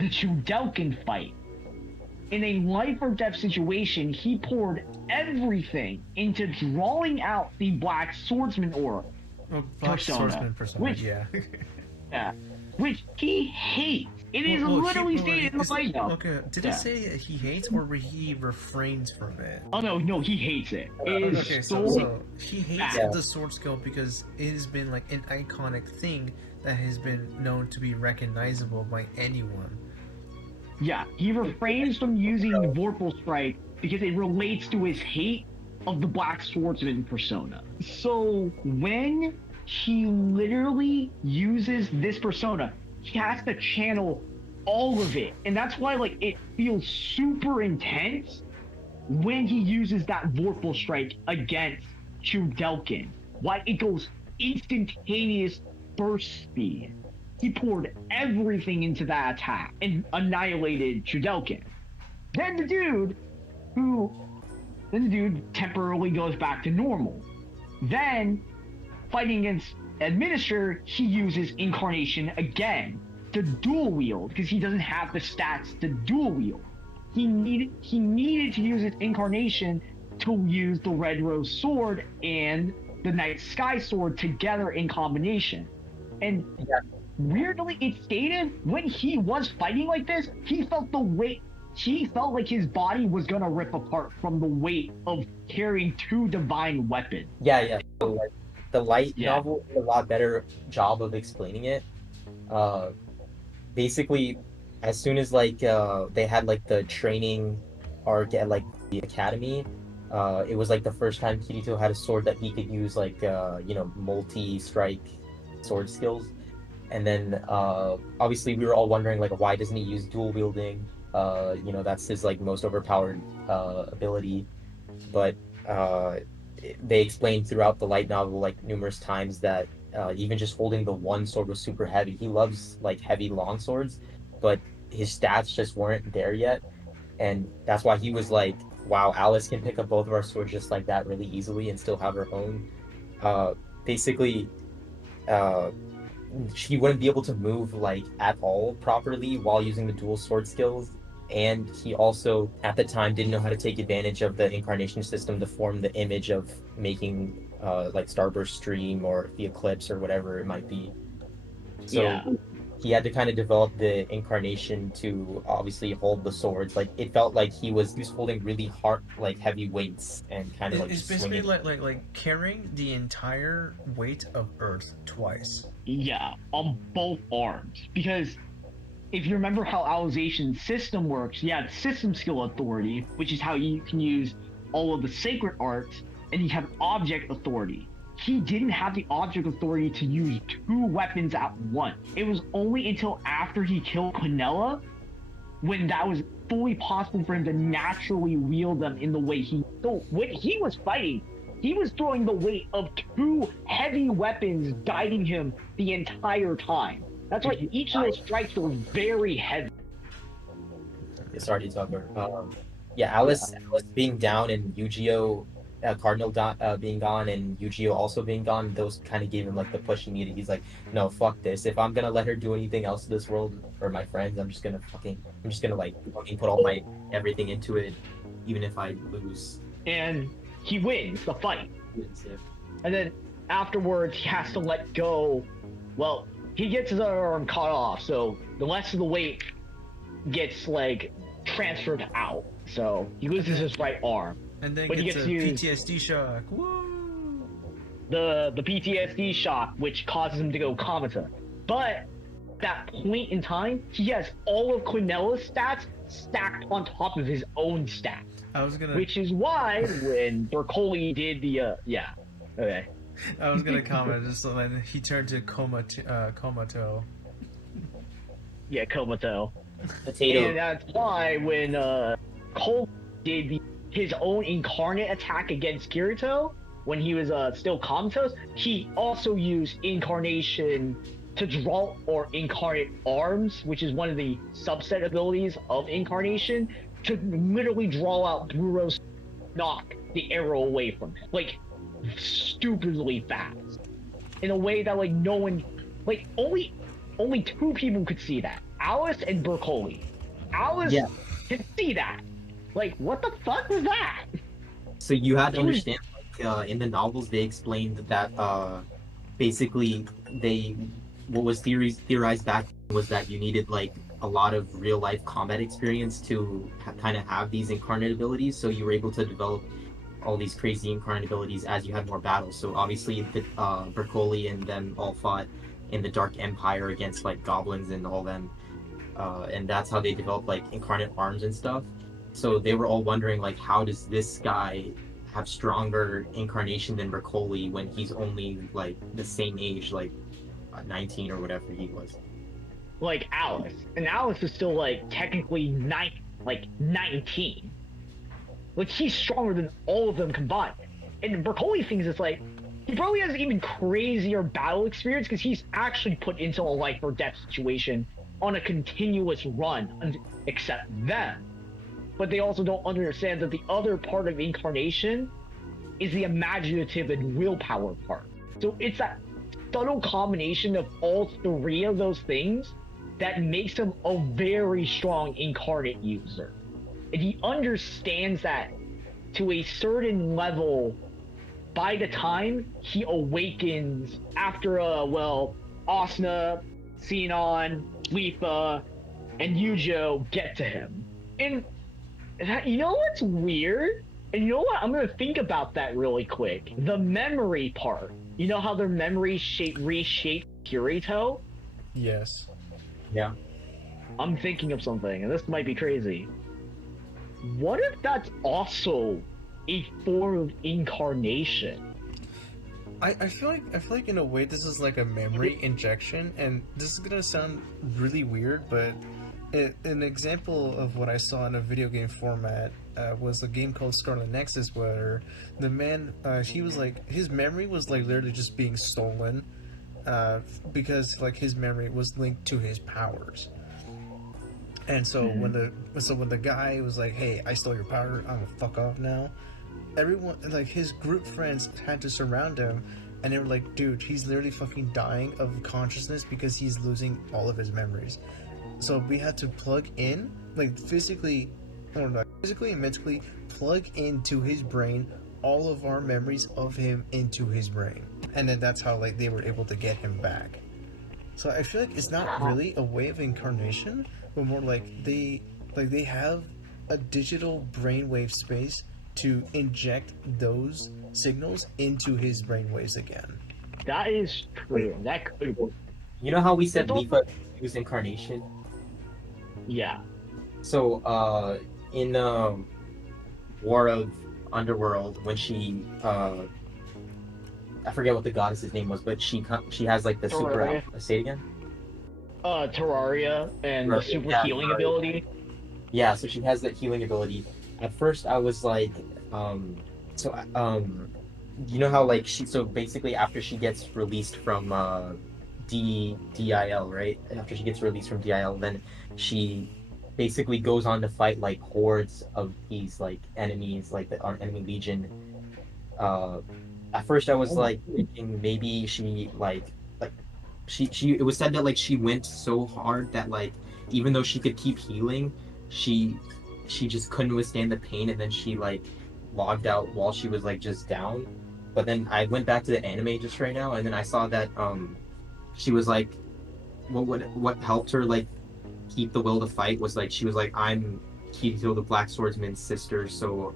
the Chudelkin fight. In a life or death situation, he poured everything into drawing out the Black Swordsman aura. Swordsman persona, yeah. Yeah. Which he hates. It is literally stated in the fight now. Okay, did it say he hates or he refrains from it? Oh no, he hates it. So he hates the sword skill because it has been like an iconic thing that has been known to be recognizable by anyone. Yeah, he refrains from using Vorpal Strike because it relates to his hate of the Black Swordsman persona. So when he literally uses this persona, he has to channel all of it. And that's why like it feels super intense when he uses that Vorpal Strike against Chudelkin. Why it goes instantaneous burst speed. He poured everything into that attack and annihilated Chudelkin. Then the dude temporarily goes back to normal. Then, fighting against Administrator, he uses Incarnation again to dual wield because he doesn't have the stats to dual wield. He needed to use his Incarnation to use the Red Rose Sword and the Night Sky Sword together in combination. And weirdly, it stated when he was fighting like this, he felt the weight. He felt like his body was gonna rip apart from the weight of carrying two divine weapons. Yeah. So, like, the light novel did a lot better job of explaining it. Basically, as soon as like they had like the training arc at like the academy, it was like the first time Kirito had a sword that he could use like multi-strike sword skills. And then obviously we were all wondering like why doesn't he use dual wielding? That's his like most overpowered ability. But they explained throughout the light novel like numerous times that even just holding the one sword was super heavy. He loves like heavy long swords, but his stats just weren't there yet. And that's why he was like wow, Alice can pick up both of our swords just like that really easily and still have her own. Basically, uh, she wouldn't be able to move like at all properly while using the dual sword skills. And he also, at the time, didn't know how to take advantage of the incarnation system to form the image of making like Starburst Stream or the Eclipse or whatever it might be. So Yeah. he had to kind of develop the incarnation to obviously hold the swords. Like it felt like he was holding really hard, like heavy weights and kind of like It's just basically swinging. like carrying the entire weight of Earth twice. Yeah, on both arms. Because if you remember how Alization's system works, you have system skill authority, which is how you can use all of the sacred arts, and you have object authority. He didn't have the object authority to use two weapons at once. It was only until after he killed Quinella when that was fully possible for him to naturally wield them in the way he. So when he was fighting, he was throwing the weight of two heavy weapons guiding him the entire time. That's why each of those strikes were very heavy. Sorry to talk about. Yeah, Alice being down and Yu-Gi-Oh! Cardinal being gone and Yu-Gi-Oh! Also being gone, those kind of gave him like the push he needed. He's like, no, fuck this. If I'm gonna let her do anything else in this world or my friends, I'm just gonna like fucking put all my everything into it, even if I lose. And he wins the fight. And then afterwards, he has to let go. Well, he gets his other arm cut off, so the rest of the weight gets like transferred out. So he loses his right arm. And then But he gets a gets to use PTSD shock. Woo! the PTSD shock, which causes him to go comatose. But that point in time, he has all of Quinella's stats stacked on top of his own stats. I was gonna. Which is why when Bercoli did the yeah, okay. I was gonna comment just when he turned to Komato. Yeah, Komato. Potato. And that's why when Cole did his own incarnate attack against Kirito, when he was still comatose, he also used incarnation to draw or incarnate arms, which is one of the subset abilities of incarnation, to literally draw out Buro's knock the arrow away from him. Like, stupidly fast. In a way that, like, no one... Like, only two people could see that. Alice and Bercoli. Alice could see that. Like, what the fuck was that? So you had to understand, like, in the novels, they explained that basically what was theorized back was that you needed like a lot of real life combat experience to kind of have these incarnate abilities. So you were able to develop all these crazy incarnate abilities as you had more battles. So obviously, the Bercoli and them all fought in the Dark Empire against like goblins and all them, and that's how they developed like incarnate arms and stuff. So they were all wondering, like, how does this guy have stronger incarnation than Bercoli when he's only, like, the same age, like, 19 or whatever he was? Like Alice. And Alice is still, like, technically 19. Like, he's stronger than all of them combined. And Bercoli thinks it's like, he probably has even crazier battle experience because he's actually put into a life or death situation on a continuous run, except them. But they also don't understand that the other part of incarnation is the imaginative and willpower part. So it's that subtle combination of all three of those things that makes him a very strong incarnate user. And he understands that to a certain level by the time he awakens after, Asuna, Sinon, Lifa, and Yujo get to him. And you know what's weird? And you know what? I'm gonna think about that really quick. The memory part. You know how their memory reshaped Kirito? Yes. Yeah. I'm thinking of something, and this might be crazy. What if that's also a form of incarnation? I feel like in a way this is like a memory injection, and this is gonna sound really weird, but an example of what I saw in a video game format was a game called Scarlet Nexus, where the man, he was like, his memory was like literally just being stolen, because like his memory was linked to his powers. And so when the guy was like, "Hey, I stole your power, I'm gonna fuck off now," everyone, like his group friends, had to surround him, and they were like, "Dude, he's literally fucking dying of consciousness because he's losing all of his memories." So we had to plug in, like physically and mentally plug into his brain all of our memories of him into his brain, and then that's how like they were able to get him back. So I feel like it's not really a way of incarnation, but more like they have a digital brainwave space to inject those signals into his brainwaves again. That is true. That could work. You know how we said Leafa use incarnation? Yeah. So in War of Underworld, when she I forget what the goddess's name was, but she has like the Terraria. super. Say it again. Terraria and the super healing ability. Yeah, so she has that healing ability. At first, I was like, you know how like so basically after she gets released from DIL, right? After she gets released from DIL, then she basically goes on to fight like hordes of these like enemies, like our enemy legion. At first I was like thinking maybe she she it was said that like she went so hard that like even though she could keep healing, she just couldn't withstand the pain, and then she like logged out while she was like just down. But then I went back to the anime just right now, and then I saw that she was like what helped her like keep the will to fight was like she was like, I'm Kirito the Black Swordsman's sister, so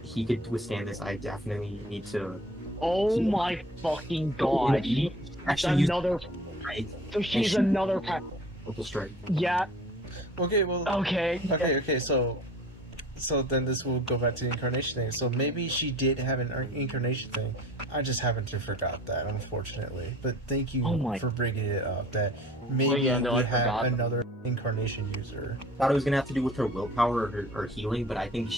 he could withstand this. I definitely need to. Oh my fucking god! She's Actually, another. Right? So she's another. Purple strike. Yeah. Okay, well. Okay. Okay. So then this will go back to the incarnation thing. So maybe she did have an incarnation thing. I just happened to forgot that, unfortunately. But thank you for bringing it up. That maybe we have another incarnation user. Thought it was gonna have to do with her willpower or healing, but I think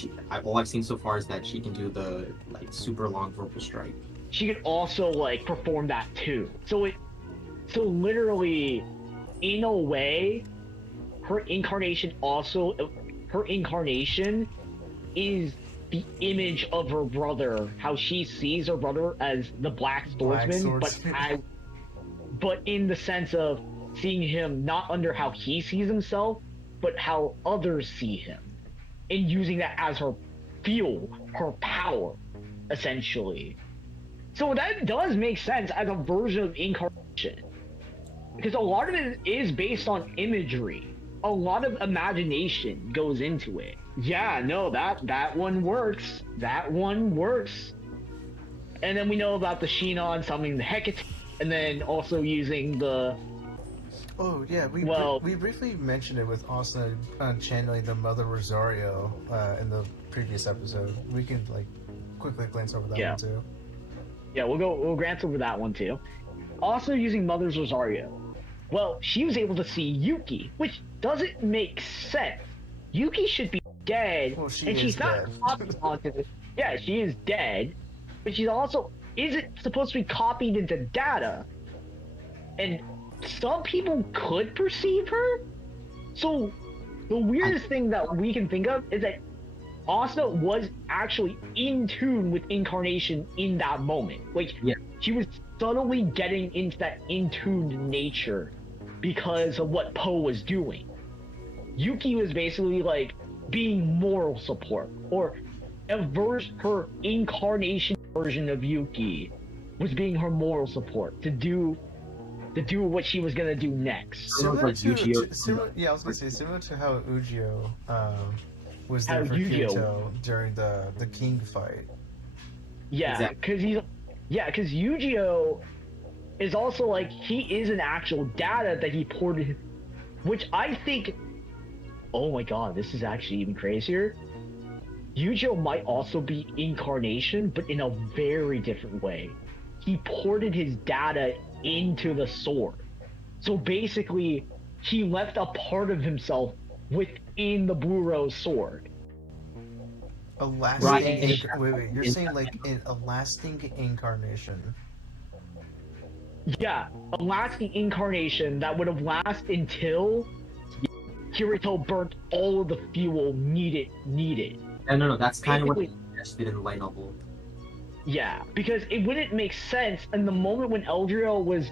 all I've seen so far is that she can do the like super long purple strike. She could also like perform that too. So literally, in a way, her incarnation is the image of her brother, how she sees her brother as the Black Swordsman, but in the sense of seeing him not under how he sees himself, but how others see him, and using that as her fuel, her power, essentially. So that does make sense as a version of incarnation, because a lot of it is based on imagery. A lot of imagination goes into it. Yeah, no, that one works. That one works. And then we know about the Shinon summoning the Hecate, and then also using the... Oh, yeah, we briefly mentioned it with Asuna channeling the Mother Rosario in the previous episode. We can, like, quickly glance over that one, too. Yeah, we'll glance over that one, too. Also using Mother's Rosario. Well, she was able to see Yuki, which doesn't make sense. Yuki should be dead, and she's not copied onto this. Yeah, she is dead, but she's also isn't supposed to be copied into data. And some people could perceive her. So the weirdest thing that we can think of is that Asuna was actually in tune with incarnation in that moment. Like, she was subtly getting into that in-tuned nature because of what Poe was doing. Yuki was basically like being moral support, or her incarnation version of Yuki was being her moral support to do what she was gonna do next. Similar to how Ujio was there for Kirito during the King fight. Yeah, because Ujio is also like, he is an actual data that he ported, which I think, oh my god, this is actually even crazier. Ujio might also be incarnation, but in a very different way. He ported his data into the sword. So basically, he left a part of himself within the Blue Rose sword. A lasting... Wait, you're saying like a lasting incarnation. Yeah, a lasting incarnation that would have lasted until Kirito burnt all of the fuel needed. No, that's kind of what Basically- they suggested in the light novel. Yeah, because it wouldn't make sense in the moment when Eldrio was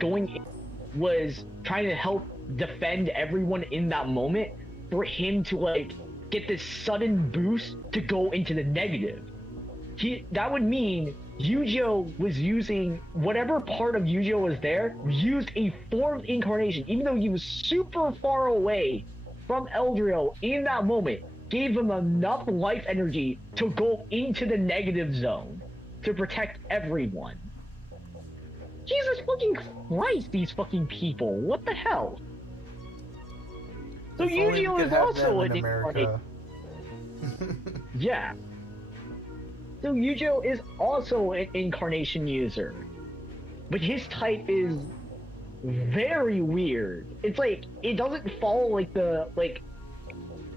trying to help defend everyone in that moment for him to like get this sudden boost to go into the negative. That would mean Yu-Gi-Oh was using whatever part of Yu-Gi-Oh was there, used a fourth incarnation, even though he was super far away from Eldrio in that moment, gave him enough life energy to go into the negative zone to protect everyone. Jesus fucking Christ, these fucking people. What the hell? So If only we Yu-Gi-Oh could is have also them an in America. Yeah. So Yu-Gi-Oh is also an incarnation user. But his type is very weird. It's like, it doesn't follow like the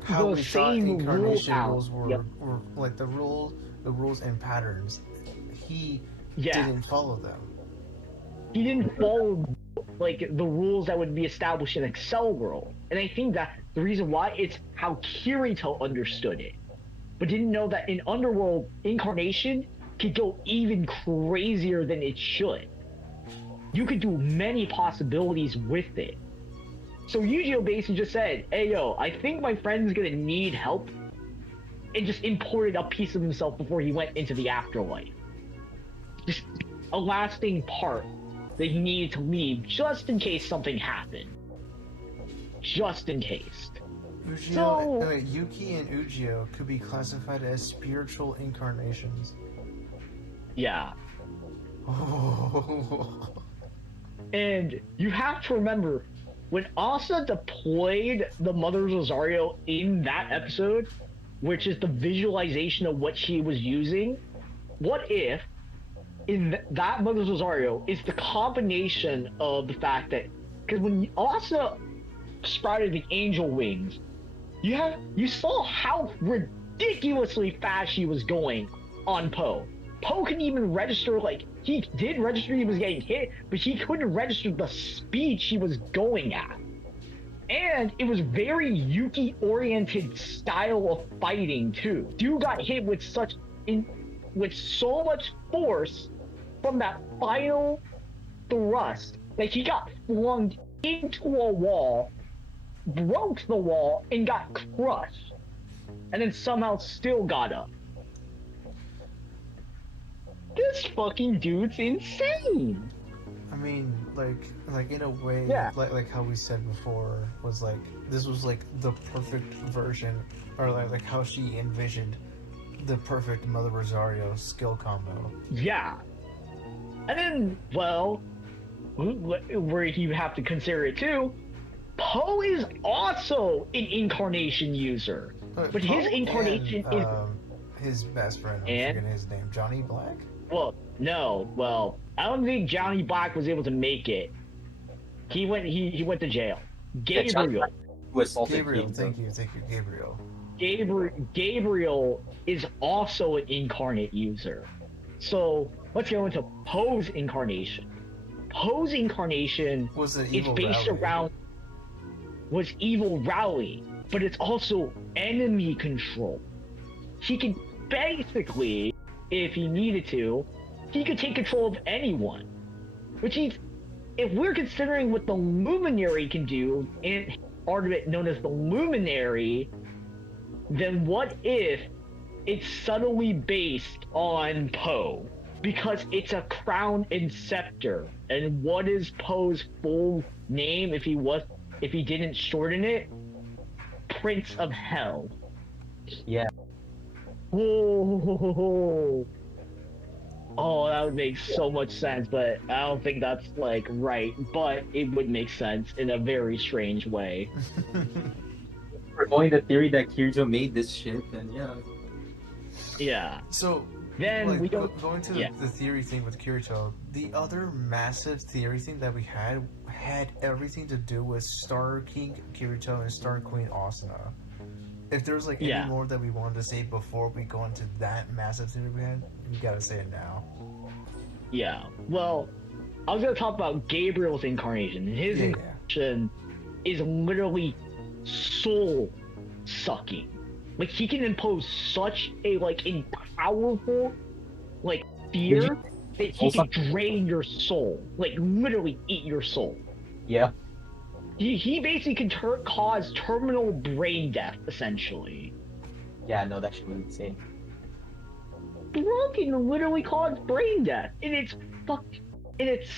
How the we thought same incarnation rule rules were, Yep. were like the rules and patterns. He Yeah. didn't follow them. He didn't follow like the rules that would be established in Accel World. And I think that the reason why it's how Kirito understood it. But didn't know that in Underworld, incarnation could go even crazier than it should. You could do many possibilities with it. So Yu-Gi-Oh basically just said, hey yo, I think my friend's gonna need help, and just imported a piece of himself before he went into the afterlife. Just a lasting part that he needed to leave just in case something happened. Just in case. Yuki and Ujio could be classified as spiritual incarnations. Yeah. And you have to remember, when Asa deployed the Mother's Rosario in that episode, which is the visualization of what she was using, what if in that Mother's Rosario is the combination of the fact that, because when Asa sprouted the angel wings, you saw how ridiculously fast she was going on Poe. Poe couldn't even register, like, he did register he was getting hit, but he couldn't register the speed she was going at. And it was very Yuki-oriented style of fighting, too. Dude got hit with so much force from that final thrust that he got flung into a wall, broke the wall, and got crushed. And then somehow still got up. This fucking dude's insane! I mean, like in a way, Yeah. like how we said before, was like, this was like the perfect version, or like how she envisioned the perfect Mother Rosario skill combo. Yeah. And then, well, where you have to consider it too, Poe is also an incarnation user. But his incarnation is... his best friend, I'm And? forgetting his name, Johnny Black? Well, no. Well, I don't think Johnny Black was able to make it. He went to jail. Gabriel. Gabriel, thank you, Gabriel. Gabriel is also an incarnate user. So let's go into Poe's incarnation. Poe's incarnation Was an is evil based Rowley. around was evil Rowley, but it's also enemy control. He could basically, if he needed to, he could take control of anyone. Which means, if we're considering what the Luminary can do, and part of it known as the Luminary, then what if it's subtly based on Poe? Because it's a crown and scepter. And what is Poe's full name if he didn't shorten it? Prince of Hell. Yeah. Whoa. Oh, that would make so much sense, but I don't think that's like right. But it would make sense in a very strange way. We're going the theory that Kirito made this shit, then yeah. Yeah. So, Then like, we don't. going to yeah. the theory thing with Kirito, the other massive theory thing that we had everything to do with Star King Kirito and Star Queen Asuna. If there's like any more that we wanted to say before we go into that massive theory we had, we gotta say it now. Yeah. Well, I was gonna talk about Gabriel's incarnation. His incarnation is literally soul sucking. Like he can impose such a powerful fear that he can drain your soul, like literally eat your soul. Yeah. He basically can cause terminal brain death, essentially. Yeah, no, that should be insane. Bro can literally cause brain death, and it's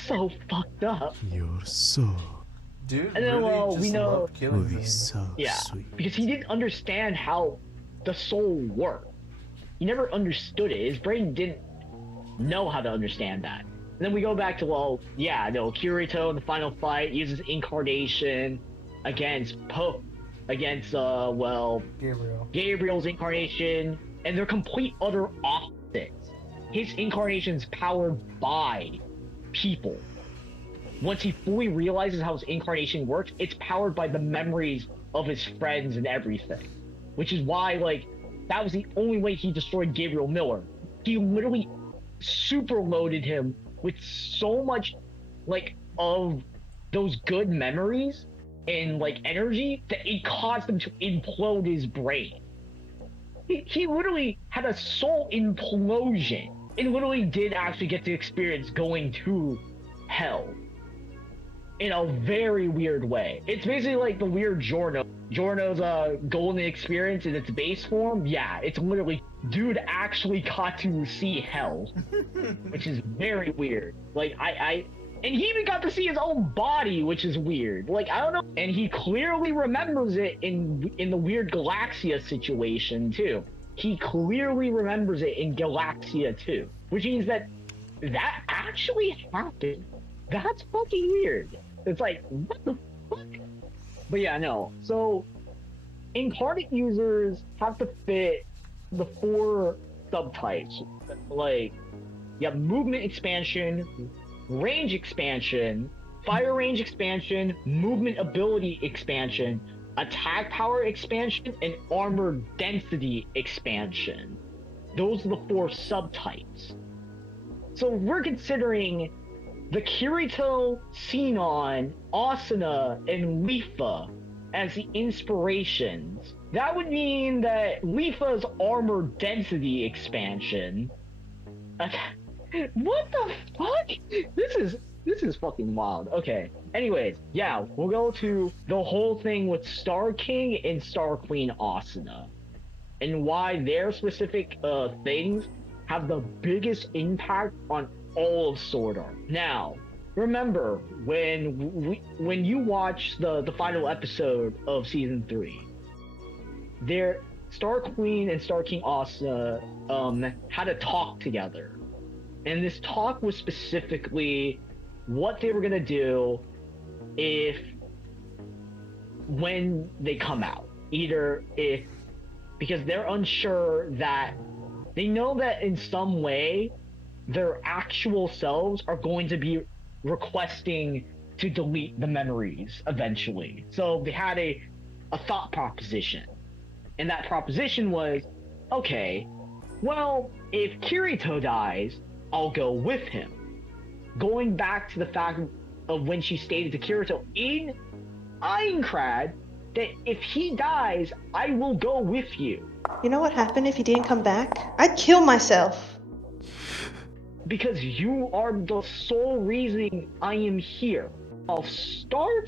so fucked up. Your soul Dude, And then, really just we know- loved will killing be things. so Yeah, sweet. because he didn't understand how the soul worked. He never understood it. His brain didn't know how to understand that. And then we go back to, Kirito in the final fight uses incarnation against Gabriel's incarnation, and they're complete utter opposites. His incarnation's powered by people. Once he fully realizes how his incarnation works, it's powered by the memories of his friends and everything. Which is why, that was the only way he destroyed Gabriel Miller. He literally super loaded him with so much, of those good memories and, energy that it caused him to implode his brain. He literally had a soul implosion and literally did actually get to experience going to hell. In a very weird way. It's basically like the weird Giorno's golden experience in its base form. Yeah, it's literally dude actually got to see hell, which is very weird. And he even got to see his own body, which is weird. I don't know. And he clearly remembers it in the weird Galaxia situation too. He clearly remembers it in Galaxia too, which means that actually happened. That's fucking weird. It's what the fuck? But yeah, no. So, incarnate users have to fit the 4 subtypes. Movement expansion, range expansion, fire range expansion, movement ability expansion, attack power expansion, and armor density expansion. Those are the 4 subtypes. So we're considering the Kirito, Sinon, Asuna, and Lifa as the inspirations. That would mean that Lifa's armor density expansion. What the fuck? This is fucking wild. Okay. Anyways, yeah, we'll go to the whole thing with Star King and Star Queen Asuna, and why their specific things have the biggest impact on all of Sword Art. Now, remember when you watch the final episode of season 3, their Star Queen and Star King Asuna had a talk together, and this talk was specifically what they were gonna do when they come out. Because they're unsure, that they know that in some way their actual selves are going to be requesting to delete the memories eventually. So they had a thought proposition. And that proposition was, okay, well, if Kirito dies, I'll go with him. Going back to the fact of when she stated to Kirito in Aincrad that if he dies, I will go with you. You know what happened if he didn't come back? I'd kill myself. Because you are the sole reason I am here. While Star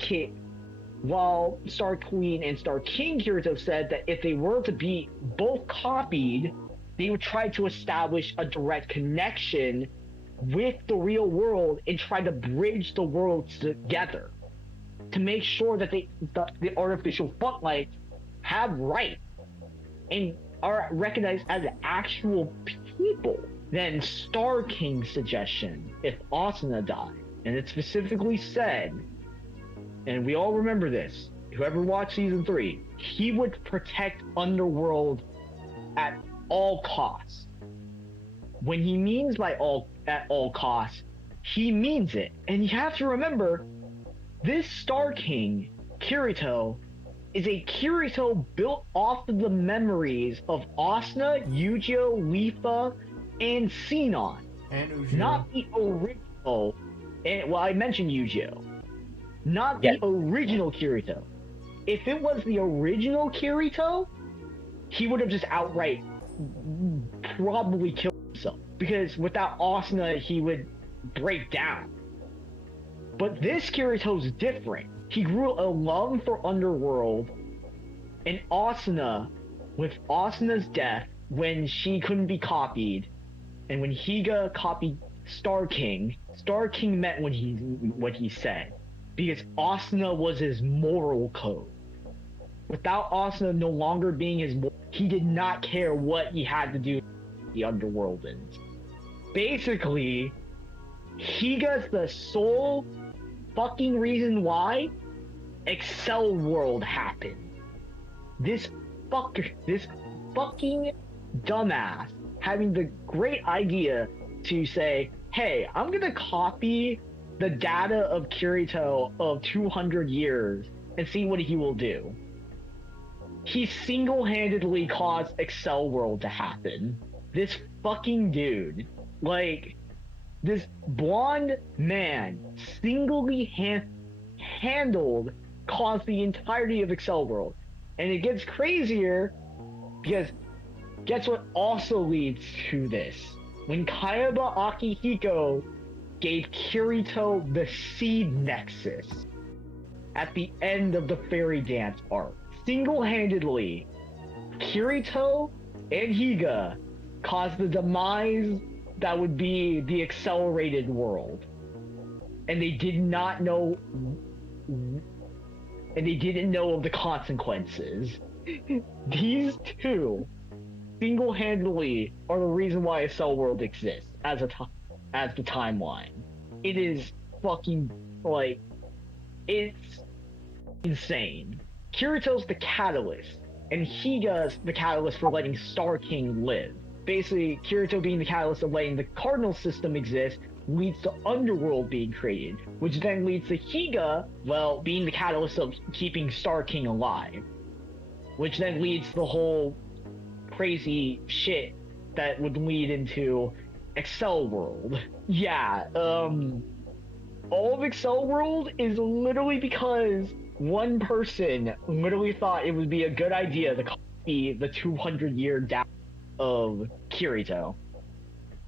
Queen and Star King Kirito said that if they were to be both copied, they would try to establish a direct connection with the real world and try to bridge the worlds together to make sure that the artificial footlights have rights and are recognized as actual people. Then Star King's suggestion, if Asuna died, and it specifically said, and we all remember this, whoever watched season 3, he would protect Underworld at all costs. When he means by at all costs, he means it. And you have to remember, this Star King, Kirito, is a Kirito built off of the memories of Asuna, Yujiro, Lifa, and Sinon. And Ujiro. Not the original. I mentioned Yujiro. Not the original Kirito. if it was the original Kirito, he would have just outright probably killed himself. Because without Asuna, he would break down. But this Kirito's different. He grew a love for Underworld, and Asuna, with Asuna's death, when she couldn't be copied, and when Higa copied Star King meant what he said. Because Asuna was his moral code. Without Asuna no longer being his he did not care what he had to do to the Underworldens. Basically, Higa's the sole fucking reason why Accel World happened. This fucking dumbass having the great idea to say, hey, I'm gonna copy the data of Kirito of 200 years and see what he will do. He single-handedly caused Accel World to happen. This fucking dude, like, this blonde man handled caused the entirety of Accel World. And it gets crazier because guess what also leads to this? When Kayaba Akihiko gave Kirito the Seed Nexus at the end of the Fairy Dance arc, single-handedly, Kirito and Higa caused the demise that would be the accelerated world. And they did not know, and they didn't know of the consequences. These two single-handedly are the reason why Accel World exists as the timeline. It is fucking, like, it's insane. Kirito's the catalyst, and Higa's the catalyst for letting Star King live. Basically, Kirito being the catalyst of letting the Cardinal system exist leads to Underworld being created, which then leads to Higa, well, being the catalyst of keeping Star King alive. Which then leads to the whole crazy shit that would lead into Accel World. Yeah, all of Accel World is literally because one person literally thought it would be a good idea to copy the 200-year down of Kirito.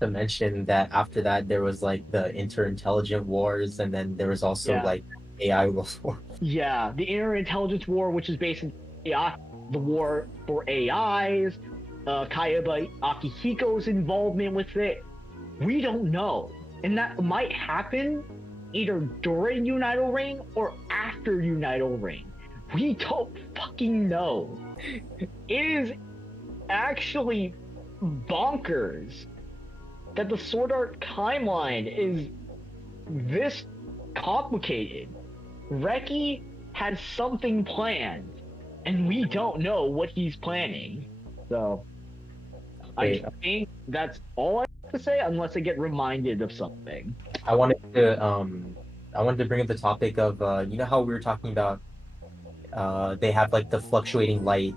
To mention that after that there was like the Interintelligent Wars, and then there was also like AI War. Yeah, the Interintelligence War, which is basically the war for AIs, Kayaba Akihiko's involvement with it. We don't know. And that might happen either during Unital Reign or after Unital Reign. We don't fucking know. It is actually bonkers that the Sword Art timeline is this complicated. Reki has something planned, and we don't know what he's planning. So, I think that's all I have to say, unless I get reminded of something. I wanted to bring up the topic of you know how we were talking about they have like the fluctuating light,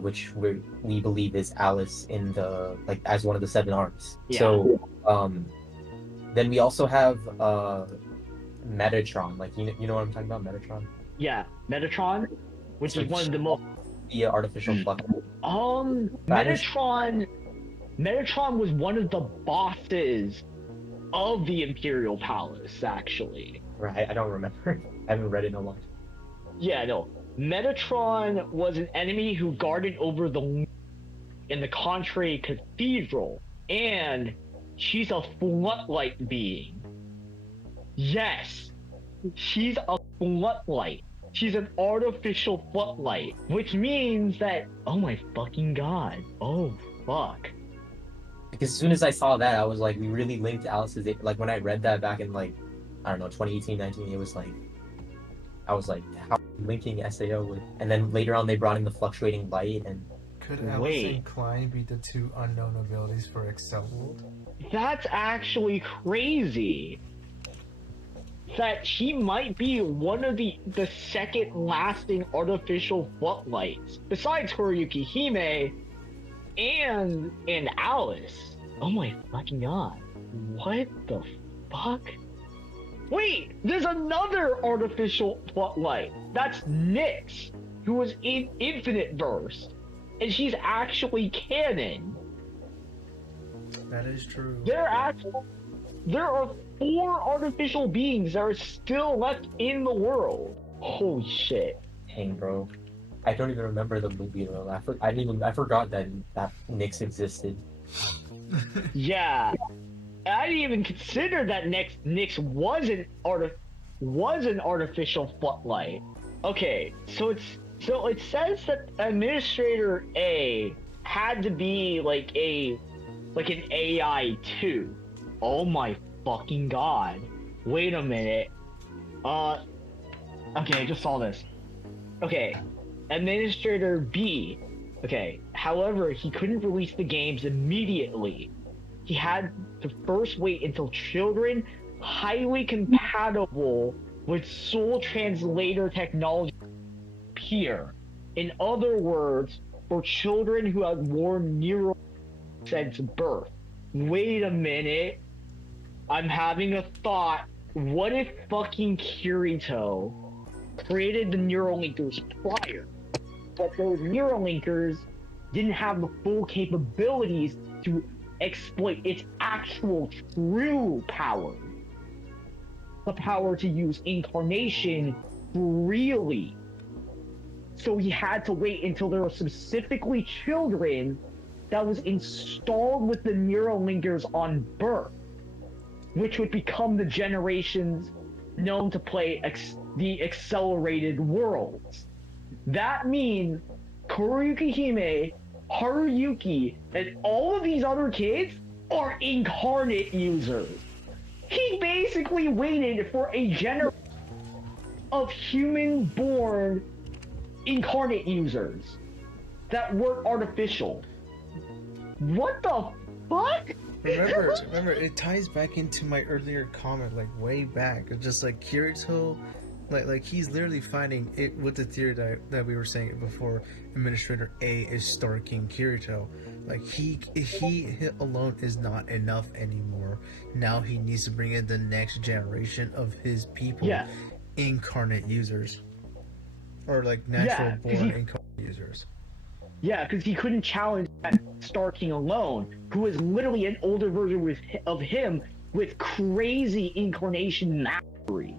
which we believe is Alice in the like as one of the 7 arms. Yeah. So then we also have Metatron. Like you know what I'm talking about, Metatron? Yeah, Metatron, which is one of the most artificial flux. Metatron was one of the bosses of the Imperial Palace, actually. Right, I don't remember. I haven't read it in a long time. Yeah, no. Metatron was an enemy who guarded over the in the Contrary Cathedral, and she's a floodlight being. Yes, she's a floodlight. She's an artificial floodlight, which means that, oh my fucking god, oh fuck. Because as soon as I saw that, I was like, we really linked Alice's, like when I read that back in like, I don't know, 2018, 19, it was like, I was like, how linking SAO with, and then later on they brought in the fluctuating light and... Could Alice and Klein be the 2 unknown abilities for Accel World? That's actually crazy. That she might be one of the second lasting artificial floodlights, besides Horiyuki Hime and Alice. Oh my fucking god. What the fuck? Wait, there's another artificial floodlight. That's Nyx. who was in Infinite Burst, and she's actually canon. That is true. There are 4 artificial beings that are still left in the world. Holy shit. Dang, bro. I don't even remember the movie though. I forgot that Nyx existed. Yeah. I didn't even consider that Nyx was an artificial footlight. Okay, so it says that Administrator A had to be like an AI too. Oh my fucking god. Wait a minute. Okay, I just saw this. Okay, Administrator B. Okay, however, he couldn't release the games immediately. He had to first wait until children highly compatible with soul translator technology appear. In other words, for children who have worn neural since birth. Wait a minute. I'm having a thought. What if fucking Kirito created the neural linkers prior, but those neural linkers didn't have the full capabilities to exploit its actual true power? The power to use incarnation freely. So he had to wait until there were specifically children that was installed with the neural linkers on birth, which would become the generations known to play the accelerated worlds. That means Kuruyuki Hime, Haruyuki, and all of these other kids are incarnate users. He basically waited for a generation of human-born incarnate users that weren't artificial. What the fuck? Remember, it ties back into my earlier comment, like way back. It's just like Kirito, like he's literally fighting it with the theory that we were saying before. Administrator A is stalking Kirito. Like he alone is not enough anymore. Now he needs to bring in the next generation of his people, incarnate users, or like natural born incarnate users. Yeah, because he couldn't challenge that Star King alone, who is literally an older version of him with crazy incarnation mastery.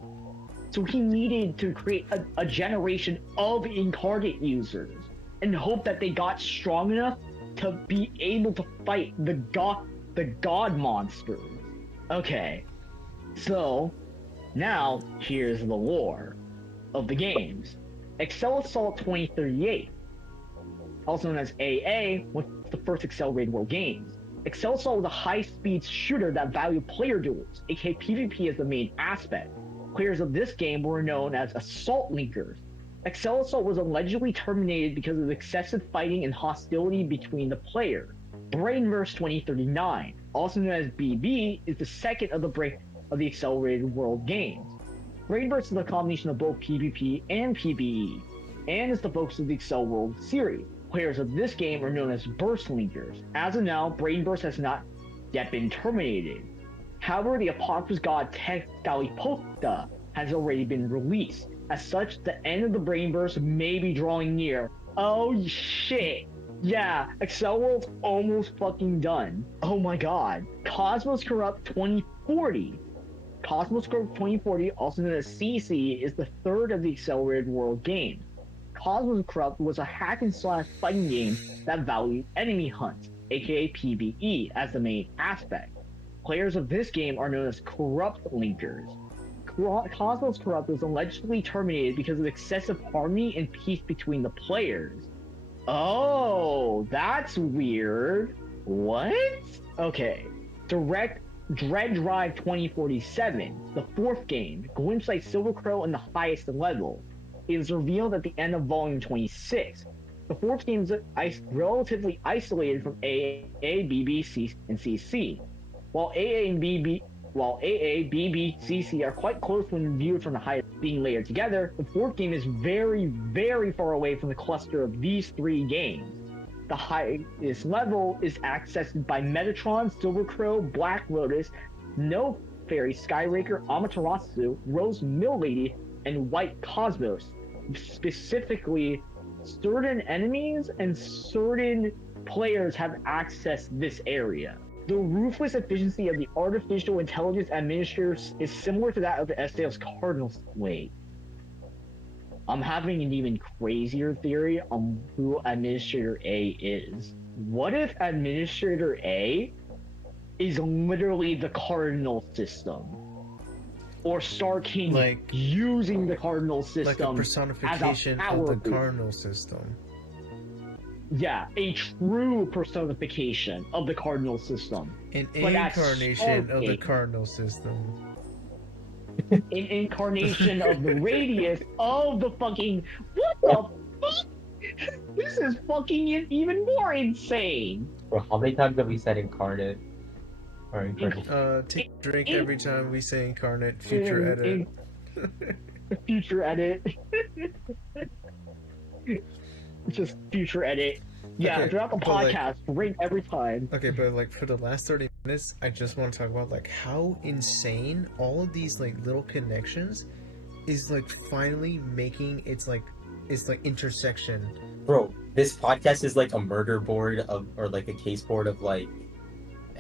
So he needed to create a generation of incarnate users and hope that they got strong enough to be able to fight the god monsters. Okay, so now here's the lore of the games. Accel Assault 2038, also known as AA, was the first Accelerated World games. Accel Assault was a high-speed shooter that valued player duels, aka PvP as the main aspect. Players of this game were known as Assault Linkers. Accel Assault was allegedly terminated because of excessive fighting and hostility between the players. Brainverse 2039, also known as BB, is the second of the Accelerated World games. Brainverse is a combination of both PvP and PvE, and is the focus of the Accel World series. Players of this game are known as Burst Linkers. As of now, Brainburst has not yet been terminated. However, the Apocalypse God Tectalipoca has already been released. As such, the end of the Brainburst may be drawing near. Oh shit! Yeah, Accel World's almost fucking done. Oh my god. Cosmos Corrupt 2040. Cosmos Corrupt 2040, also known as CC, is the third of the Accelerated World games. Cosmos Corrupt was a hack and slash fighting game that valued enemy hunts, aka PvE, as the main aspect. Players of this game are known as Corrupt Linkers. Cosmos Corrupt was allegedly terminated because of excessive harmony and peace between the players. Oh, that's weird. What? Okay. Dread Drive 2047, the fourth game, glimpsed like Silver Crow in the highest level. It is revealed at the end of Volume 26. The fourth game is relatively isolated from AA, BB, and CC. While AA, BB, CC are quite close when viewed from the highest being layered together, the fourth game is very, very far away from the cluster of these three games. The highest level is accessed by Metatron, Silver Crow, Black Lotus, No Fairy, Skyraker, Amaterasu, Rose Mill Lady, and White Cosmos, specifically certain enemies and certain players have accessed this area. The ruthless efficiency of the artificial intelligence administrators is similar to that of the SAO's Cardinals. Wait. I'm having an even crazier theory on who Administrator A is. What if Administrator A is literally the Cardinal system? Or Star King Like- using the Cardinal system Like a personification of the Cardinal system. Yeah, a true personification of the Cardinal system. An But that's incarnation of the Stargate. Cardinal system. An incarnation of the radius of the fucking... What the fuck? This is fucking even more insane. Bro, how many times have we said incarnate? Or incarnate? Take a drink every time we say incarnate, future edit. Future edit. Just future edit. Yeah, Okay, throughout the but, like- podcast, ring every time. Okay, but like for the last 30 minutes, I just want to talk about like how insane all of these like little connections is like finally making its intersection. Bro, this podcast is like a murder board of, or like a case board of like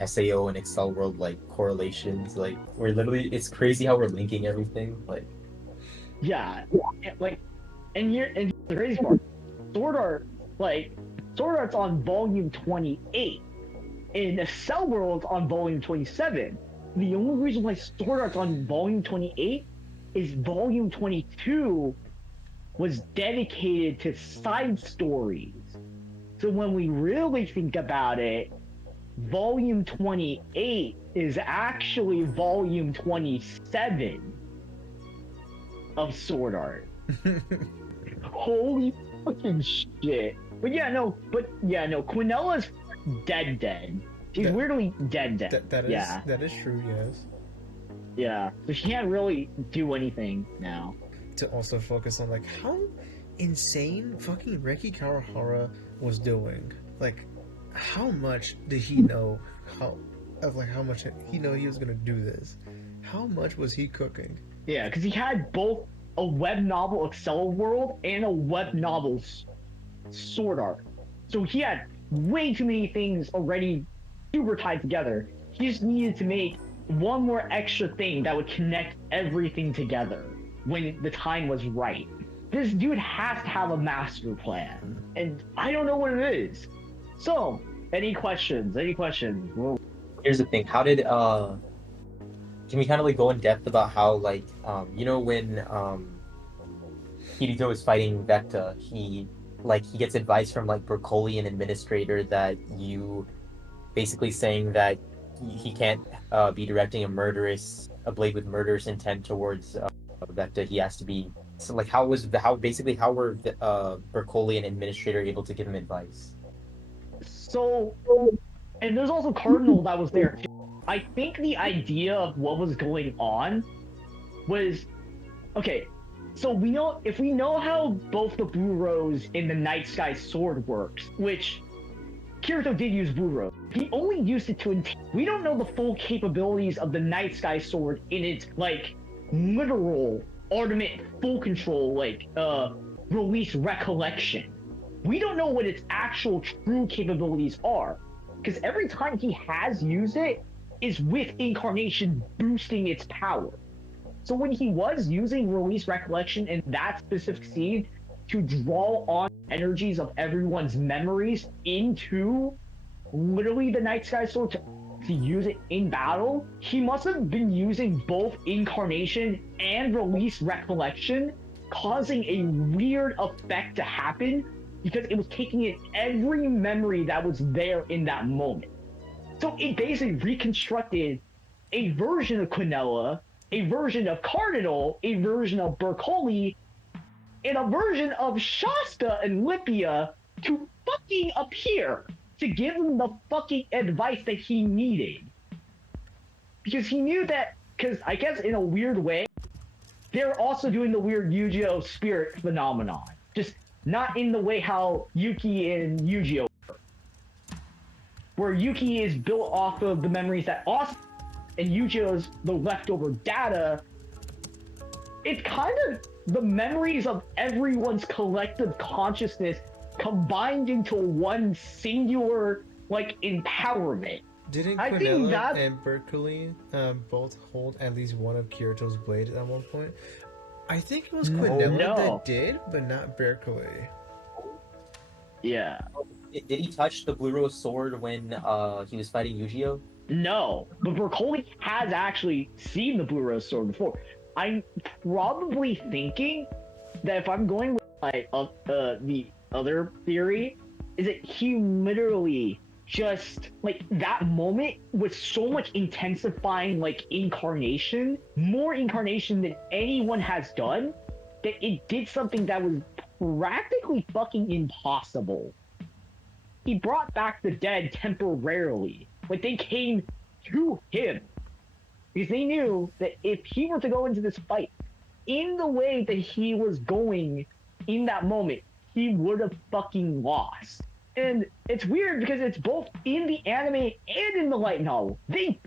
SAO and Accel World like correlations. Like we're literally, it's crazy how we're linking everything. Like, Yeah, like, and the crazy part, Sword Art's on volume 28, and Accel World's on volume 27. The only reason why Sword Art's on volume 28 is volume 22 was dedicated to side stories. So when we really think about it, volume 28 is actually volume 27 of Sword Art. Holy fucking shit. But yeah, no, Quinella's dead. She's That- weirdly dead. That is Yeah. that is true, yes. Yeah. So she can't really do anything now. To also focus on like how insane fucking Reki Kawahara was doing. Like, how much did he know how much he know he was gonna do this? How much was he cooking? Yeah, because he had both a web novel Accel World and a web novel Sword Art. So he had way too many things already super tied together. He just needed to make one more extra thing that would connect everything together when the time was right. This dude has to have a master plan, and I don't know what it is. So, any questions? Well, here's the thing. How did can we kind of like go in depth about how like you know when Kirito is fighting Vecta, he gets advice from like Broccoli, an administrator, that you basically saying that he can't be directing a blade with murderous intent towards Vecta. He has to be so like how were Broccoli and administrator able to give him advice? so, and there's also Cardinal that was there too. I think the idea of what was going on was, okay, so if we know how both the Blue Rose and the Night Sky Sword works, which Kirito did use Blue Rose, he only used it to we don't know the full capabilities of the Night Sky Sword in its, like, literal, ultimate, full control, like, release recollection. We don't know what its actual true capabilities are, because every time he has used it is with Incarnation boosting its power. So when he was using Release Recollection in that specific scene to draw on energies of everyone's memories into literally the Night Sky Sword to use it in battle, he must have been using both Incarnation and Release Recollection, causing a weird effect to happen because it was taking in every memory that was there in that moment. So it basically reconstructed a version of Quinella, a version of Cardinal, a version of Broccoli, and a version of Shasta and Lipia to fucking appear to give him the fucking advice that he needed. Because he knew that, because I guess in a weird way, they're also doing the weird Yu-Gi-Oh! Spirit phenomenon. Just not in the way how Yuki and Yu-Gi-Oh! work. Where Yuki is built off of the memories that Austin and Yu-Gi-Oh's the leftover data. It's kind of the memories of everyone's collective consciousness combined into one singular, like, empowerment. Didn't I think Quinella that- and Berkeley both hold at least one of Kirito's blades at one point? I think it was Quinella no. that did, but not Berkeley. Yeah. Did he touch the Blue Rose sword when he was fighting Yu-Gi-Oh? No, but Bercoli has actually seen the Blue Rose Sword before. I'm probably thinking that if I'm going with the other theory, is that he literally just, like, that moment was so much intensifying, like, incarnation, more incarnation than anyone has done, that it did something that was practically fucking impossible. He brought back the dead temporarily. Like, they came to him. Because they knew that if he were to go into this fight in the way that he was going in that moment, he would have fucking lost. And it's weird because it's both in the anime and in the light novel. They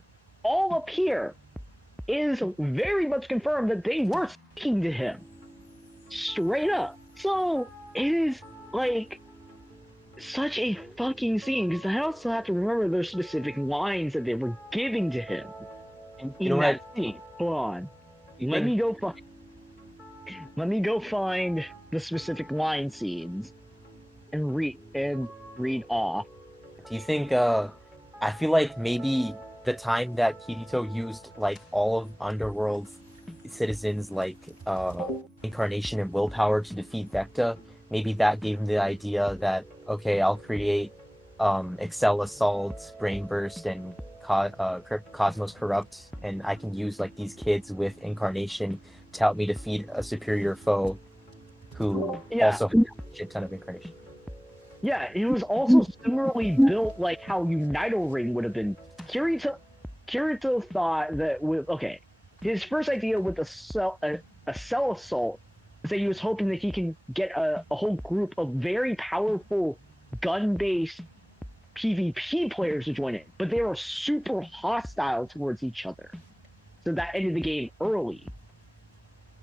all up here is very much confirmed that they were speaking to him. Straight up. So it is like such a fucking scene, because I also have to remember their specific lines that they were giving to him. And In you know that what? scene. Hold on. You Let think- me go find the specific line scenes and read off. Do you think, I feel like maybe the time that Kirito used, like, all of Underworld's citizens, like, incarnation and willpower to defeat Vecta, maybe that gave him the idea that, okay, I'll create, Accel Assault, Brain Burst, and Cosmos Corrupt, and I can use, like, these kids with incarnation to help me defeat a superior foe who also has a shit ton of incarnation. Yeah, it was also similarly built like how Unito Ring would have been. Kirito thought that with his first idea with a cell assault is that he was hoping that he can get a whole group of very powerful gun-based PvP players to join it, but they were super hostile towards each other, so that ended the game early.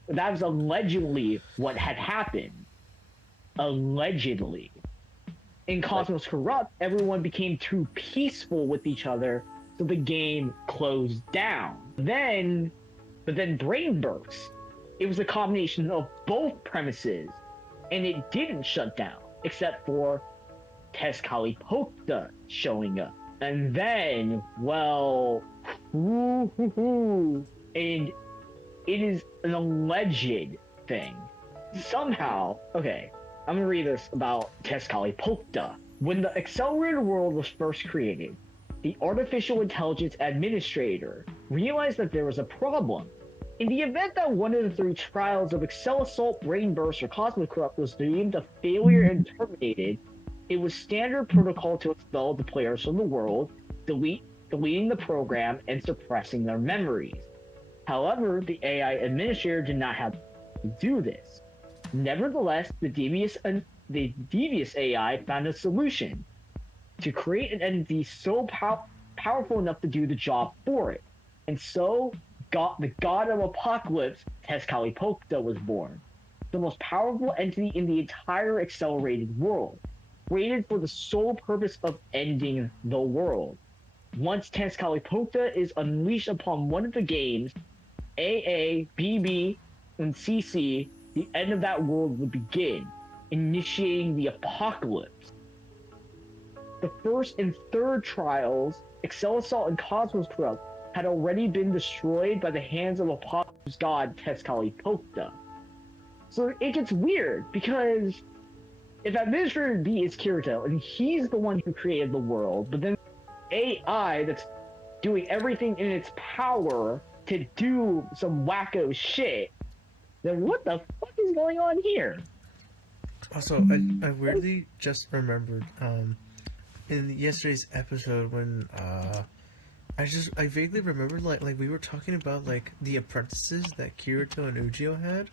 That was allegedly what had happened. Allegedly. In Cosmos Corrupt, everyone became too peaceful with each other, so the game closed down. But then Brain Burst, it was a combination of both premises, and it didn't shut down, except for Tezcali Pokta showing up. And then, well, and it is an alleged thing. Somehow, I'm gonna read this about Tezcali Pokta. When the accelerated world was first created, the artificial intelligence administrator realized that there was a problem. In the event that one of the 3 trials of Accel Assault, Brain Burst, or Cosmic Corrupt was deemed a failure and terminated, it was standard protocol to expel the players from the world, deleting the program, and suppressing their memories. However, the AI administrator did not have to do this. Nevertheless, the devious AI found a solution to create an entity so powerful enough to do the job for it. And so, the god of apocalypse, Tezcali Pokta, was born. The most powerful entity in the entire accelerated world, created for the sole purpose of ending the world. Once Tezcali Pokta is unleashed upon one of the games, AA, BB, and CC, the end of that world would begin, initiating the apocalypse. The first and third trials, Accel Assault and Cosmos Corrupt, had already been destroyed by the hands of Apocalypse god Tezcali Pokta. So it gets weird, because if Administrator B is Kirito, and he's the one who created the world, but then AI that's doing everything in its power to do some wacko shit, then what the fuck is going on here? Also, I weirdly just remembered in yesterday's episode when I vaguely remembered like we were talking about like the apprentices that Kirito and Ujio had,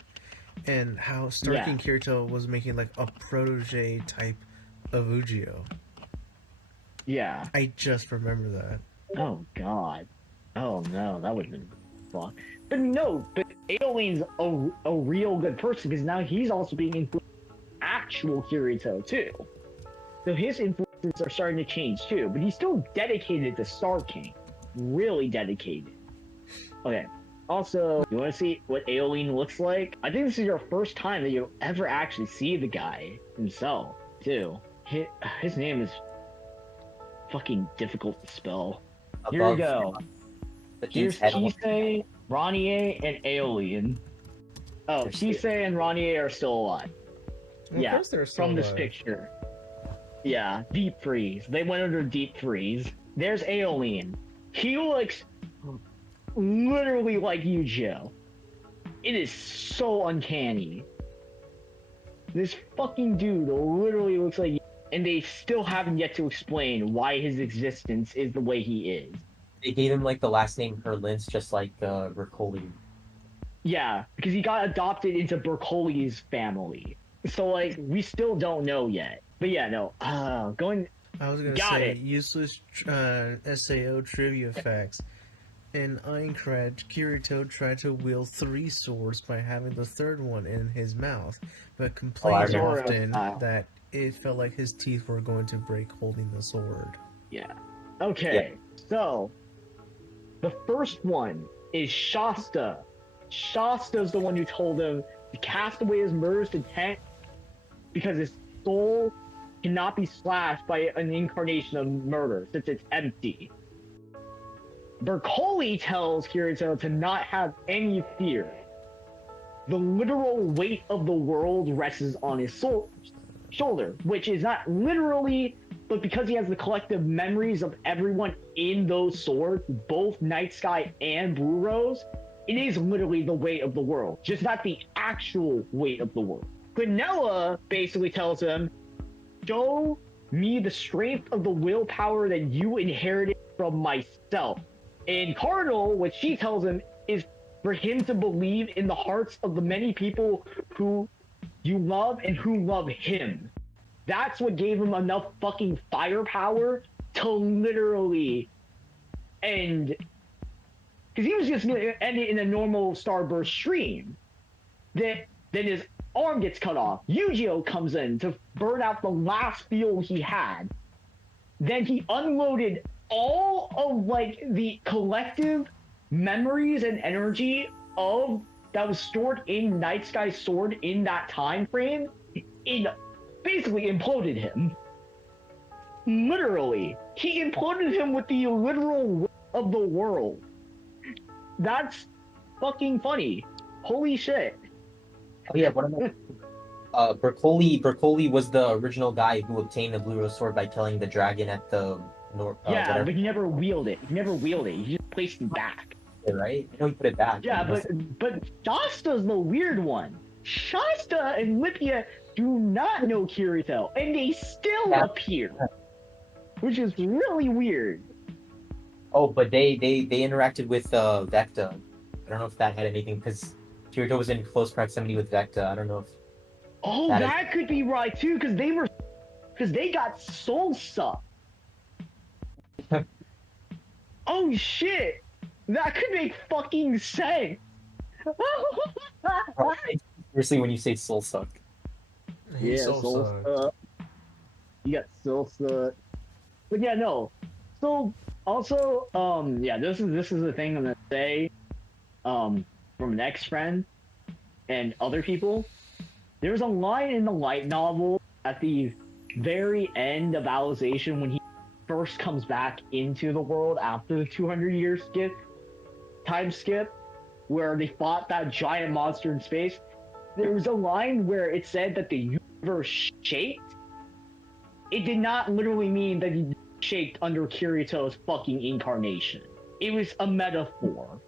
and how Stark and Kirito was making like a protege type of Ujio. Yeah. I just remember that. Oh god. Oh no, that would have been fun. But no, but Aolin's a real good person because now he's also being influenced by actual Kirito too. So his influences are starting to change too, but he's still dedicated to Star King. Really dedicated. Okay. Also, you want to see what Aolin looks like? I think this is your first time that you'll ever actually see the guy himself, too. His name is fucking difficult to spell. Here we go. Here's Kisei, Ranier, and Aolin. Oh, Kisei and Ranier are still alive. Well, yeah, they're still from alive. this picture. Yeah, deep freeze. They went under deep freeze. There's Aolin. He looks literally like Yu-Gi-Oh! It is so uncanny. This fucking dude literally looks like, and they still haven't yet to explain why his existence is the way he is. They gave him like the last name Herlins, just like Bercoli. Yeah, because he got adopted into Bercoli's family. So like, we still don't know yet. But yeah, no. Going. I was gonna say useless SAO trivia facts. In Aincrad, Kirito tried to wield 3 swords by having the third one in his mouth, but complained often that it felt like his teeth were going to break holding the sword. Yeah. Okay, so the first one is Shasta. Shasta's the one who told him to cast away his murderous intent because his soul cannot be slashed by an incarnation of murder since it's empty. Bercoli tells Kirito to not have any fear. The literal weight of the world rests on his shoulder, which is not literally, but because he has the collective memories of everyone in those swords, both Night Sky and Blue Rose, it is literally the weight of the world, just not the actual weight of the world. Quinella basically tells him, show me the strength of the willpower that you inherited from myself. And Cardinal, what she tells him, is for him to believe in the hearts of the many people who you love and who love him. That's what gave him enough fucking firepower to literally end. Because he was just going to end it in a normal Starburst stream. Then his arm gets cut off. Yu-Gi-Oh comes in to burn out the last fuel he had. Then he unloaded all of like the collective memories and energy of that was stored in Night Sky's sword in that time frame. It basically imploded him. Literally, he imploded him with the literal weight of the world. That's fucking funny. Holy shit. Oh yeah, what am I? Bercoli was the original guy who obtained the Blue Rose sword by killing the dragon at the but he never wielded it. He just placed it back. Right? I know he put it back. Yeah, but Shasta's the weird one. Shasta and Lipia do not know Kirito, and they still appear, which is really weird. Oh, but they interacted with Vecta. I don't know if that had anything, because Kirito was in close proximity with Vecta. I don't know if. Oh, that could be right too, because they got soul sucked. Oh shit! That could make fucking sense. Seriously, when you say soul suck. Yeah, soul suck. You got soul suck. But yeah, no. So also, this is the thing I'm gonna say, from an ex-friend and other people. There's a line in the light novel at the very end of Alicization when he first comes back into the world after the 200-year time skip, where they fought that giant monster in space. There was a line where it said that the universe shaked. It did not literally mean that he shaked under Kirito's fucking incarnation. It was a metaphor.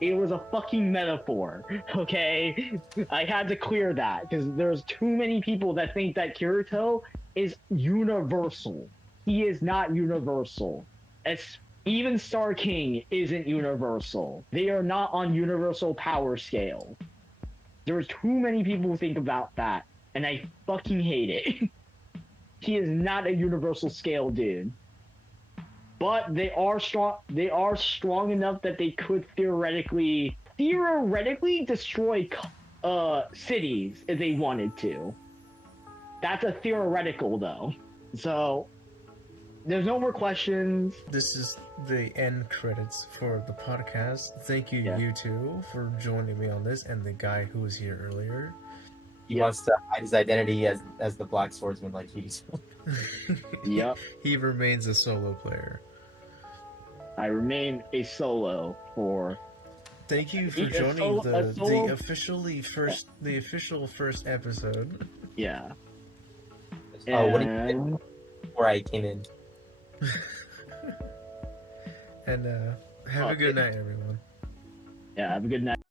It was a fucking metaphor, okay? I had to clear that, because there's too many people that think that Kirito is universal. He is not universal. Even Star King isn't universal. They are not on universal power scale. There's too many people who think about that, and I fucking hate it. He is not a universal scale dude. But they are strong enough that they could theoretically theoretically destroy cities if they wanted to. That's a theoretical, though. So, there's no more questions. This is the end credits for the podcast. Thank you, Yeah. you two, for joining me on this, and the guy who was here earlier. He wants to hide his identity as the Black Swordsman, like he's. Yep. He remains a solo player. I remain a solo for. Thank you for joining the official first episode. Yeah. Oh, what did you do before I came in? And have a good night, everyone. Yeah, have a good night.